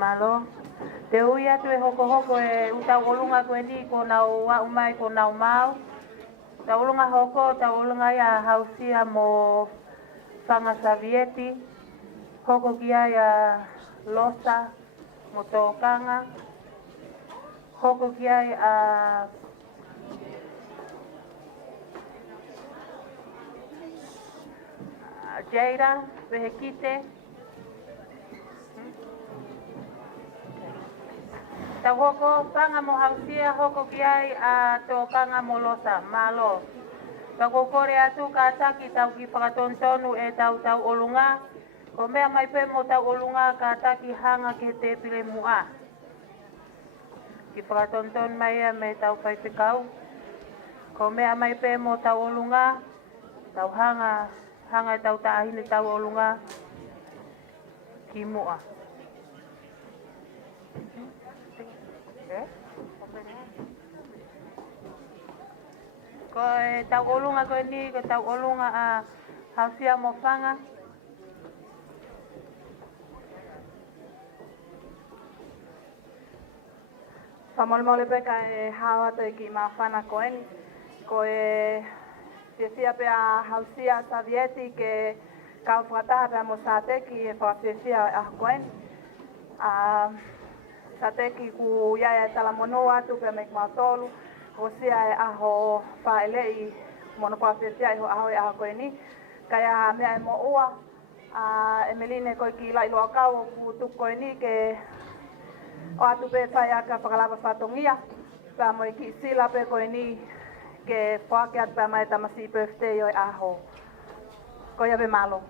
Malo. Te ui atu e hoko hoko e utau olunga koe ni ko nau wa umai ko nau mau. Ta olunga hoko, ta olunga ia hausia mo whanga Savieti. Hoko kia ia losa mo tōkanga. Hoko kia ia Jaira, Vehekite. Tau hoko panga mo hausia hoko kiai a tō kanga mo losa, malo. Tau kokore atu ka taki tau ki whakatontonu e tau olunga. Ko mea mai pe mo tau olunga ka taki hanga ke te pile mua. Ki whakatonton mai e me tau whaipikau. Ko mea mai pe mo tau olunga, tau hanga tau taahine tau olunga ki mua. Ko e tau olunga koe ni, ko tau olunga a hausia mo whanga. Whamolmole peka e hawata ki ma whana koe ni. Ko e sia pea hausia Savieti ke kau whataha pea mo Sateki e whawhia a koe ni. Sateki ku iaia e tala mono atu pea me kumatolu. Ko sia e aho whaelei mono whawhia e ho aho e aho koe ni. Kaya mea e mo ua. E meline koe ki lai loa kau ku tuk koe ni ke o atu pe whai aka whakalapa whatongia. Pea mo i ki sila pe koe ni ke whake atu pea mai tamasi birthday o e aho. Ko ia be malo.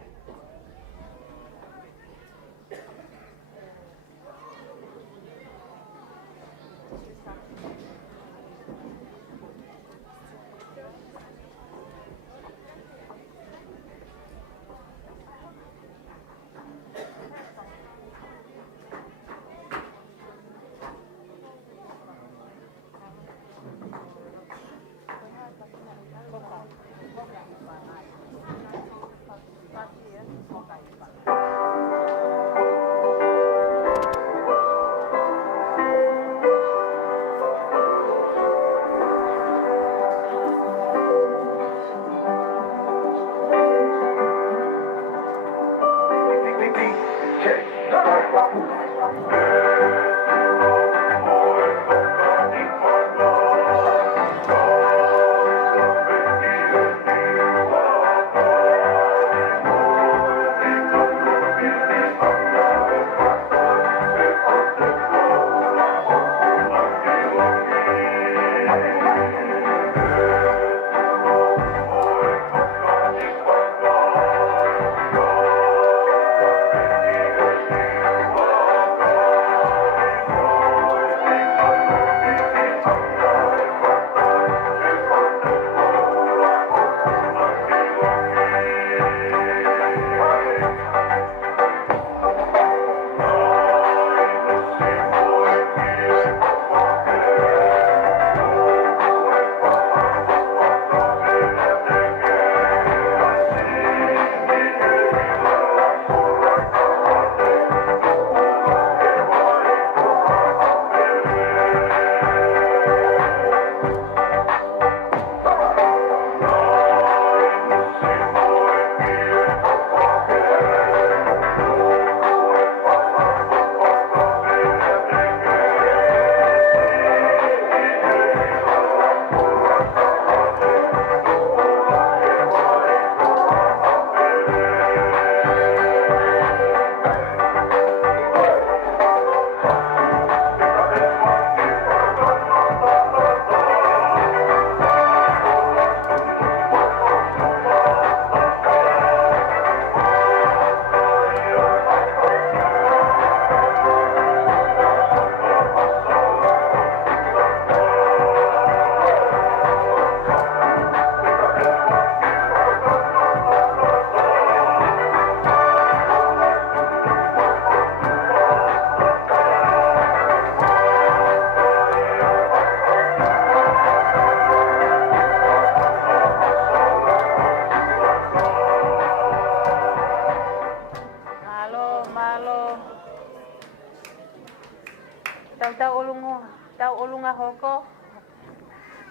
Tau olunga hoko.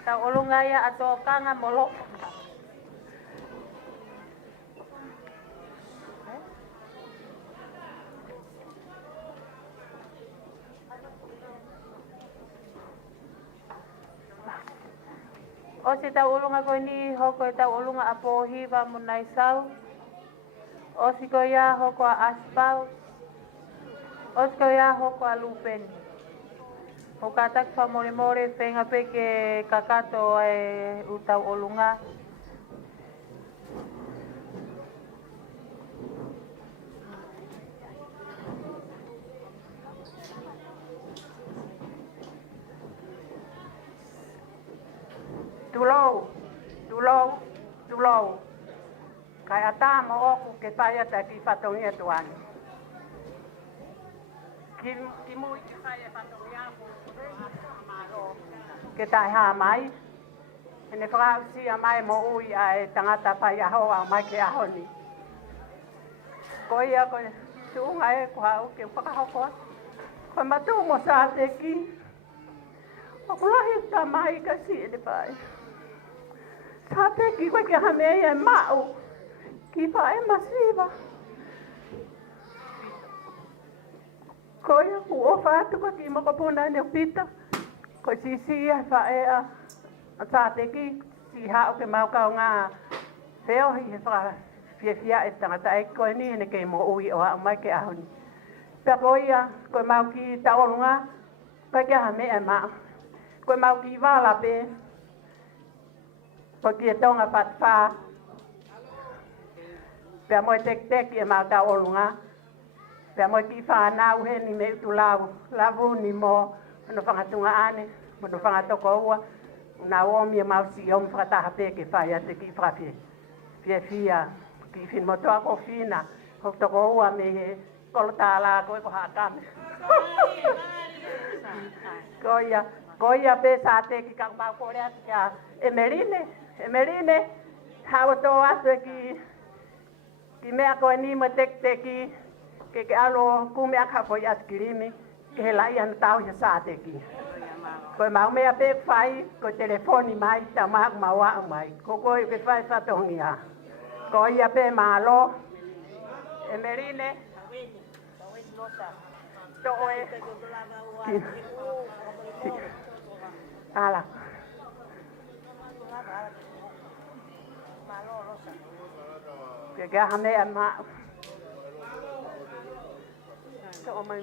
Tau olunga ia ato kanga molo. O se tau olunga koe ni hoko e tau olunga a pohiwa munai sau. O si koe ia hoko a asphalt. O si koe ia hoko a lupeni. Ho kātaki wha more more whenga peke kakato e utau olunga. Tulou. Kai ata mo oku ke whaia ta ki whatongia tuani. Ki mui ki whaia whatongia aku amaro. Ke tai haa mai. Hene whakausi a mai mo ui a e tangata whai aho a mai ke ahoni. Ko ia ko tuunga e ko hau ke whakahokoa. Ko matu mo Sateki. O kulahi ta mai ka si e pai. Sateki koe ke hamei e mau. Ki whae masiva. Ko ia ku o whaatu ko ki makapuna ne pita. Ko si a whae a Sateki si hao ke mau kau ngā wheo hi he whaka whiawhia e tangata e koe ni hene kei mo ui o hao mai ke ahoni. Pea ko ia koe mau ki taolunga koe ke hamei e mau. Koe mau ki wala pe. Ko ki e tonga whatwha. Pea moe tek e mau tau olunga. Pea moe ki whanau he ni me utu lavu ni mo no whangatunga ane, mo no whangatoko ua. Una omi e mau si omi whakataha peke whai ate ki whawhi. Whia ki whin motoa ko whina. Hok toko ua me he kolotala koe ko haakame. Ko ia pe Sateki kak mau kore atu kia Emerine, hawa tō atu ki mea koe ni mo teki ke alo kumea ka foi atu kirimi ke he lai anu tau he Sateki. Koe mau mea pe whai ko telefoni mai ta maa mau au mai. Ko koe ke whai whatongia. Ko ia pe malo. Emerine. To oe. Ala. Que hame ama. So my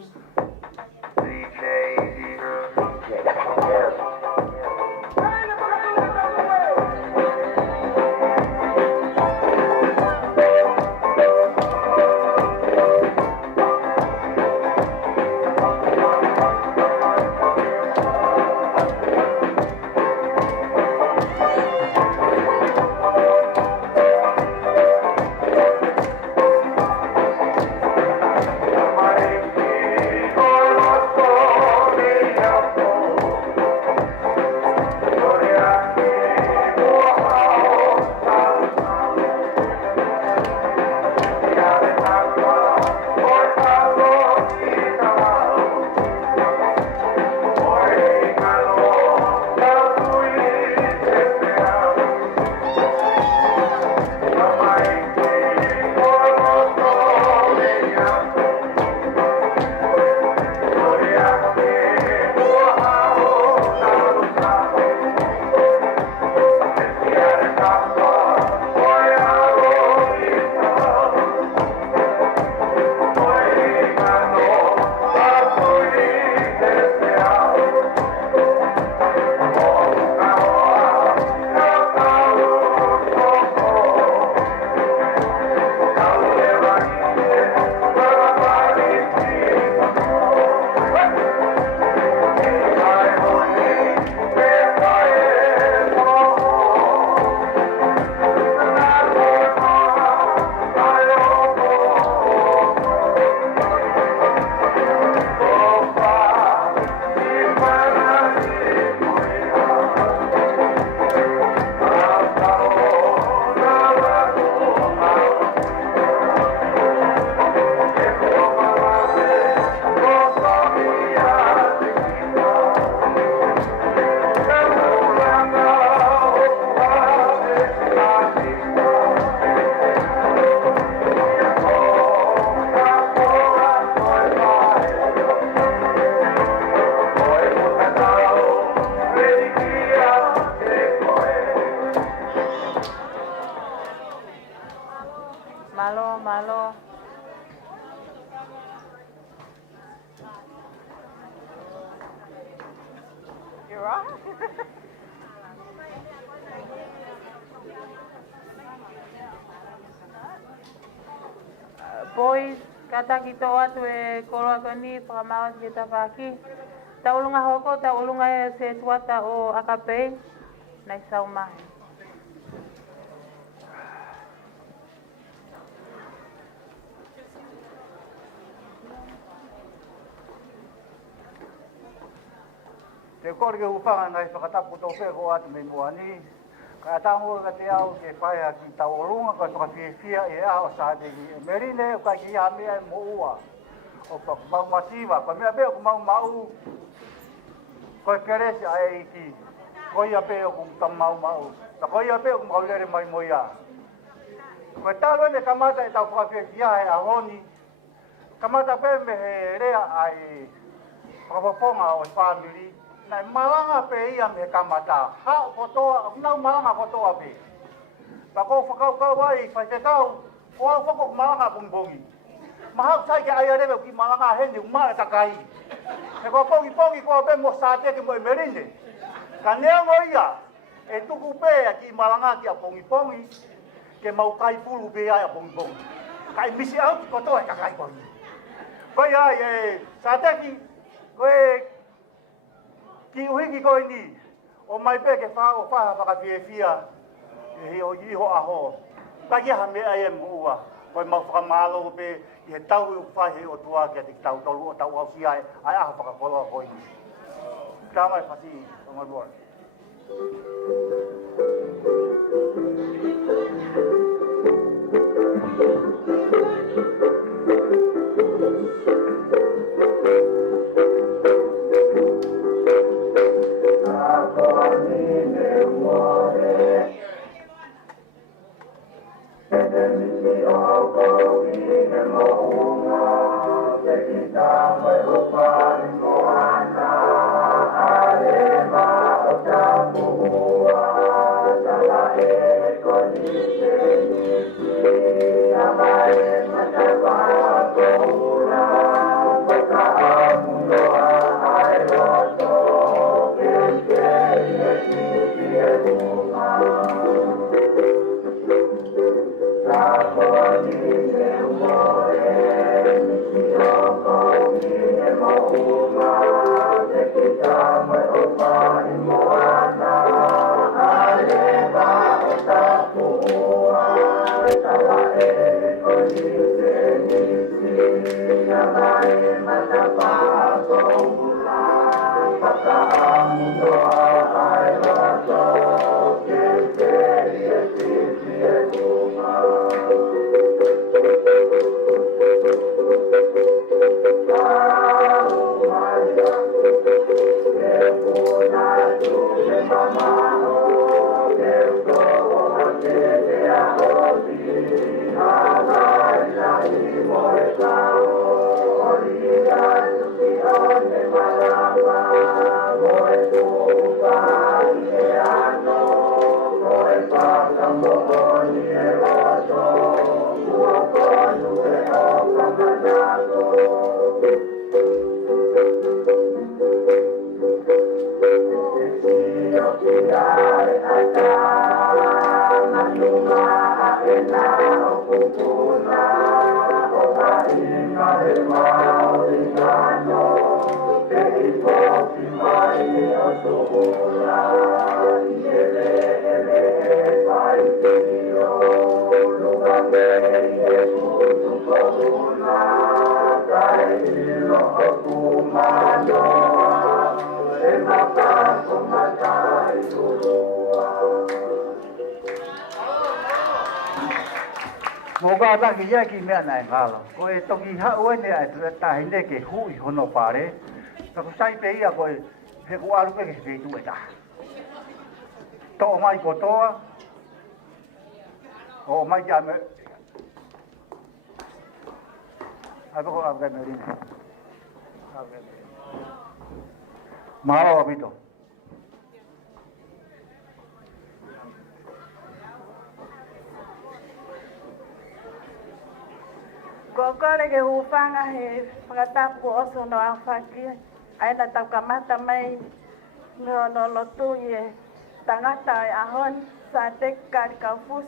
Tuggerah. Boys, kata kita atu e koroa kani whakamawas ki tawhaki. Taulunga hoko, taulunga e se tuata o akapei, nei sau mahi. Te kore ke upanga nai whakatapu tau wheko atu me muani. Ka tangu ka te au ke whaia ki tau orunga ka toka whiwhia e ao Sateki. E merine o ka ki ha mea e mo ua. O ka mau masiva, ka mea beo ku mau mau. Ko e keresi a e iki. Ko ia beo ku tam mau mau. Ta ko ia beo ku mau lere Moimoi a. Ko e talo ne kamata e tau whakawhiwhia e a honi. Kamata pe me he rea ai whakapoponga o family. Nai malanga pe ia me kamata. Hao kotoa, nau malanga kotoa pe. Pako whakau wai, whai te kau, o au whako malanga kumbongi. Mahau sai ke aia rewe ki malanga hene umare takai. He ko pongi ko pe mo Sateki mo e merine. Ka neongo ia, e tuku pe ki malanga ki a pongi. Ke mau kai pulu pe ia a pongi. Kai misi au ki kotoa e takai pongi. Koi ai e Sateki, koe ki uhiki koe ni, o mai pe ke wha o wha whakawhiwhia, e he o iho aho. Ka kia ha mea e mua, koe mau whakamalo pe, i he tau i whahe o tua kia te tau tolu o tau au siai, ai aha whakakoloa koe ni. Tāmai whati, o mai buai. Moga ta ki ia ki mea nai ngala. Ko e toki hau ene ai tu ta hine ke hui hono pare. Ta ko sai pe ia ko he ko alu pe ke se tu eta. To mai ko toa. O mai ja me. Ai ko ave me rin. Ave. Malo abito. Kokore ke hupanga he whakatapu oso no ang whaki. Ai na tau kamata mai no Latu ye tangata e ahon Sateki kari kaufus.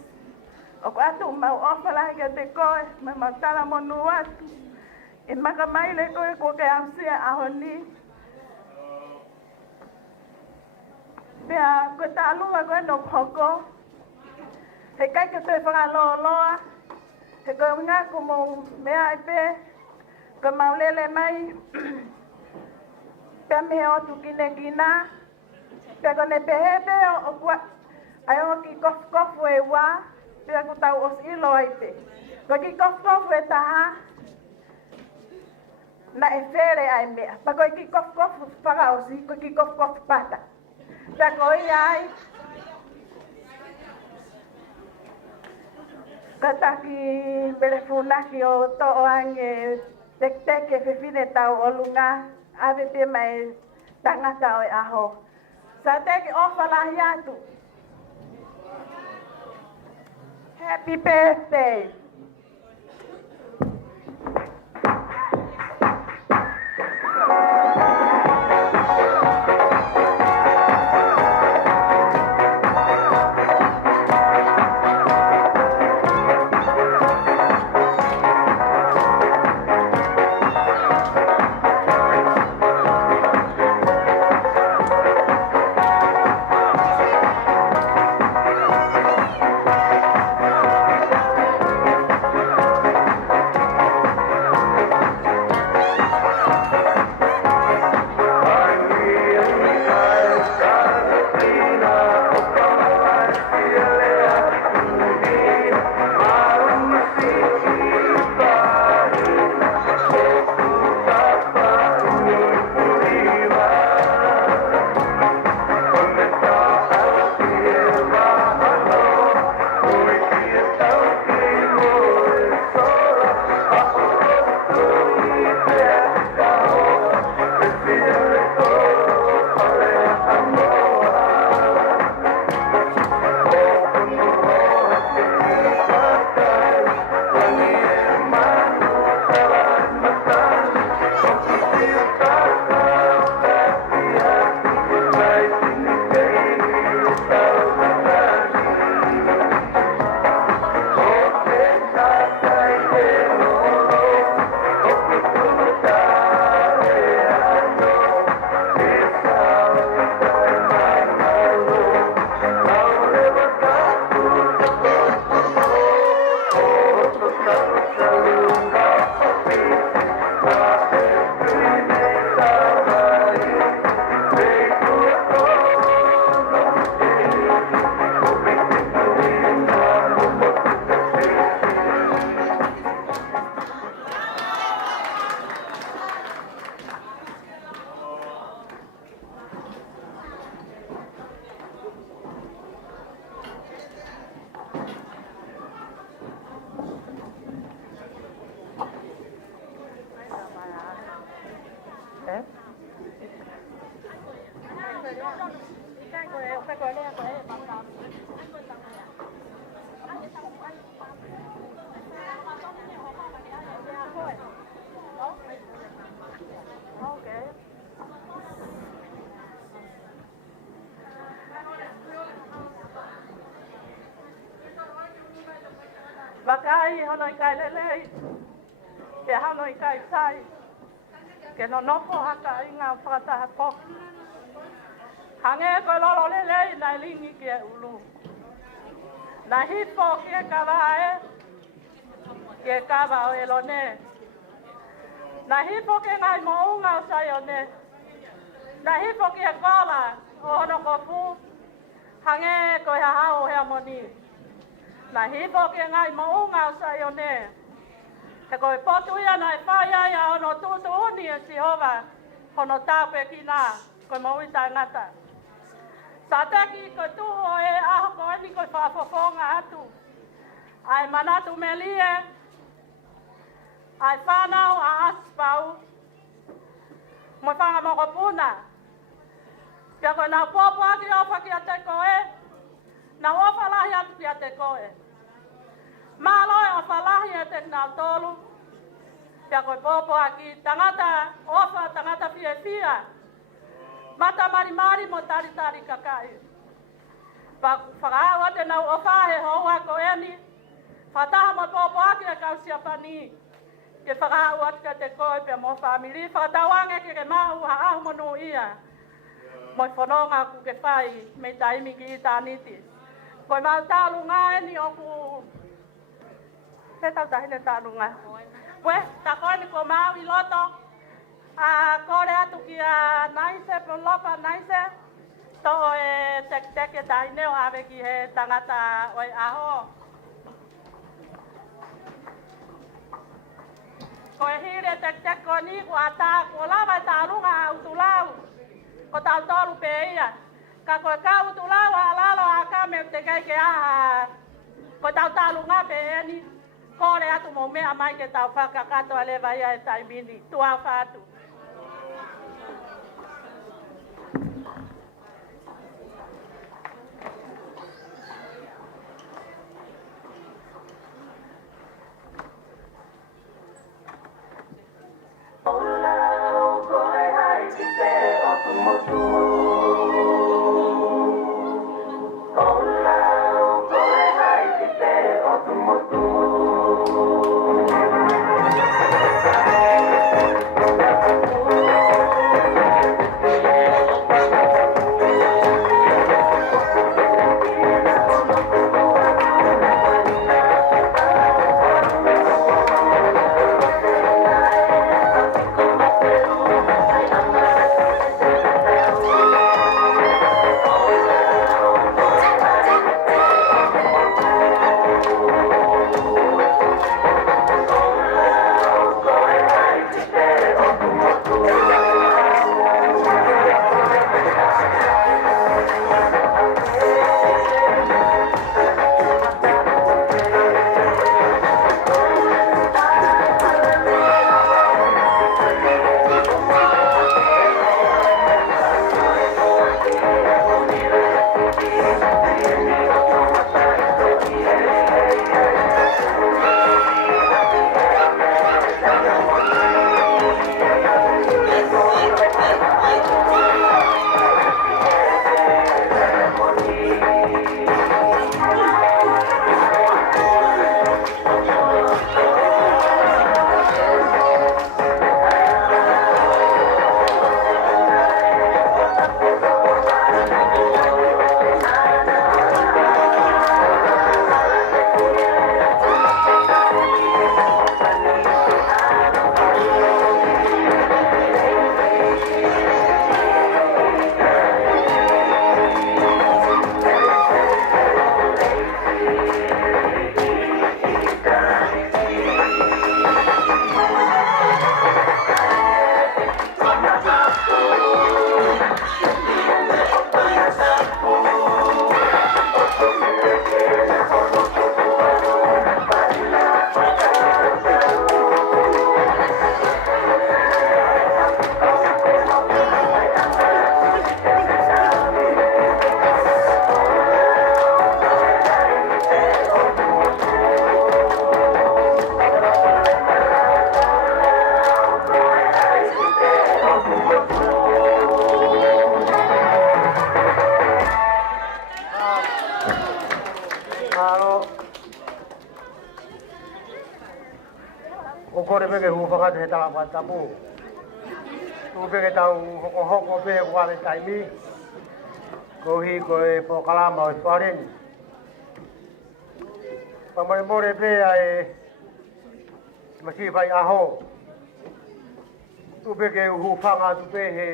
O ko atu mau ofala ke te koe me matala monu atu. E makamaile koe ko ke amsia ahoni. Pea ko talunga koe no koko. He kai ke te whakaloa. He koe ngā ko mo mea e pe. Ko maulele mai. Pea me o tu kine kina. Pea ko ne pehebe o kua. Ai o ki kofu e wā. Pea ko tau os ilo ai pe. Ko ki kofu e taha. Na e where ai mea. Pa ko ki kofu whakaosi. Ko ki kofu pata. Pea ko i ai. Kataki belefunaki o to'o ange teke fefine tau o lunga. Ave te mai tangata o e aho. Sateki ofalahi atu. Happy birthday. Wakai hono I kai lelei. Ke hono I kai sai. Ke no nofo haka I ngā whakataha koki. Hange koe lolo lelei nai lingi ki e ulu. Na hifo ki e kawa e. Ki e kawa o elone. Na hifo ki ngai mounga o sai o ne. Na hifo ki e kola o hono kofu. Hange koe hahao hea moni. Na hifo ki ngai mounga o sai o ne. He koe potu ia nai whai ai a hono tutu uni e Sihova. Hono tāpe ki nā. Koe maui tai ngata. Sateki koe tuho e aho koe ni koe whaafofonga atu. Ai manatu me lie. Ai whanau a aspau. Moi whanga moko puna. Pia koe nau popo aki ofa ki a te koe. Nau ofa lahi atu ki a te koe. Māloi ofa lahi e te nau tolu. Pia koe popo aki tangata ofa tangata fia fia. Mata mari mo tari kakai. Whakaawa te nau o whahe hoa ko eni. Whataha mo popo aki a kausia pani. Ke whakaawa tika te koe pia mo whamiri. Whatawange ke mahu haahu mo nuu ia. Moi whanonga ku ke whai me taimi ki i tāniti. Koe mau tālu ngā eni o ku... Te tau tahine tālu ngā. Koe, ta koe ni ko mau i loto. Kore atu ki a naise, lopa naise. To e teke tahine o ave ki he tangata o e aho. Koe hire tek ko ni ko ata ko lava e tālunga a utulau. Ko tau tolu pe ia. Ka koe ka utulau a lalo a kame te keike aha. Ko tau tālunga pe eni. Kore atu mo mea mai ke tau whakakato a lewa ia e taimini. Tua whatu. Kore peke hu whakata he tala whatapu. Tu peke tau hoko peke kua me taimi. Ko hi ko e po kalama o wharen. Pamare more pe ai masi whai aho. Tu peke hu whanga tu pe he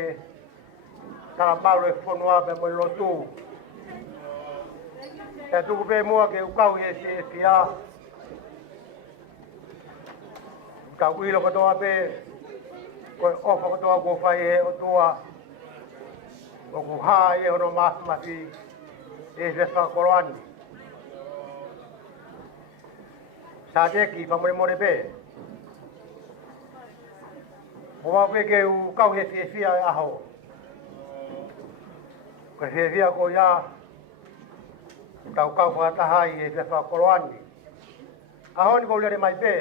tala mauro e whanua pe mo lotu. E tuku pe mua ke ukau he se kia. Ka uilo katoa pe ko ofa katoa ko fai e o toa o ku ha e ono masi e se fa koroani Sateki famore more pe o wa pe ke u kau he se fia aho ko se fia ko ya tau kau fa ta hai e se fa koroani aho ni ko le mai pe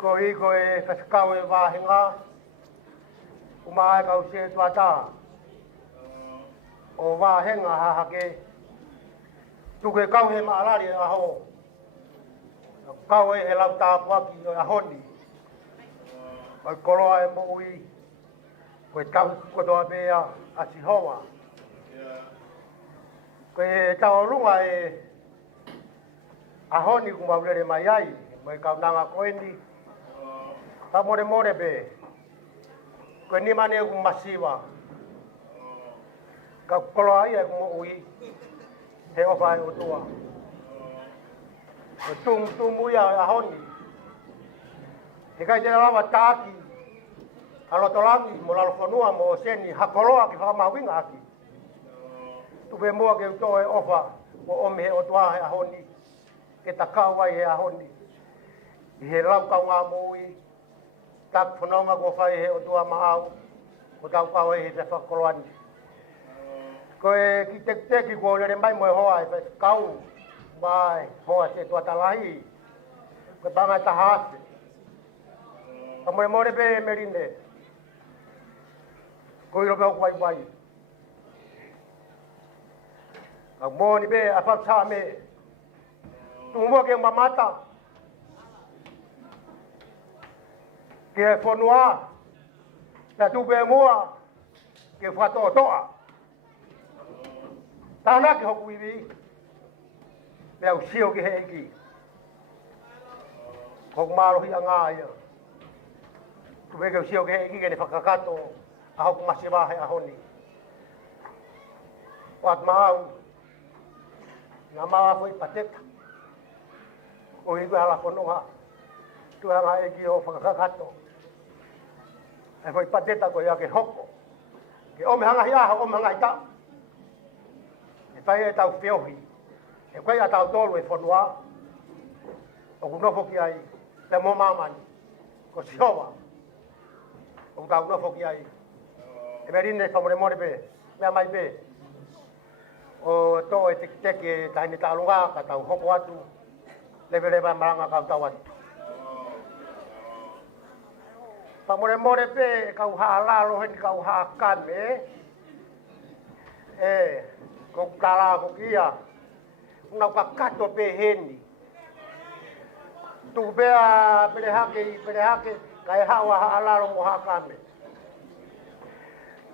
ko i ko e whaskau e wāhinga, Kumae kau se tuata. O wa henga hahake. Tuke kau he maalari aho. Kau e lau tāpuaki o ahoni. Oi koroa e moui. Koe tau kotoa bea a sihoa. Koe tau runga e ahoni kumaulere mai ai. Mai kau nanga koeni. Ta more more be. Koe ni mane kumasiwa. Kau koroa ia kumoui. He ofa e utua. Tumu ia ahoni. He kai te lawa tāki. Alotolangi mo lalofonua mo seni hakoloa ki whakamawinga aki. Tupe mua ke utoe ofa mo omi he otua he ahoni. Ke takau ai he ahoni. I he laukau ngā mui. Tak whanonga ko whai he otua maau. Ko tau kau he te whakoloani. Koe ki teki ko lere mai mo e hoa e whai kau. Mai hoa se tuatalahi. Koe panga e tahase. Amore more be merinde. Koe robe o kwai kwai. Ang moni be afak sa me. Tumuwa ke mamata. Ke fonua. Na tube mua. Ke fato toa. Tana ke hoku iwi. Me au sio ke heiki. Hok maro hi anga ia. Tube ke sio ke heiki ke ne whakakato. Ahau kumasiwa he ahoni. Wat mau. Nga mawa foi pateta. O hiku hala konoha. Tu hanga eki o whakakato. E foi pateta ko ia ke hoko. Ke ome hanga hiaha, ome hanga ita. E tai e tau whiohi. E koe a tau tolu e whanua. O kunofo ki ai. Te mo mamani. Ko sihowa. O tau kunofo ki ai. E merine whamore more pe. Mea mai pe. O to e teki tahini tālunga ka tau hoko atu. Lewe maranga kau tau atu. Whamore more pe kau haa lalo heni kau haa kame. E, kau kala ko kia. Unau ka kato pe heni. Tu bea perehake kai hawa haa lalo mo haa kame.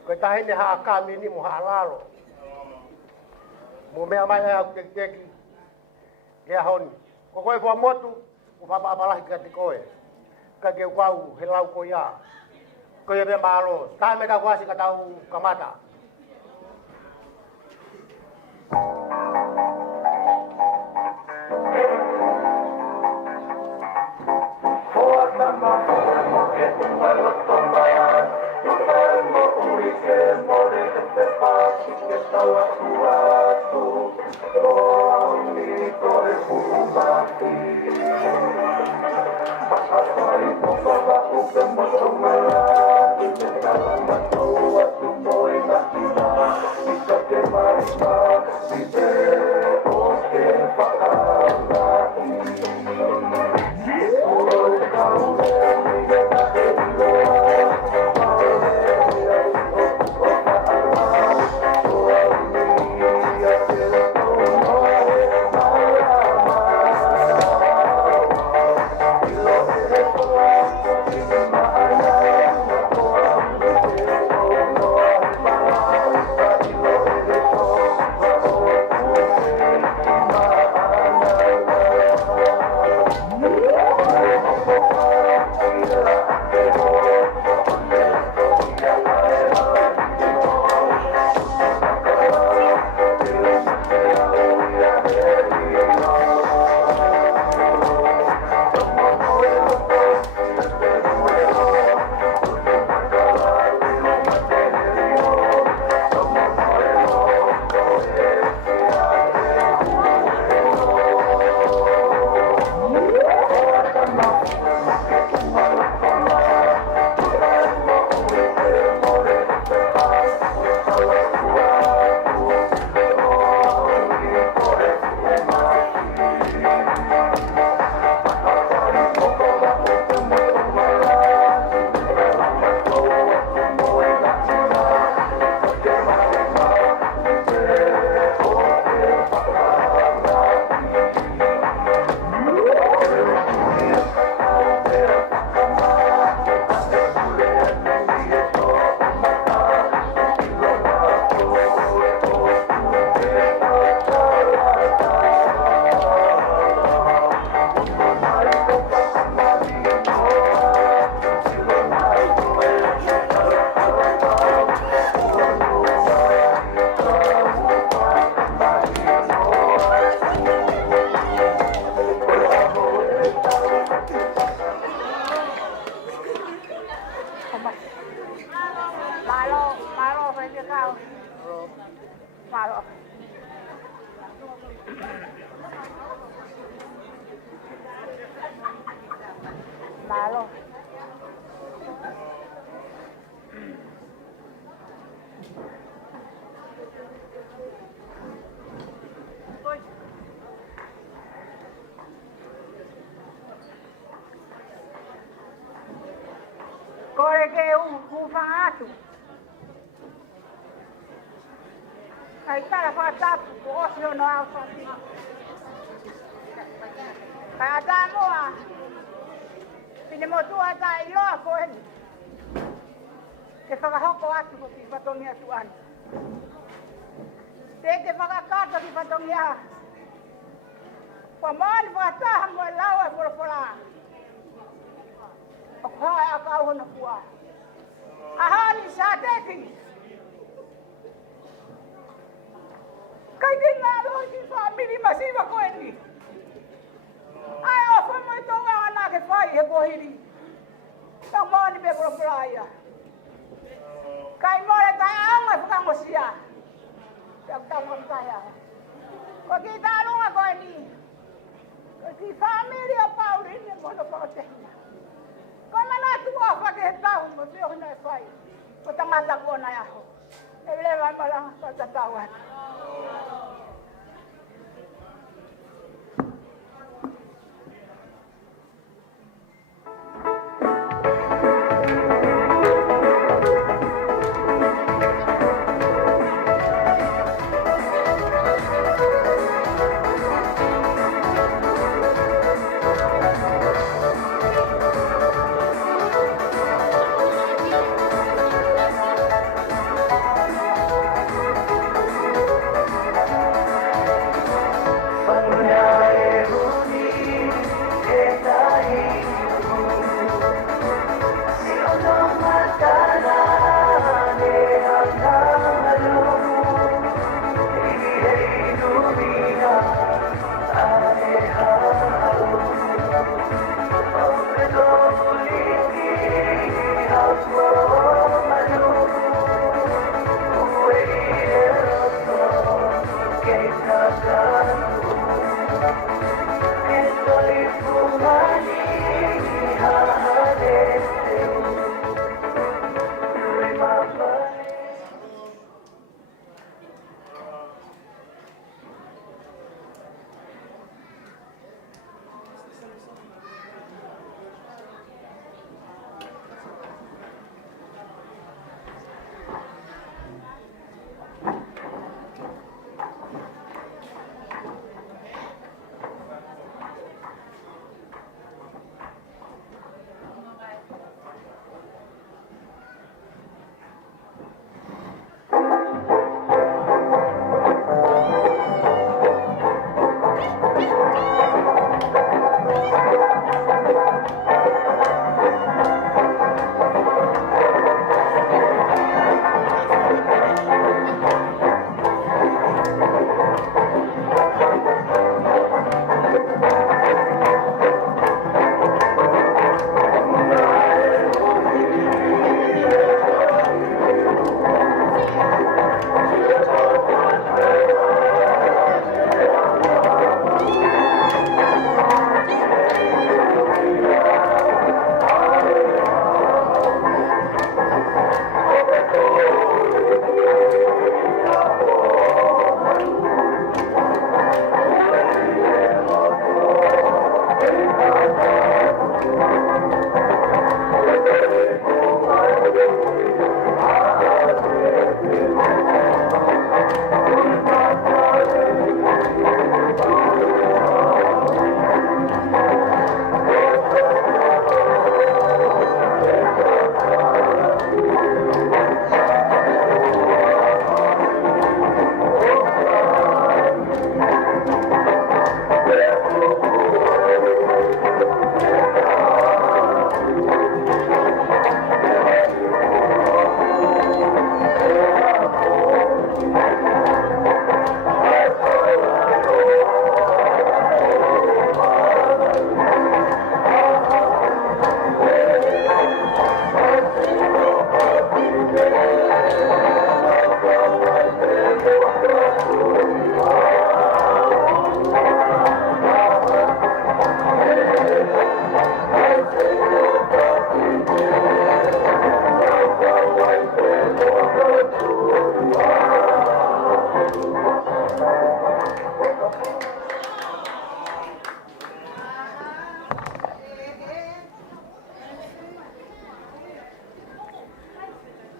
Koe tahini haa kame ni mo haa lalo. Mo mea mai au teki. Ia honi. Ko koe fua motu, ko whapapalahi ka te koe. Ka ke wau he lau ko ia. Koe be malo. Tae me ka kuasi ka tau kamata. Malo. Kore ke ufangatu. Ai kara whatapu ko osio no au whati. Kai ata moa. Pine motua ta iloa ko heni. Ke whakahoko atu ko ki whatongi atu anu. Te whakakata ki whatongi a. Whamani whataha mo lau e poropola. O koe a kau hona kua. Ahani Sateki. Kai te ngā rohi ki whamiri masiwa koe ni. Ai o whamai tonga ana ke whai he kohiri. Tau mani me poropola ia. Kai more tai aunga whakangosia. Tau ngosaya. Ko ki tālunga koe ni. Ko ki whamiri o Paula ni mono pakotehina. Ko mana tua whake he tau mo whio hina e whai. Ko tangata kona e aho. E lewa malanga ko ta tau atu.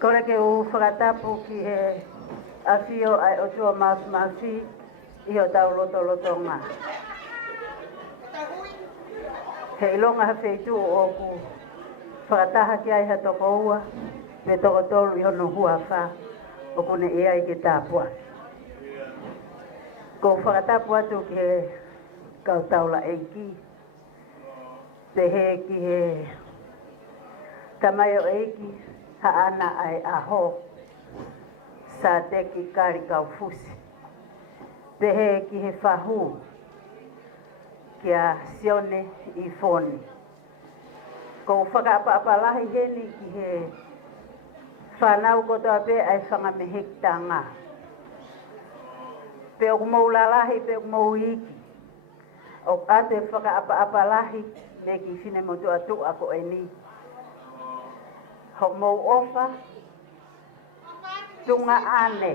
Kore ke u whakatapu ki he awhio ai o tua mawhi i o tau loto loto ngā. He ilonga hawhitu o ku whakataha ki ai ha toko ua me toko tolu i hono hua wha o kune ia i ke tāpua. Ko whakatapu atu ki he kautaula eiki. Te he ki he tamai o eiki ha ana ai aho. Sateki kari kaufusi. Te he ki he whahu. Kia sione i foni. Ko whakaapa-apalahi heni ki he whanau kotoa pe ai whangamehekta ngā. Pe o kumou lalahi, pe o kumou iki. O ate whakaapa-apalahi me ki whine motu atu ako e ni. Ho mou ofa, tunga ane.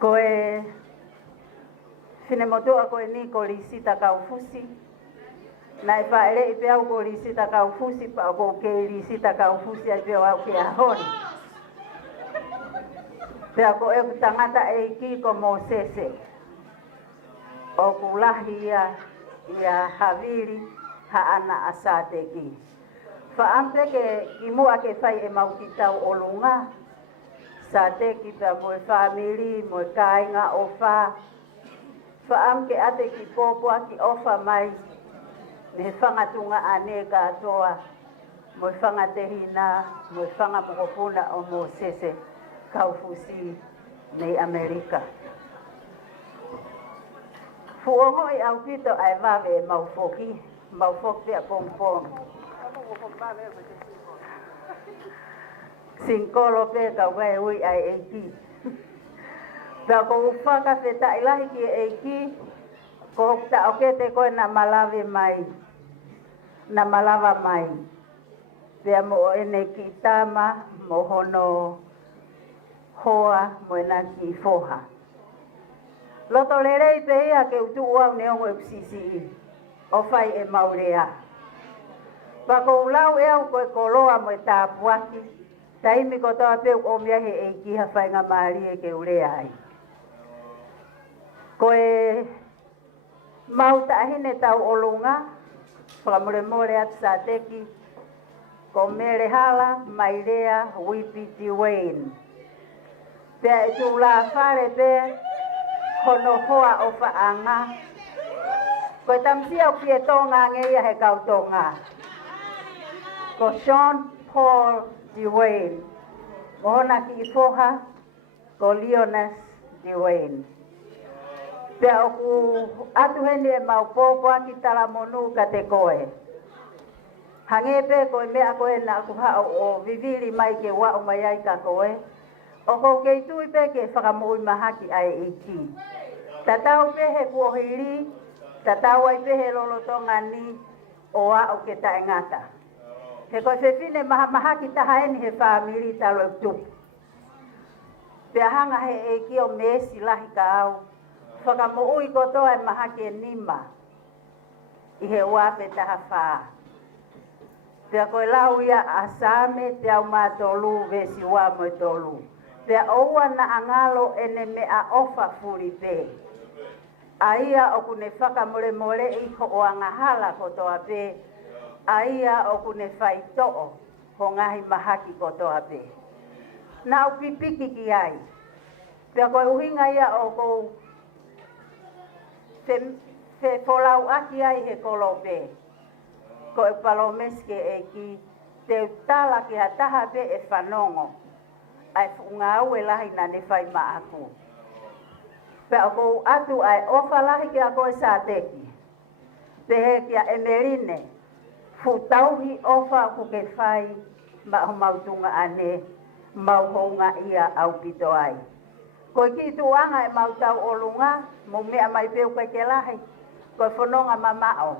Ko e whine motu ako e ni ko risita kaufusi. Na e whaere i peau ko risita kaufusi pa o ko ke risita kaufusi ai peau au ke ahoni. Pea ko e tangata e ki ko mo sese. O kulahi ia haviri ha ana a Sateki. Whaampe ke ki mua ke whai e mauti tau o lunga. Sateki pea mo e whamiri, mo e kāinga o wha. Whaamke ate ki pōpua ki ofa mai. Me whangatunga ane katoa. Mo e whangatehina, mo e whangapukopuna o mo sese. Kaufusi nei Amerika. Fuongo i au pito ai wawe e maufoki. Maufoki pia pompon. Sinkolo pe ka wai ui ai eiki. Pea ko ufaka feta ilahi ki eiki. Ko hokta okete koe na malawe mai. Na malawa mai. Pea mo ene ki tama mo hono hoa mo ena ki foha. Loto lerei pe ia ke utu uau neongo e kusisi o whai e maurea. Pako ulau e au koe koloa mo e tāpuaki. Taimi ko toa peu o miahe e ki ha whai ngā maari e ke urea ai. Koe mauta ahine tau olunga. Whakamure more atu Sateki. Ko mere hala mairea wipiti Wayne. Pea e tu la whare pe hono hoa o whaanga. Koe tamsia o kie tonga ngeia he kautonga. Ko Sean Paul Dwayne. Mohona ki foha ko Leonas Dwayne. Pea o ku atu heni e maupopua ki talamonu ka te koe. Hangepe koe mea koe na aku hao o viviri mai ke wao mai ai ka koe. O ko kei tui pe ke whakamui mahaki ai iti. Tatau pehe kuohiri, tatau ai pehe lolotonga ni o a o ke taengata. He koe whewhine mahaki tahaeni he whamiri talo tupu. Pea hanga he eiki o mesi lahi ka au. Whakamui kotoa e mahaki e nima. I he wape taha whaa. Pea koe lau ia asame te au mātolu vesi wā mo e tolu. Pea oua na angalo ene mea ofa furi pe. Aia o kune whakamure more i ho o angahala kotoa pe. Aia o kune whaitoo ho ngahi mahaki kotoa pe. Na u pipiki ki ai. Pea koe uhinga ia o kou te polau aki ai he kolope. Koe palomeske e ki te utala ki ha taha pe e whanongo. Ai whunga au e lahi na ne whai ma aku. Pea kou atu ai ofa lahi ki a koe Sateki. Te he ki a emerine. Futauhi ofa ku ke whai ma mautunga ane. Mauhonga ia au pito ai. Koe ki tuanga e mautau olunga. Mo mea mai peu koe ke lahi. Koe whanonga mamao.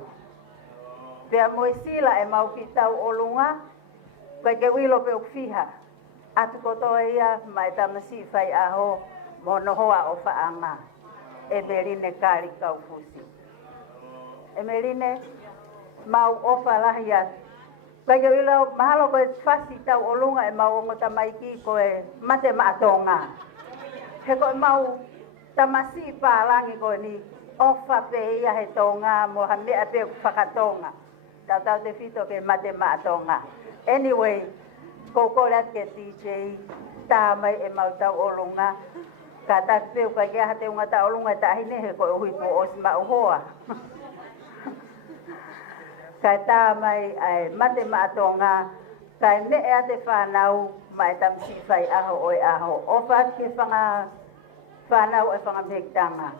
Pea moe sila e mau ki tau olunga. Koe ke wilo peu whiha. Atu kotoa ia mai tamasi whai aho mono hoa o whaanga. E merine kari kaufusi. E merine mau ofa lahi atu. Kai ke ilo mahalo koe fasi tau olunga e mau ongo tamaiki koe mate maatonga. He koe mau tamasi pālangi koe ni ofa pe ia he tonga mo ha mea pe whakatonga. Tau te whito ke mate maatonga. Anyway, koko rat ke DJ tā mai e mau tau olunga. Ka tak peo kai ke hate unga tau olunga ta hine he koe uhi po os ma uhoa. Kai tā mai ai mate maatonga. Kai me ea te whanau mai tamsi whai aho oi aho. Ofa ke whanau e whangamektanga.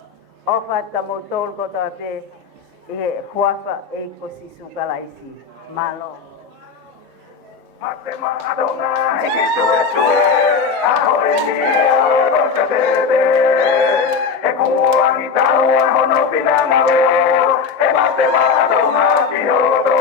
Ofa ka mo tol ko toa pe i he huafa e ko sisu kalaisi. Malo. Mate maatonga e ke tue aho e ni aho rosa bebe. E kuangi tau aho no pinanga o. E mate maatonga ki hoto.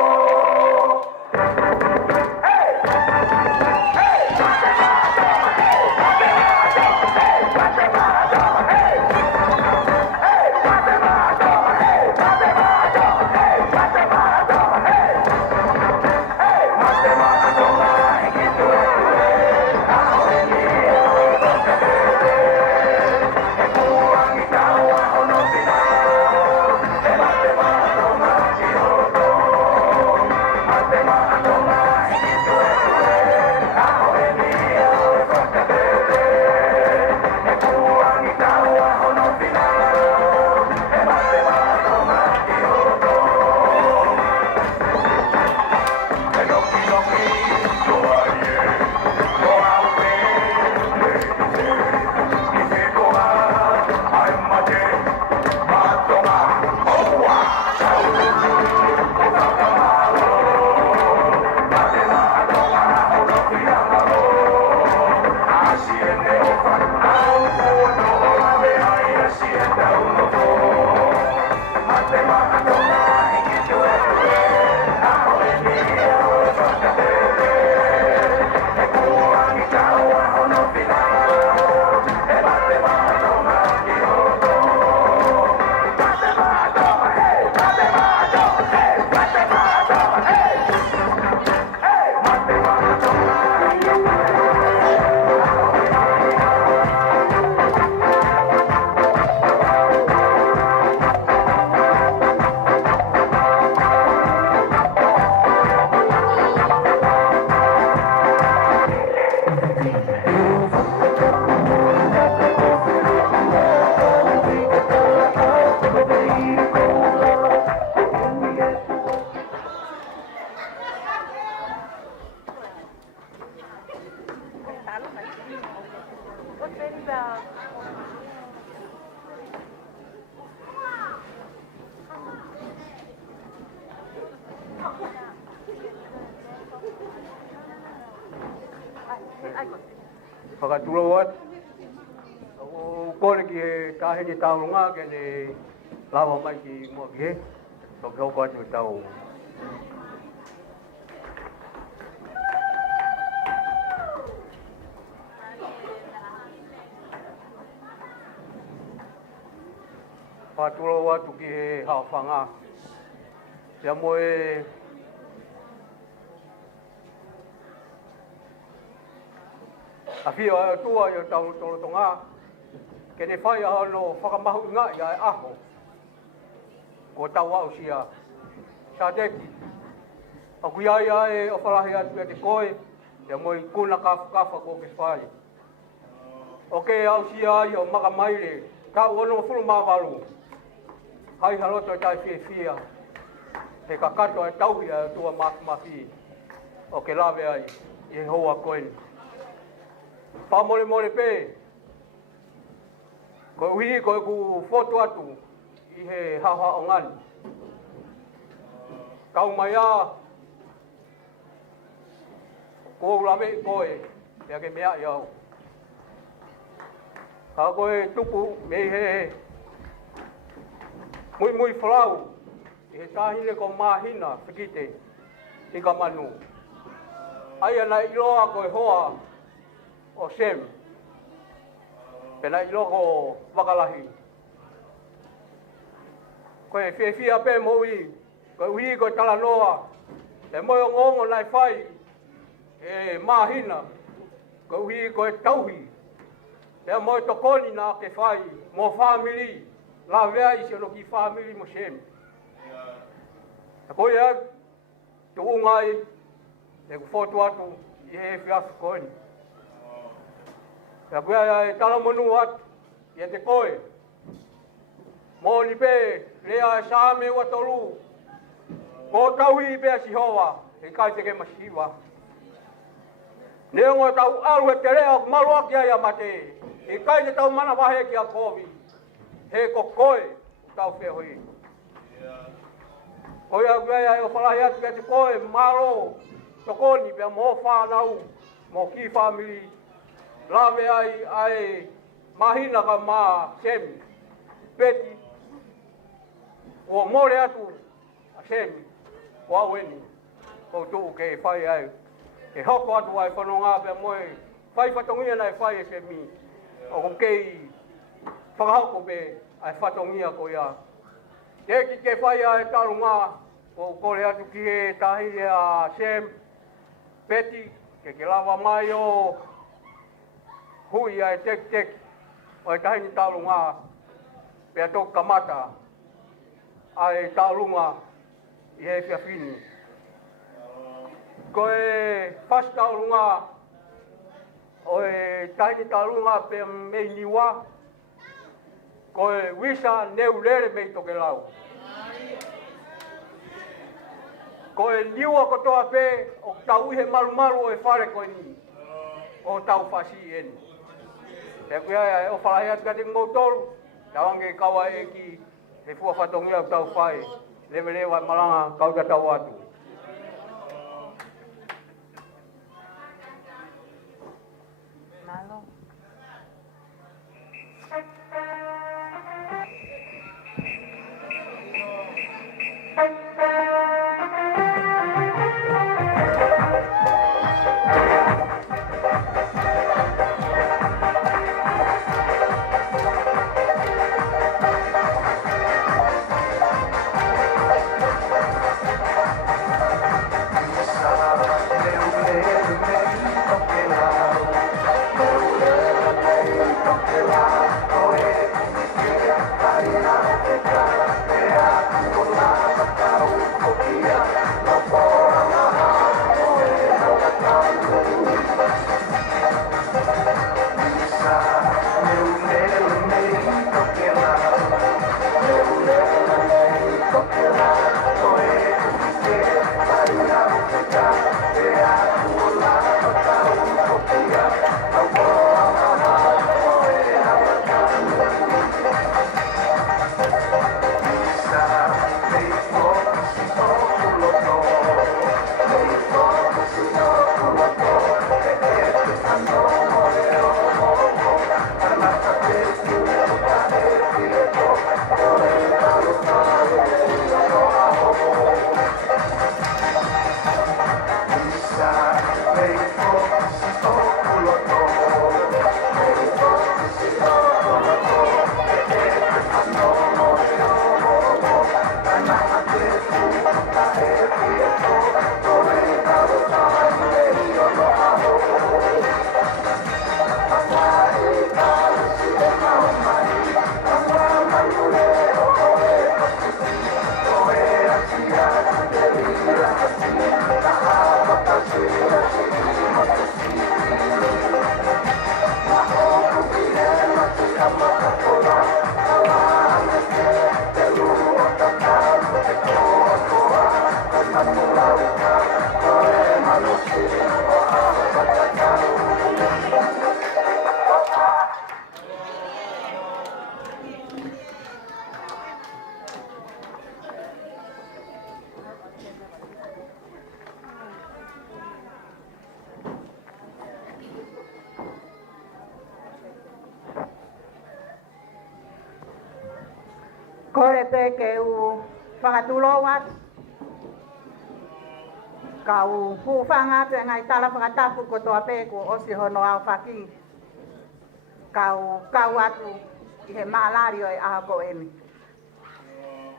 Whakatulawat. Kore ki he tahe ni taurunga ke ne lawa mai ki mua ki he. Tokeo kwa tu tau. Whakatulawat ki he hawhanga. Tia moe a fia tua i tau tolotonga ke ne whai aha no whakamahu ngā i ai aho ko tau au sia Sateki a kui ai ai o whalahi atu e te koe te moi kuna kafa ko ke whai o ke au sia ai o maka maire ka uono fulu mawalu hai haloto tai fia he kakato e tauhi a tua mafi o ke lawe ai i hoa koeni pa mole pe ko ui ko ku foto atu i he haha o ngani kau mai a ko ulame koe ya ke mea iau ka koe tupu me he mui flau i he tahine ko mahina whikite i ka manu ai ana i loa koe hoa o sem pena i loko wakalahi koe whiawhia pe moi Ko ui ko tala noa. E moi o ngongo nai whai. E mahina. Ko ui ko e tauhi. E moi tokoni nā ke whai. Mo whamiri. La vea i se roki whamiri mo semi. Ko ia. Tu ungai. E ku fotu atu. I he whiasu koini. E kuia e tala monu atu. I te koe. Mo ni pe. Lea e sāme ua tolu. Ko tauhi pe a sihoa. E kai te ke masiwa. Neo ngoi tau alu he te rea o malua ki aia mate. E kai te tau mana wahe ki a kovi. He ko koe tau whea hoi. Koi a kuia e o whalahi atu kia te koe malo. Tokoni pia mo whanau. Mo ki whamiri. Lawe ai mahina ka ma semi. Peti. O more atu a semi. O aweni. Ko tuu ke whai ai. E hoko atu ai whanonga pia moe. Whai whatongia nei whai e semi. O ko kei whakahoko pe ai whatongia ko ia. Te ki ke whai ai tarunga. O kore atu ki e tahi a sem. Peti. Ke lawa mai o hui ai tek. O e tahi ni tarunga. Pea tō kamata. Ai tarunga. I he whiawhini. Ko e whastarunga. O e taini tarunga pe mei niwa. Ko e wisa neu lere mei toke lau. Ko e niwa ko toa pe o tau he maru o e whare koe ni. O tau whasi eni. Te kuia e o whalahi atu ka te ngotoru. Tawange kawa e ki he fua whatongia o tau whae. Lewe malanga kau ka tau atu. Malo. Kore pe ke u whakatulo wat. Ka u hūwhanga te ngai tala whakatapu ko toa pe ko osi hono au whaki. Ka u kau atu i he maalari o e aha ko emi.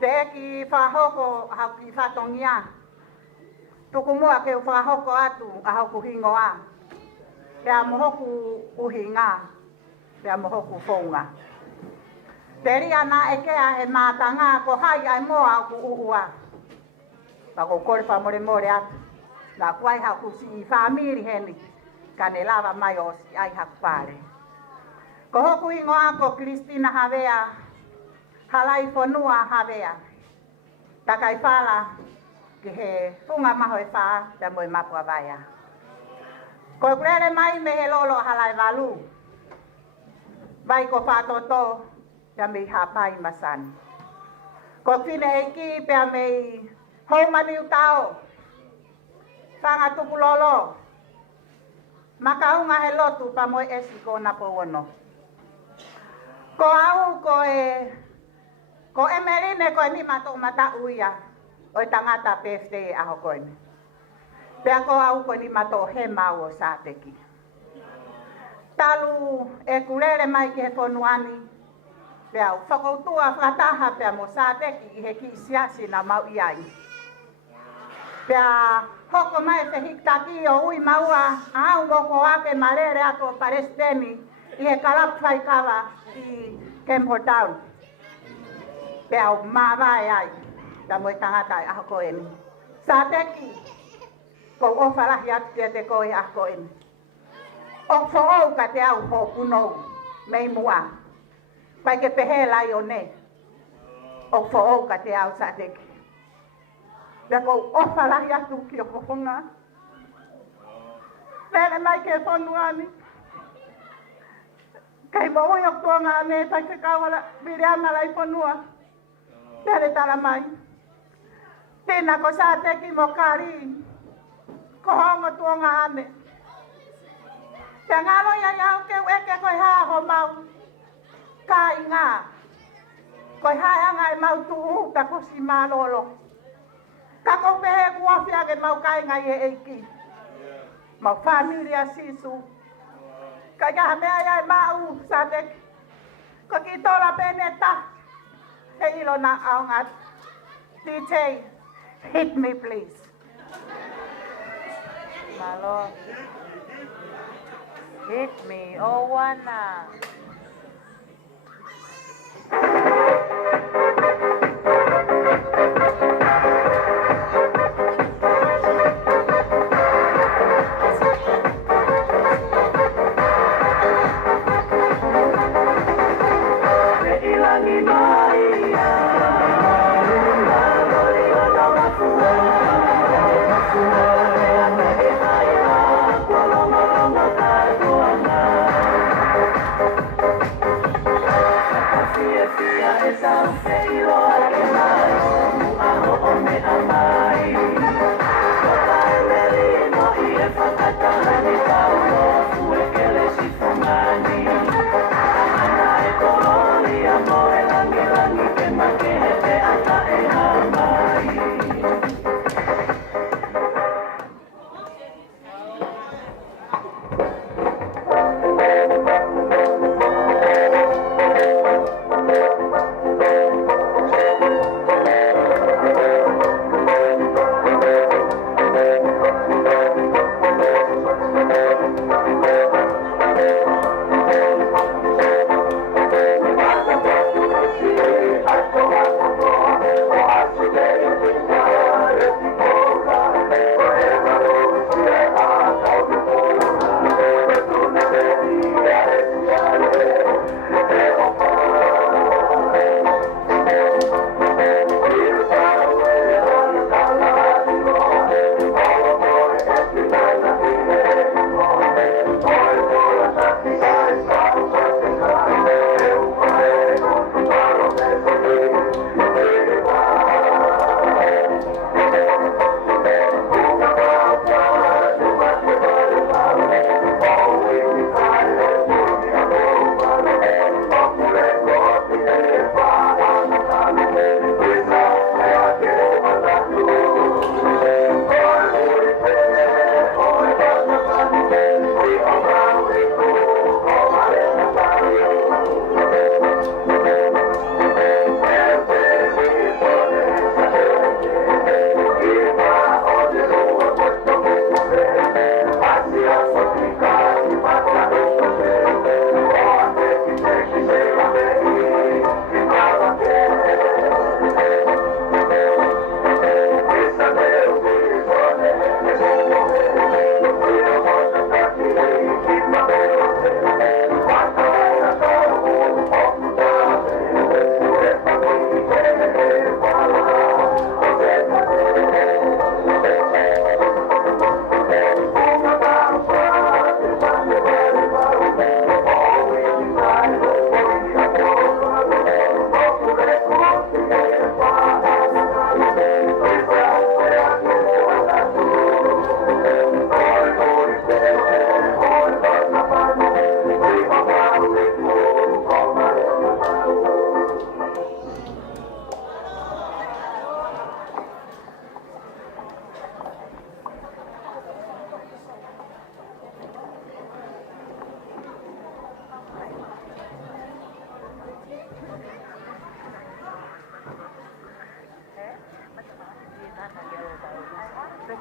Teki whahoko hau ki whatongia. Tuku mua ke whahoko atu a hau kuhingoa. Pea mohoku uhinga. Pea mohoku whaunga. Teri ana ekea he mātanga ko hai ai moa au ku uua. Pako kore whamore more atu. Na kuai hau kusi i whamiri heni. Ka ne lava mai o si ai haku pare. Ko hoku ingoa ko Kristina Havea. Halai whanua Havea. Takai whala ki he funga maho e wha te moe mapua vaia. Ko kurere mai me he lolo halai walu. Vai ko whatoto te mei hapai masani. Ko whine e ki pia mei haumani utao. Whanga tuku lolo. Makaunga he lotu pa moe esi ko napo ono. Ko au ko emerine ko ni mato mata uia. Oi tangata PFD aho koine. Pea ko au ko ni mato he mau o Sateki. Talu e kurere mai ki he whonuani. Pea whakoutua whataha pea mo Sateki i he ki siasi na mau iai. Pea hoko mai se hiktaki o ui maua au ngoko ake marere ato paresteni i he kalap whaikawa i Kempton Town. Pea o mawai ai. Ta moe tangata i aho koeni. Sateki, ko o whalahi atu kia te koe aho koeni. O whoou ka te au ho punou, mei mua. Pai ke pehe lai o ne. O whoou ka te au Sateki. Pea ko o whalahi atu ki o kohonga. Pere mai ke whonuani. Kei mo oi o tuanga ane, pai ke kawala, viriama lai whonua. Pere tala mai. Tēnā ko Sateki mo kari, ko hongo tuonga ane. Te ngalo ia iau ke eke koe haa ho mau, ka i ngā. Koe haa anga e mau tuhu ta kusi malolo. Ka ko pehe kuafia ke mau kai ngai e eiki. Mau familia sisu. Ka ia mea ia e mau Sateki. Ko ki tola peneta. He ilo na aungat. DJ. Hit me, please. Malo. Hit me. Oh, Wana.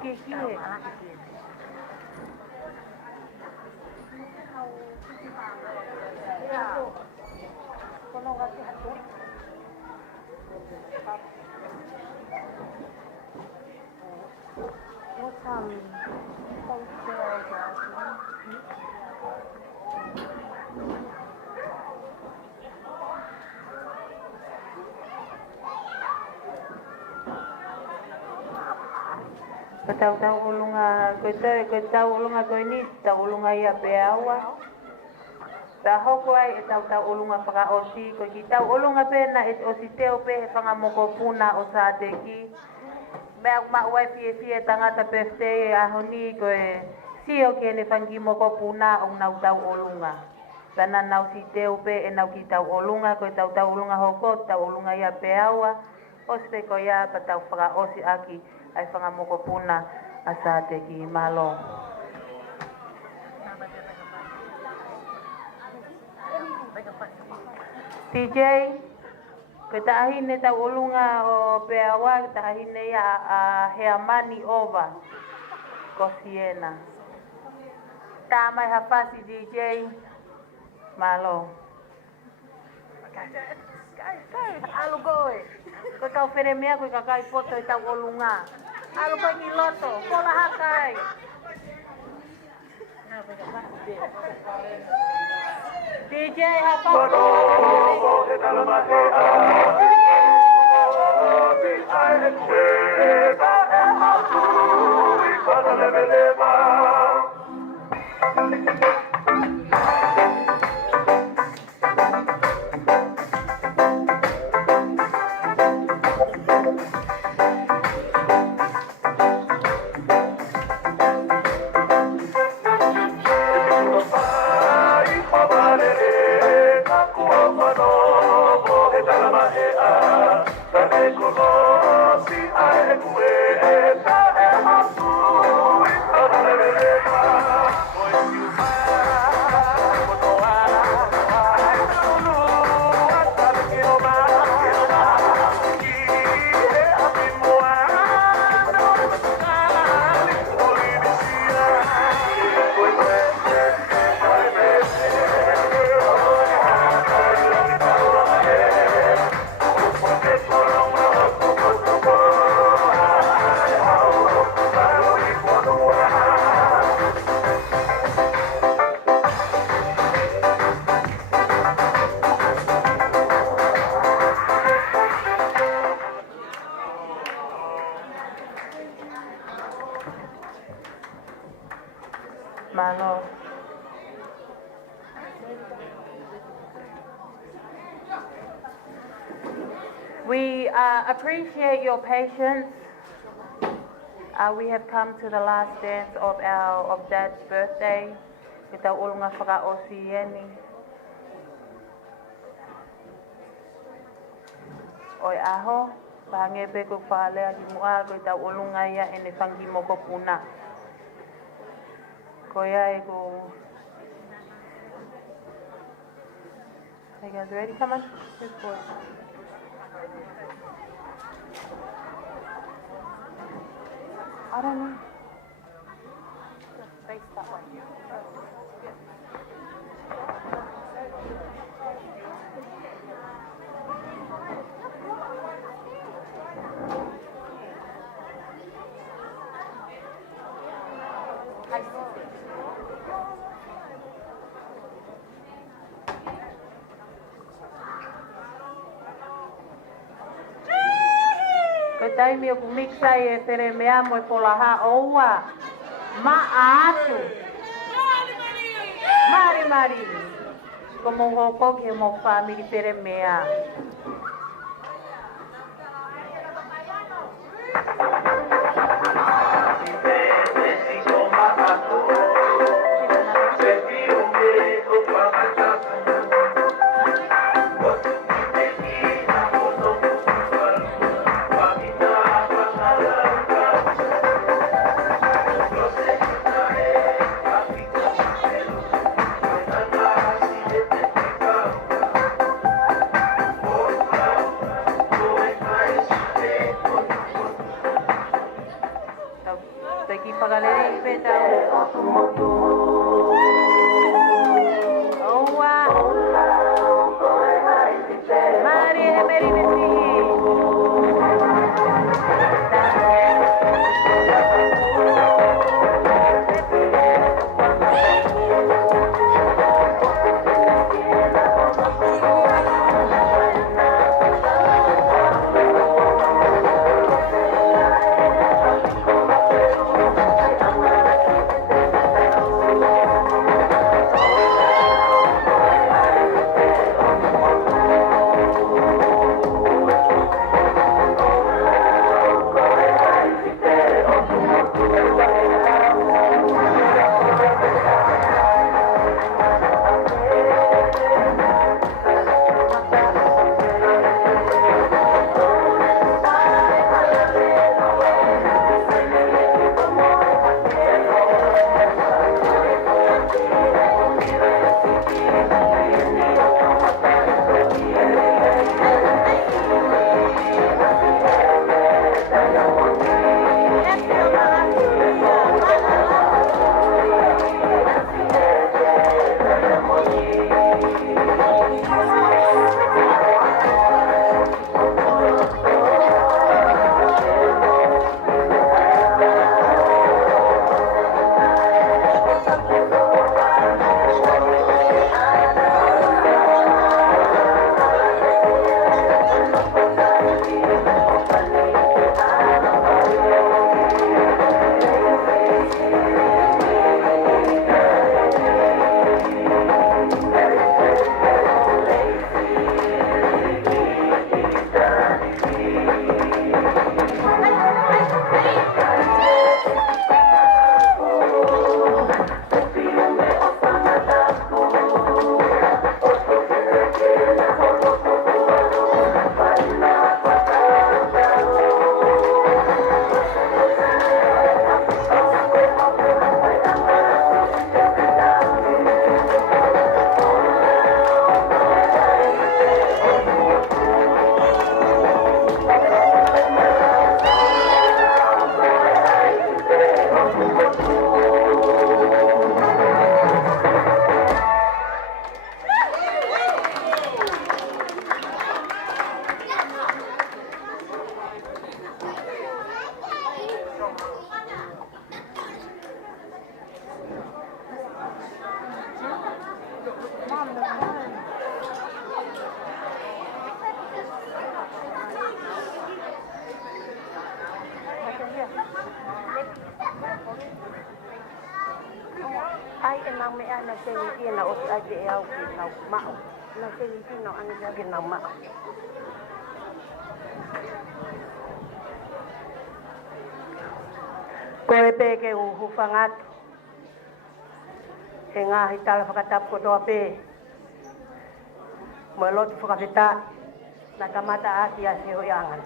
Kiki. Tau ulunga ko ulunga ko ni tau ulunga ia peawa. Ta hoko ai tau ulunga whaka osi ko ki tau ulunga pena osi teo pe whanga moko puna o Sateki. Mea mauai pie tangata birthday a honi ko e sio ke ne whangi moko puna o nau tau ulunga. Tana nau si teo pe e nau ki tau ulunga ko tau ulunga hoko tau ulunga ia peawa. Ospe ko ia pa tau whaka osi aki ai whanga moko puna a Sateki malo. DJ, ko tahine tau ulunga o peawa, tahine ia a hea mani ova ko Siena. Tamai hapasi DJ, malo. Alu koe, ko tau where mea koe kakai poto i tau ulunga. Alu koe ki loto, kola hakai. DJ hapasi. Malo. We appreciate your patience. We have come to the last dance of Dad's birthday. Kita ulunga whaka osieni. Oi aho, pahangepe ko whalea ki mua ko kita ulunga ia ene whangi moko puna. Koya ego. Are you guys ready? Come on. This boy. I don't know. Just face that way. Tai mi ku mixa e tere me amo e pola ha oua ma atu mari como hoko ke mo family tere mea whakalere pe tau. Oua. Mari e meri mesihi. Ai e nau mea na se ni na o ai te au ki nau mau. Na se ni no anga ya ki nau mau. Ko e pe ke u hufangat. E ngā hi tala whakatap ko toa pe. Mo e lotu whakawhita. Na kamata aki a se hoi angan.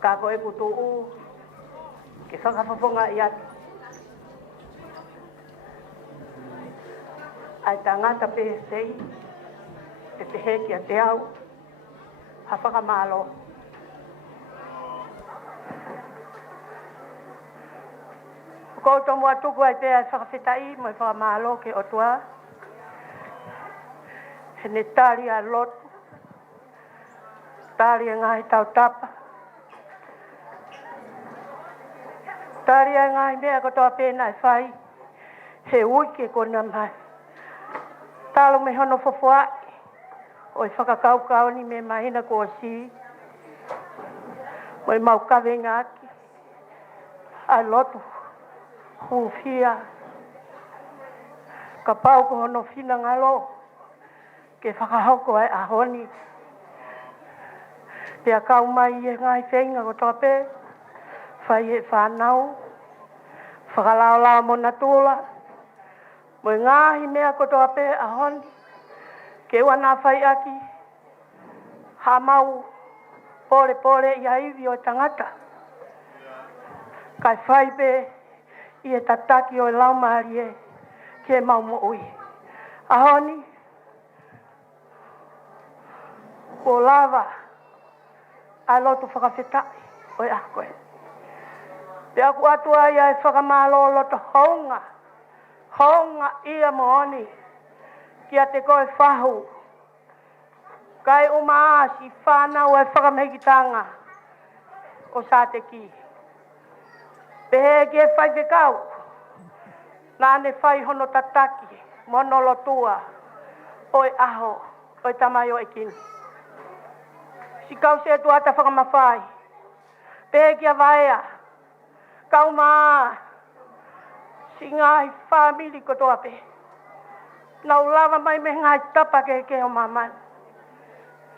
Ka ko e kutu u. Ke whakawhafonga i atu. Ai tangata pe sei, e te heki a te au, ha whakamalo. Ko to mua tuku ai pe ai whakawhitai, mo e whakamalo ke otua. He ne tari a lotu, tari a ngahi tau tapa. Tari a ngahi mea kotoa pēna e whai, he uike kona mai. Talo me hono fofoa, o i whakakaukau ni me mahina ko si. Mo i mau kawe ngaki, ai lotu, hufia. Ka pau ko hono fina ngalo, ke whakahoko ai ahoni. Pea kau mai e ngai whenga ko tope, whai e whanau, whakalao mona tūla. Mo ngahi mea kotoa pe ahoni, ke wana whai aki, ha mau pore i haiwi o tangata. Kai whai pe i e tataki o e laumari e, ke mau mo ui. Ahoni, ko lava, ai lotu whakawhitai, o e akoe. Te aku atua ia e whakamalolo to honga. Honga ia mooni. Kia te koe whahu. Kai o maasi whanau e whakamehikitanga o Sateki. Pehe ke whai te kau. Nā ne whai hono tataki. Mono lotua. Oi aho. Oi tamai o ekini. Si kau se tuata whakamawhai. Pehe kia vaea. Kau maa. Si ngai whamili kotoa pe. Nau lava mai me ngai tapa ke o mamani.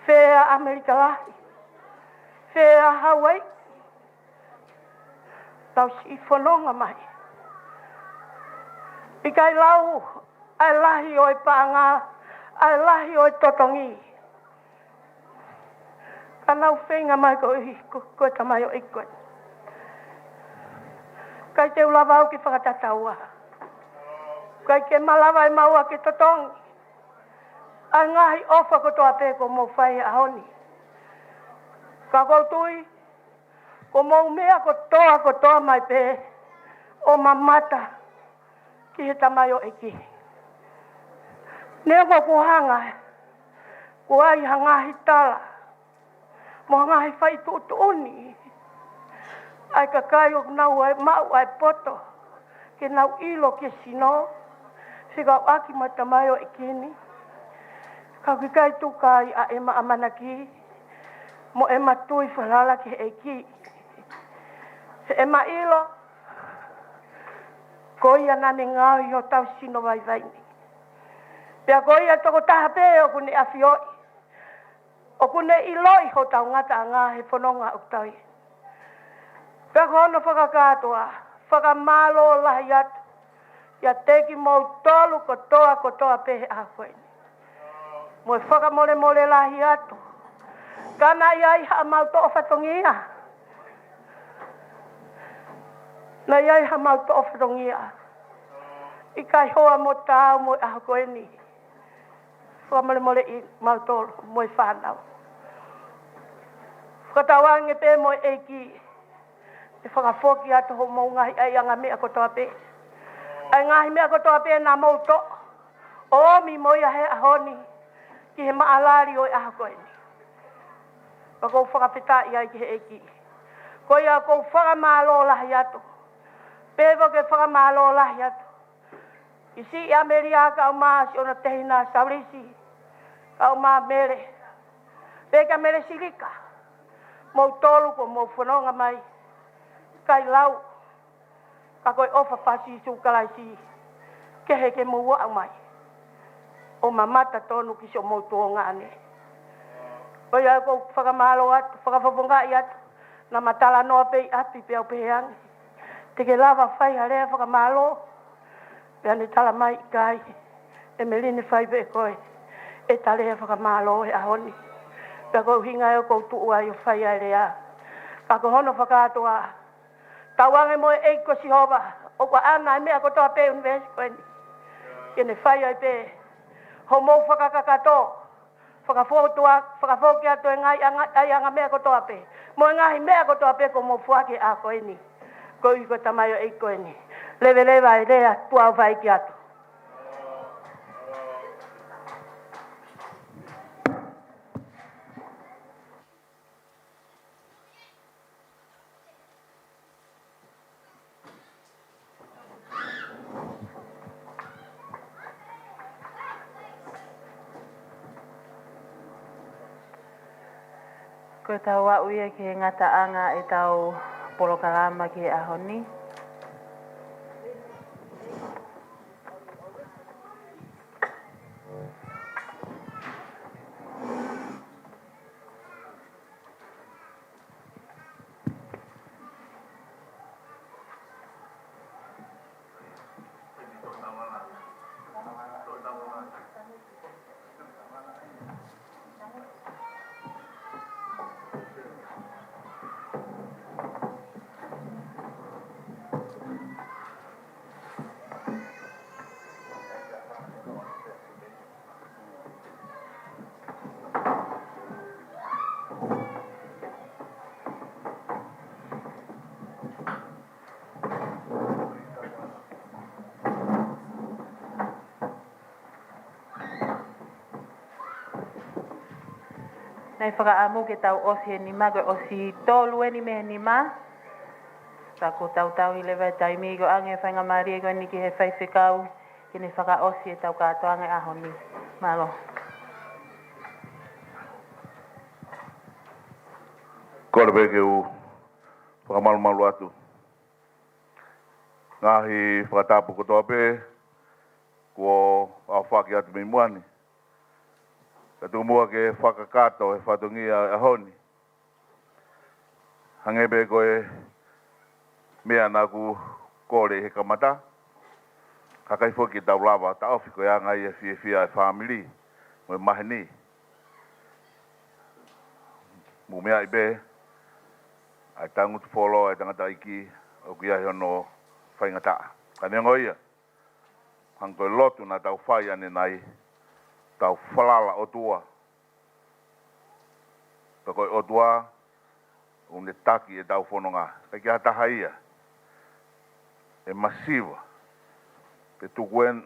Whea Amerika lahi. Whea Hawaii. Tau si whanonga mai. Pikai lau. Ai lahi oi paanga. Ai lahi oi totongi. Ka nau whenga mai ko tamai o ikoi. Kai te ulawa au ki whakatataua. Kai ke malawa e maua ki totongi. Ai ngahi ofa kotoa peko mo whai ahoni. Ka koutui. Ko mau mea kotoa mai pe. O mamata. Ki he tamai o eki. Nea ko kuhanga. Ko ai hangahi tala. Mo hangahi whai tuuni. Ai kakai o nau ai mau ai poto. Ke nau ilo ke sino. Whikau aki mai tamai o ekini. Kau ki kai tukai a ema amanaki. Mo ema tui whalala ki eki. Se ema ilo. Koia nane ngau o tau sino vai vaini. Pea koia toko taha pe o kune afioi. O kune iloi ho tau ngata a ngā he whanonga o tau. Pea kono whakakatoa. Whakamalo lahi atu. Ia teki mou tolu kotoa pehe a koini. Mo whakamole lahi atu. Kana iai ha mau to whatongia. Na iai ha mau to whatongia. I kai hoa mo tau mo a koini. Whakamole i mau tolu mo i whanau. Whakatawange pe mo eki. E whakafoki atu ho mou ngahi ai anga mea kotoa pe. Ai ngahi mea kotoa pe na mou to. O mi moia he ahoni. Ki he maalari o e aha koeni. Pako whakapita i ai ki he eki. Ko ia kou whakamalo lahi atu. Pevo ke whakamalo lahi atu. I si i Ameria ka au maa si ona tehina saurisi. Ka au maa mere. Peka mere sirika. Mou tolu ko mou whanonga mai. Kai lau. Ka koe ofa pasi sukalai si. Kehe ke mua au mai. O mamata tonu ki so mou tuonga ane. O ia ko whakamalo atu, whakawhaponga i atu. Na matala noa pei api pe au peheangi. Te ke lava whai harea whakamalo. Pea ne tala mai i kai. E me line whai pe koe. E talea whakamalo e ahoni. Pea kou hinga e kou tuu ai o whai area. Ka ko hono whakatoa. Tawange mo e eiko si hova. O kwa ana e mea kotoa pe unvesi koeni. Kene whai ai pe. Ho mou whakakakato. Whakafoki ato e ngai ai anga mea kotoa pe. Mo e ngahi mea kotoa pe ko mou fuake a koeni. Ko i ko tamayo e koeni. Lewe ai rea tuau vai ki atu. Ko tau wa uia ki ngata anga e tau polokalama ki ahoni. Nei whakaamu ke tau osi ni ma, koe osi tolu ni me ni ma. Tako tau i lewa taimi ko ange whainga maari ko ni ki he whaiwhikau. Ki ni whakaosi e tau katoanga aho ni. Malo. Kore peke u whakamalu atu. Ngahi whakatapu kotoa pe, ko au whaki atu mei muani. Ka tu mua ke whakakato e whatungia ahoni. Hangebe koe mea naku kore he kamata. Kakai whoki tau lawa, ta ofi koe angai e fia e whamiri. Moe mahini. Mu mea i be, ai tangutu wholo, ai tangata iki, o kia hono whaingata. Ka nengo ia, hang koe lotu na tau whai ane nai, tau whalala o tua. Ka koe o tua, une taki e tau whanonga. Ka kia taha ia, e masiva, pe tukuen,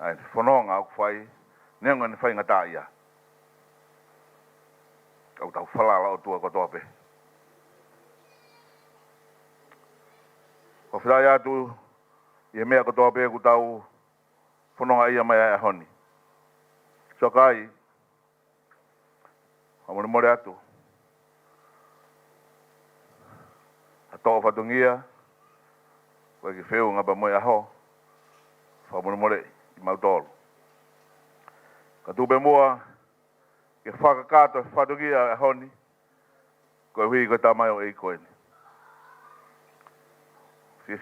ai whanonga au whai, nengo ane whaingata ia. Kau tau whalala o tua kotoa pe. Ko whirai atu, i he mea kotoa pe ku tau whanonga ia mai ai honi. So kai, amore more atu. A toa whatungia, koe ki wheu ngapa moe aho, whamore more i mautoro. Ka tupe mua, ke whakakato whatungia e honi, koe hui koe tamai o ei koe ni.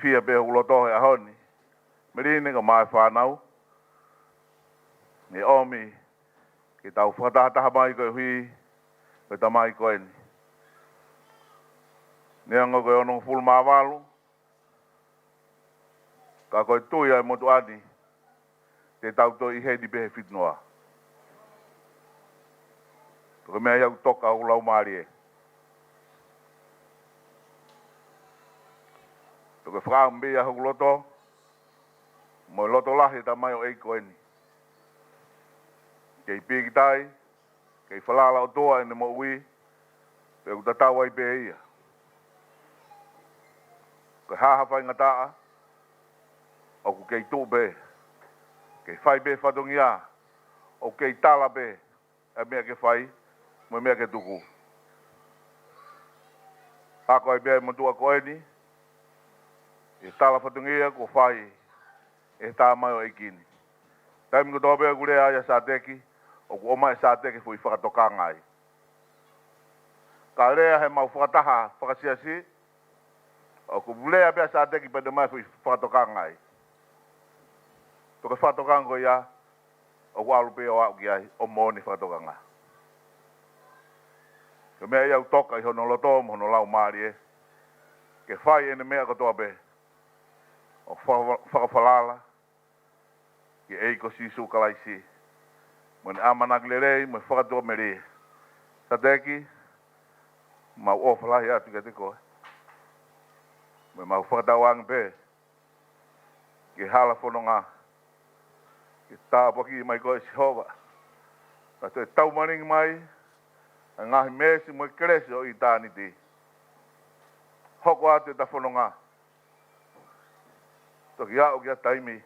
Fia pe ulotohe a honi, merine ka mai whanau, ni omi, ki tau whakataha mai koe hui, koe tamai koe ni. Neanga koe ono fulu maawalu, ka koe tui ai motu ani, te tau to i hei di pehe fitnoa. Koe mea iau toka o lau maari e. Koe whakambi a hau loto, mo loto lahi ta mai o ei koe ni. Kei piki tai, kei whalala o toa ene mo ui, pe u tatau ai pe ia. Koe haha whai ngataa, o ku kei tū pe, kei whai pe whatongia, o kei tala pe, e mea ke whai, mo mea ke tuku. Hako ai pe mo tua koe ni, e tala whatongia ko whai, e tā mai o ekini. Taimi ko tōpea kure aia Sateki, o ku oma e Sateki fui whakatokanga ai. Ka rea he mau whakataha whakasiasi, o ku bulea pia Sateki pede mai fui whakatokanga ai. Toka whakatokanga ko ia, o ku alupe o au ki ai, o moni whakatokanga. Ke mea iau toka i hono loto, hono lau maari e, ke whai ene mea ko tōpe, o whakawhalala, ki eiko sisu kalaisi. Mwene amanak lerei, mwe whakatoa meri. Sateki, mau ofalahi atu ke te koe. Mwe mau whakatawang pe. Ki hala whanonga. Ki tāpaki mai koe si hova. Ka te tau maringi mai, a ngahi mesi mwe keresi o i tāni ti. Hoko atu e ta whanonga. Toki au ki a taimi.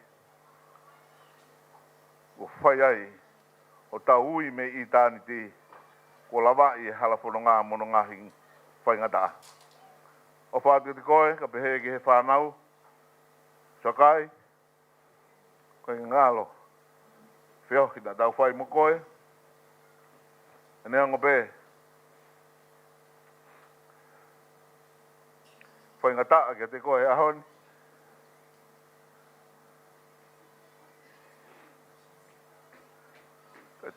O whai ai, o tau ui me i tāni ti, ko lawa i hala whanonga mono ngahi whai ngata. O whātu te koe, ka pehe ki he whanau, sakai, koe ngalo, whiohi na tau whai mo koe, ane ango pe, whai ngata ki te koe ahoni,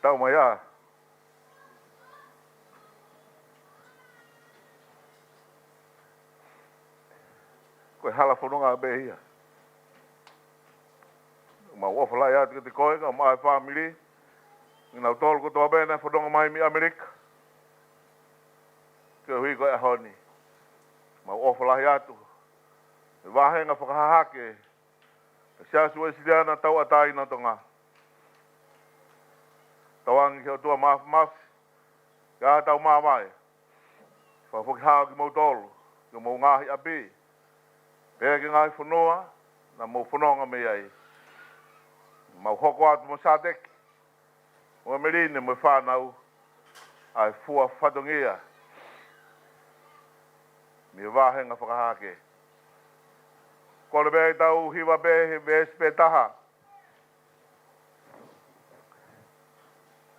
tau mai a. Koe hala whanonga be hia. Ma wafalai atu te koe, ka mai whamiri. Ngina utolu ko toa bena whanonga mai mi Amerika. Ke hui koe ahoni. Ma wafalai atu. E wahenga whakahahake. Ka siasu e siriana tau atai na tonga. Tawangi ke o tua maf. Ka tau mamai. Whawhaki hao ki mautolo. Ki mau ngahi api. Pea ki ngahi whanua. Na mau whanonga me ai. Mau hoko atu mo Sateki. Mo merine mo whanau. Ai fua whatongia. Mi wahenga whakahake. Kole bea tau hiwa behe bespe taha.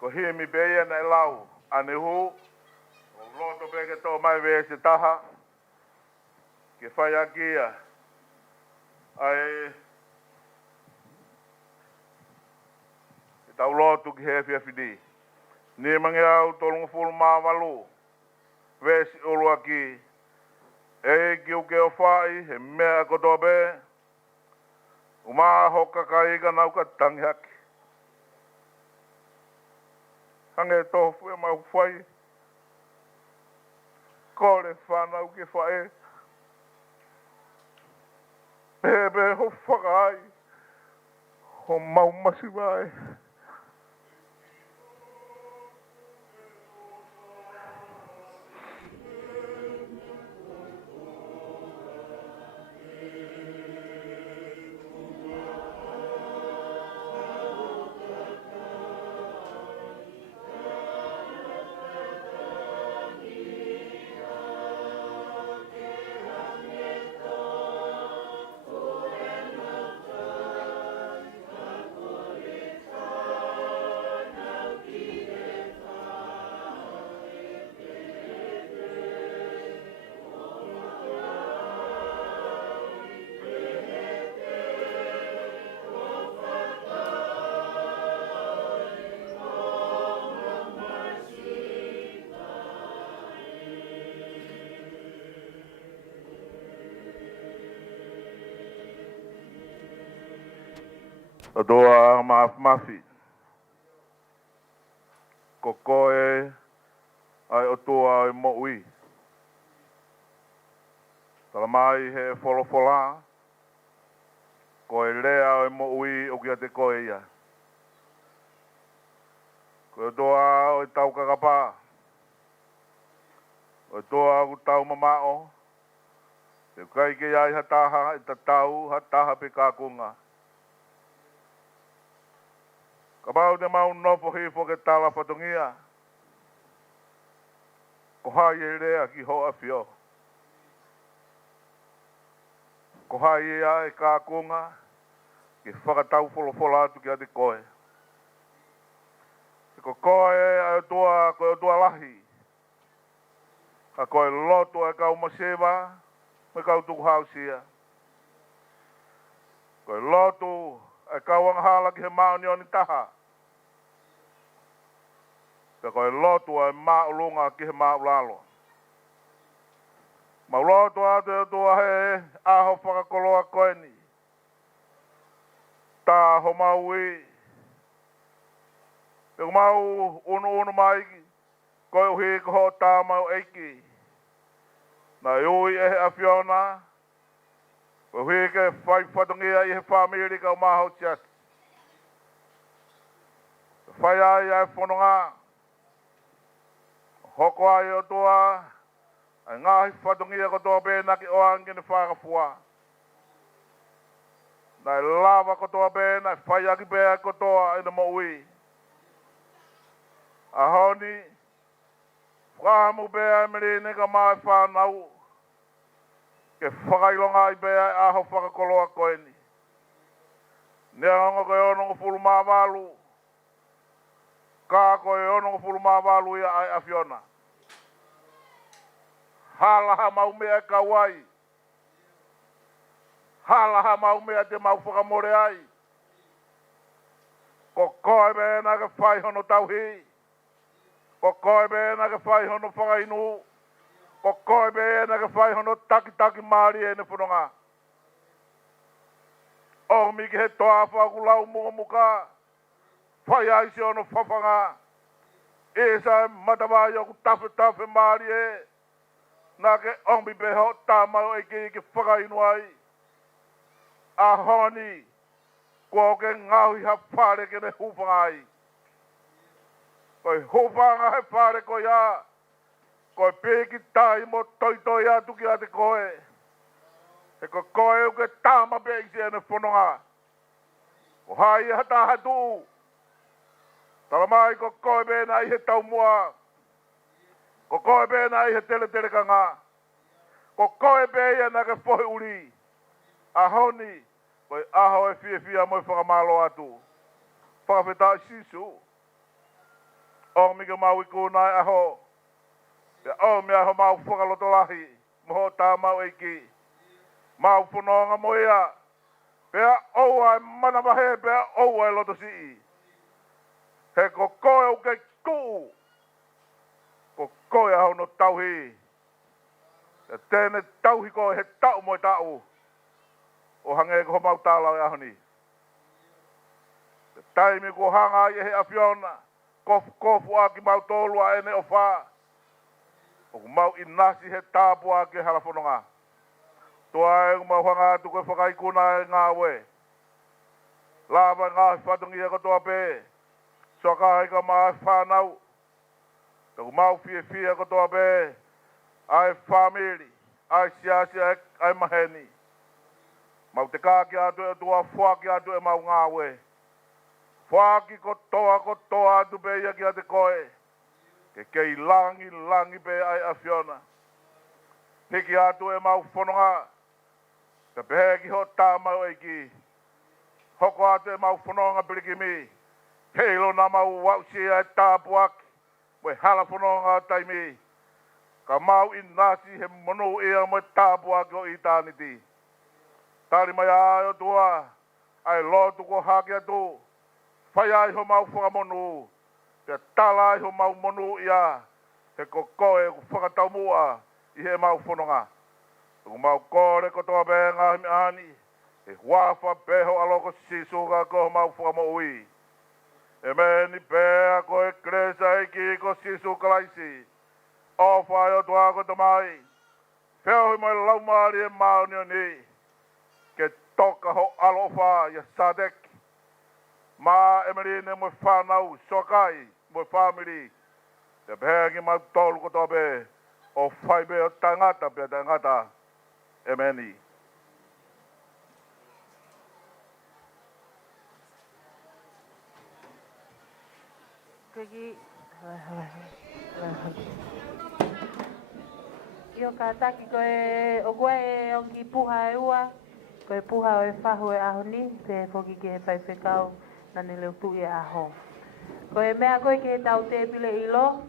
Ko hie mi bea na elau. Ane hu. O loto beke tō mai bese taha. Ke whai akia. Ai. Ke tau loto ki he whiawhidi. Ni mangi au tolungu fulu maa walu. Vesi ulu aki. E ki uke o whai he mea koto be. Uma hoka ka ika nau ka tangi haki. Hange tofu e mau whai. Kore whanau ki whae. Bebe ho whakai. Ho mau masiwai. Adoa mafi. Ko koe ai o tua e Moimoi. Talamai he wholofola. Ko e lea o e Moimoi o kia te koe ia. Ko e doa o e tau kakapa. O e doa o tau mamao. Te kai ke ai hataha e tatau hataha pe kakunga. Ka mau te mau nofo hifo ke tala whatungia. Ko hai e rea ki hoa whio. Ko hai e ai ka kunga. Ke whakatau wholofola atu ki ate koe. Ko koe ai o tua lahi. Ka koe loto e kau masewa. Me kau tuku hausia. Koe loto e kau anghala ki he maoni oni taha. Ka koe loto e maulunga ki he maulalo. Mauloto atu e tua he aho whakakoloa koe ni. Tā ho maui. Te mau unu maiki. Koe uhi ko ho tā mau eiki. Na iui e he awhiona. Koe uhi ke whai whatungia i he whamiri ka umahau tias. Whai ai ai whanonga. Hoko ai o tua. Ai ngahi whatungia ko toa pēna ki oangi ni whakafua. Nai lava ko toa pēna. Whai aki pēa ko toa ina Moimoi. Ahoni. Whahamu pēa e merine ka mai whanau. Ke whakailonga i pēa e aho whakakoloa koe ni. Nea ongo koe onongo fulu māwalu. Kā koe onongo fulu māwalu ia ai awhiona. Halaha mau mea e kauai. Halaha mau mea te mau whakamore ai. Ko koe pēna ke whai hono tauhi. Ko koe pēna ke whai hono whakainu. Ko koe pēna ke whai hono taki maari e ne whanonga. O mi ke he toa whakulau mua muka. Whai aisi ono whawhanga. E sa matawai oku tafe maari e. Nā ke ombi peho tā mau e ke whakainu ai. Ahoni. Ko ke ngahui ha whare ke ne hupanga ai. Koe hupanga he whare koe ia. Koe pēki tai mo toi atu ki ate koe. He ko koe uke tāma pe isi ane whanonga. Ko hai hata hatu. Tala mai ko koe pēna i he tau mua. Ko koe pēna i he tele kanga. Ko koe pēia na ke whohi uri. Ahoni, koe aho e fia mo i whakamalo atu. Whakawheta sisu. O mika mau i kūnai aho. Ia o mea ho mau whakaloto lahi. Moho tā mau eiki. Mau whanonga mo ia. Pea oua e mana mahe, pea oua e loto si. He ko koe o ke kuu. Ko koe aho no tauhi. Ia tēne tauhi koe he tau mo i tau. O hange ko mau tālau e aho ni. Taimi ko hanga i he awhiona. Kofu aki mau tōlua ene o wha. O mau inasi he tāpua aki halafononga. Toa e mau hanga atu koe whakaikuna e ngā we. Lava ngā whatungi e kotoa pē. Soka haika maa whanau. Tau mau fie kotoa pē. Ai family. Ai siasi ai maheni. Mau te kāki atu e tua whaki atu e mau ngā we. Whaki kotoa atu pe ia ki ate koe. Ke kei langi pe ai awhiona. Hiki atu e mau whanonga. Te pehe ki ho tā mau eiki. Hoko atu e mau whanonga piriki mi. Heilo na mau wausi e tāpuaki. Moe hala whanonga taimi. Ka mau inasi he monu ea moe tāpuaki o i tāniti. Tari mai ai o tua. Ai lotu ko haki atu. Whai ai ho mau whakamonu. Te tala ai ho mau monu ia. He ko koe ku whakatau mua. I he mau whanonga. Ku mau kore kotoa pē ngā himi ani. He huawha peho aloko sisuka ko mau whakamoi. E meni pēa ko e kresa eki ko sisuka laisi. O whai o tua ko tamai. Peo hi mai laumari e mauni o ni. Ke toka ho alofa ya Sateki. Ma emerine mo whanau sokai mo family. Te pēngi mau tolu ko tope. O whaibe o tangata pe tangata. Emeni. Kiki. Io ka taki koe o koe o ki puha e ua. Koe puha o e whahu e aho ni. Pe whoki ke he pai whekau. Nane leo tu e aho. Koe mea koe ke he tau te pile ilo.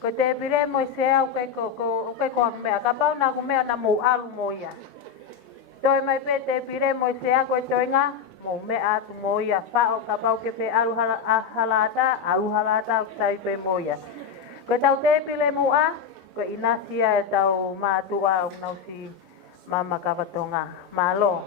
Koe te pile mo i se au kai ko mea. Ka pau na ku mea na mou alu mo ia. Toi mai pe te pile mo i se a koe toinga. Mou mea atu mo ia. Pao ka pau ke pe alu halata. Au halata au tai pe mo ia. Koe tau te pile mo a. Koe inasia e tau maatua au nausi mama kawatonga. Malo.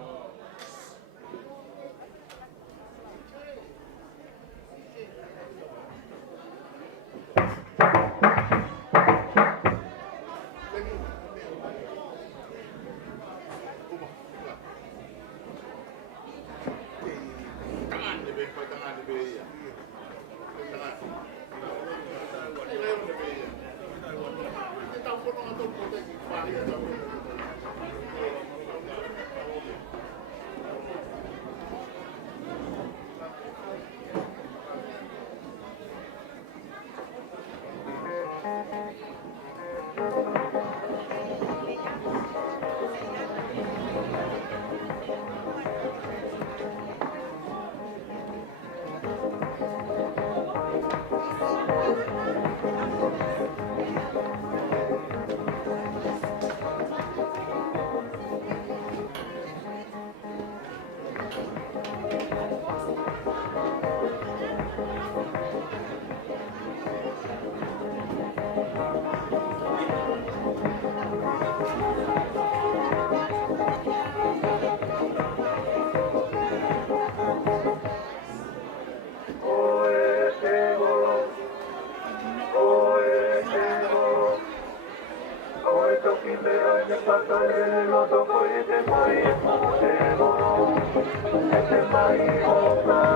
Este país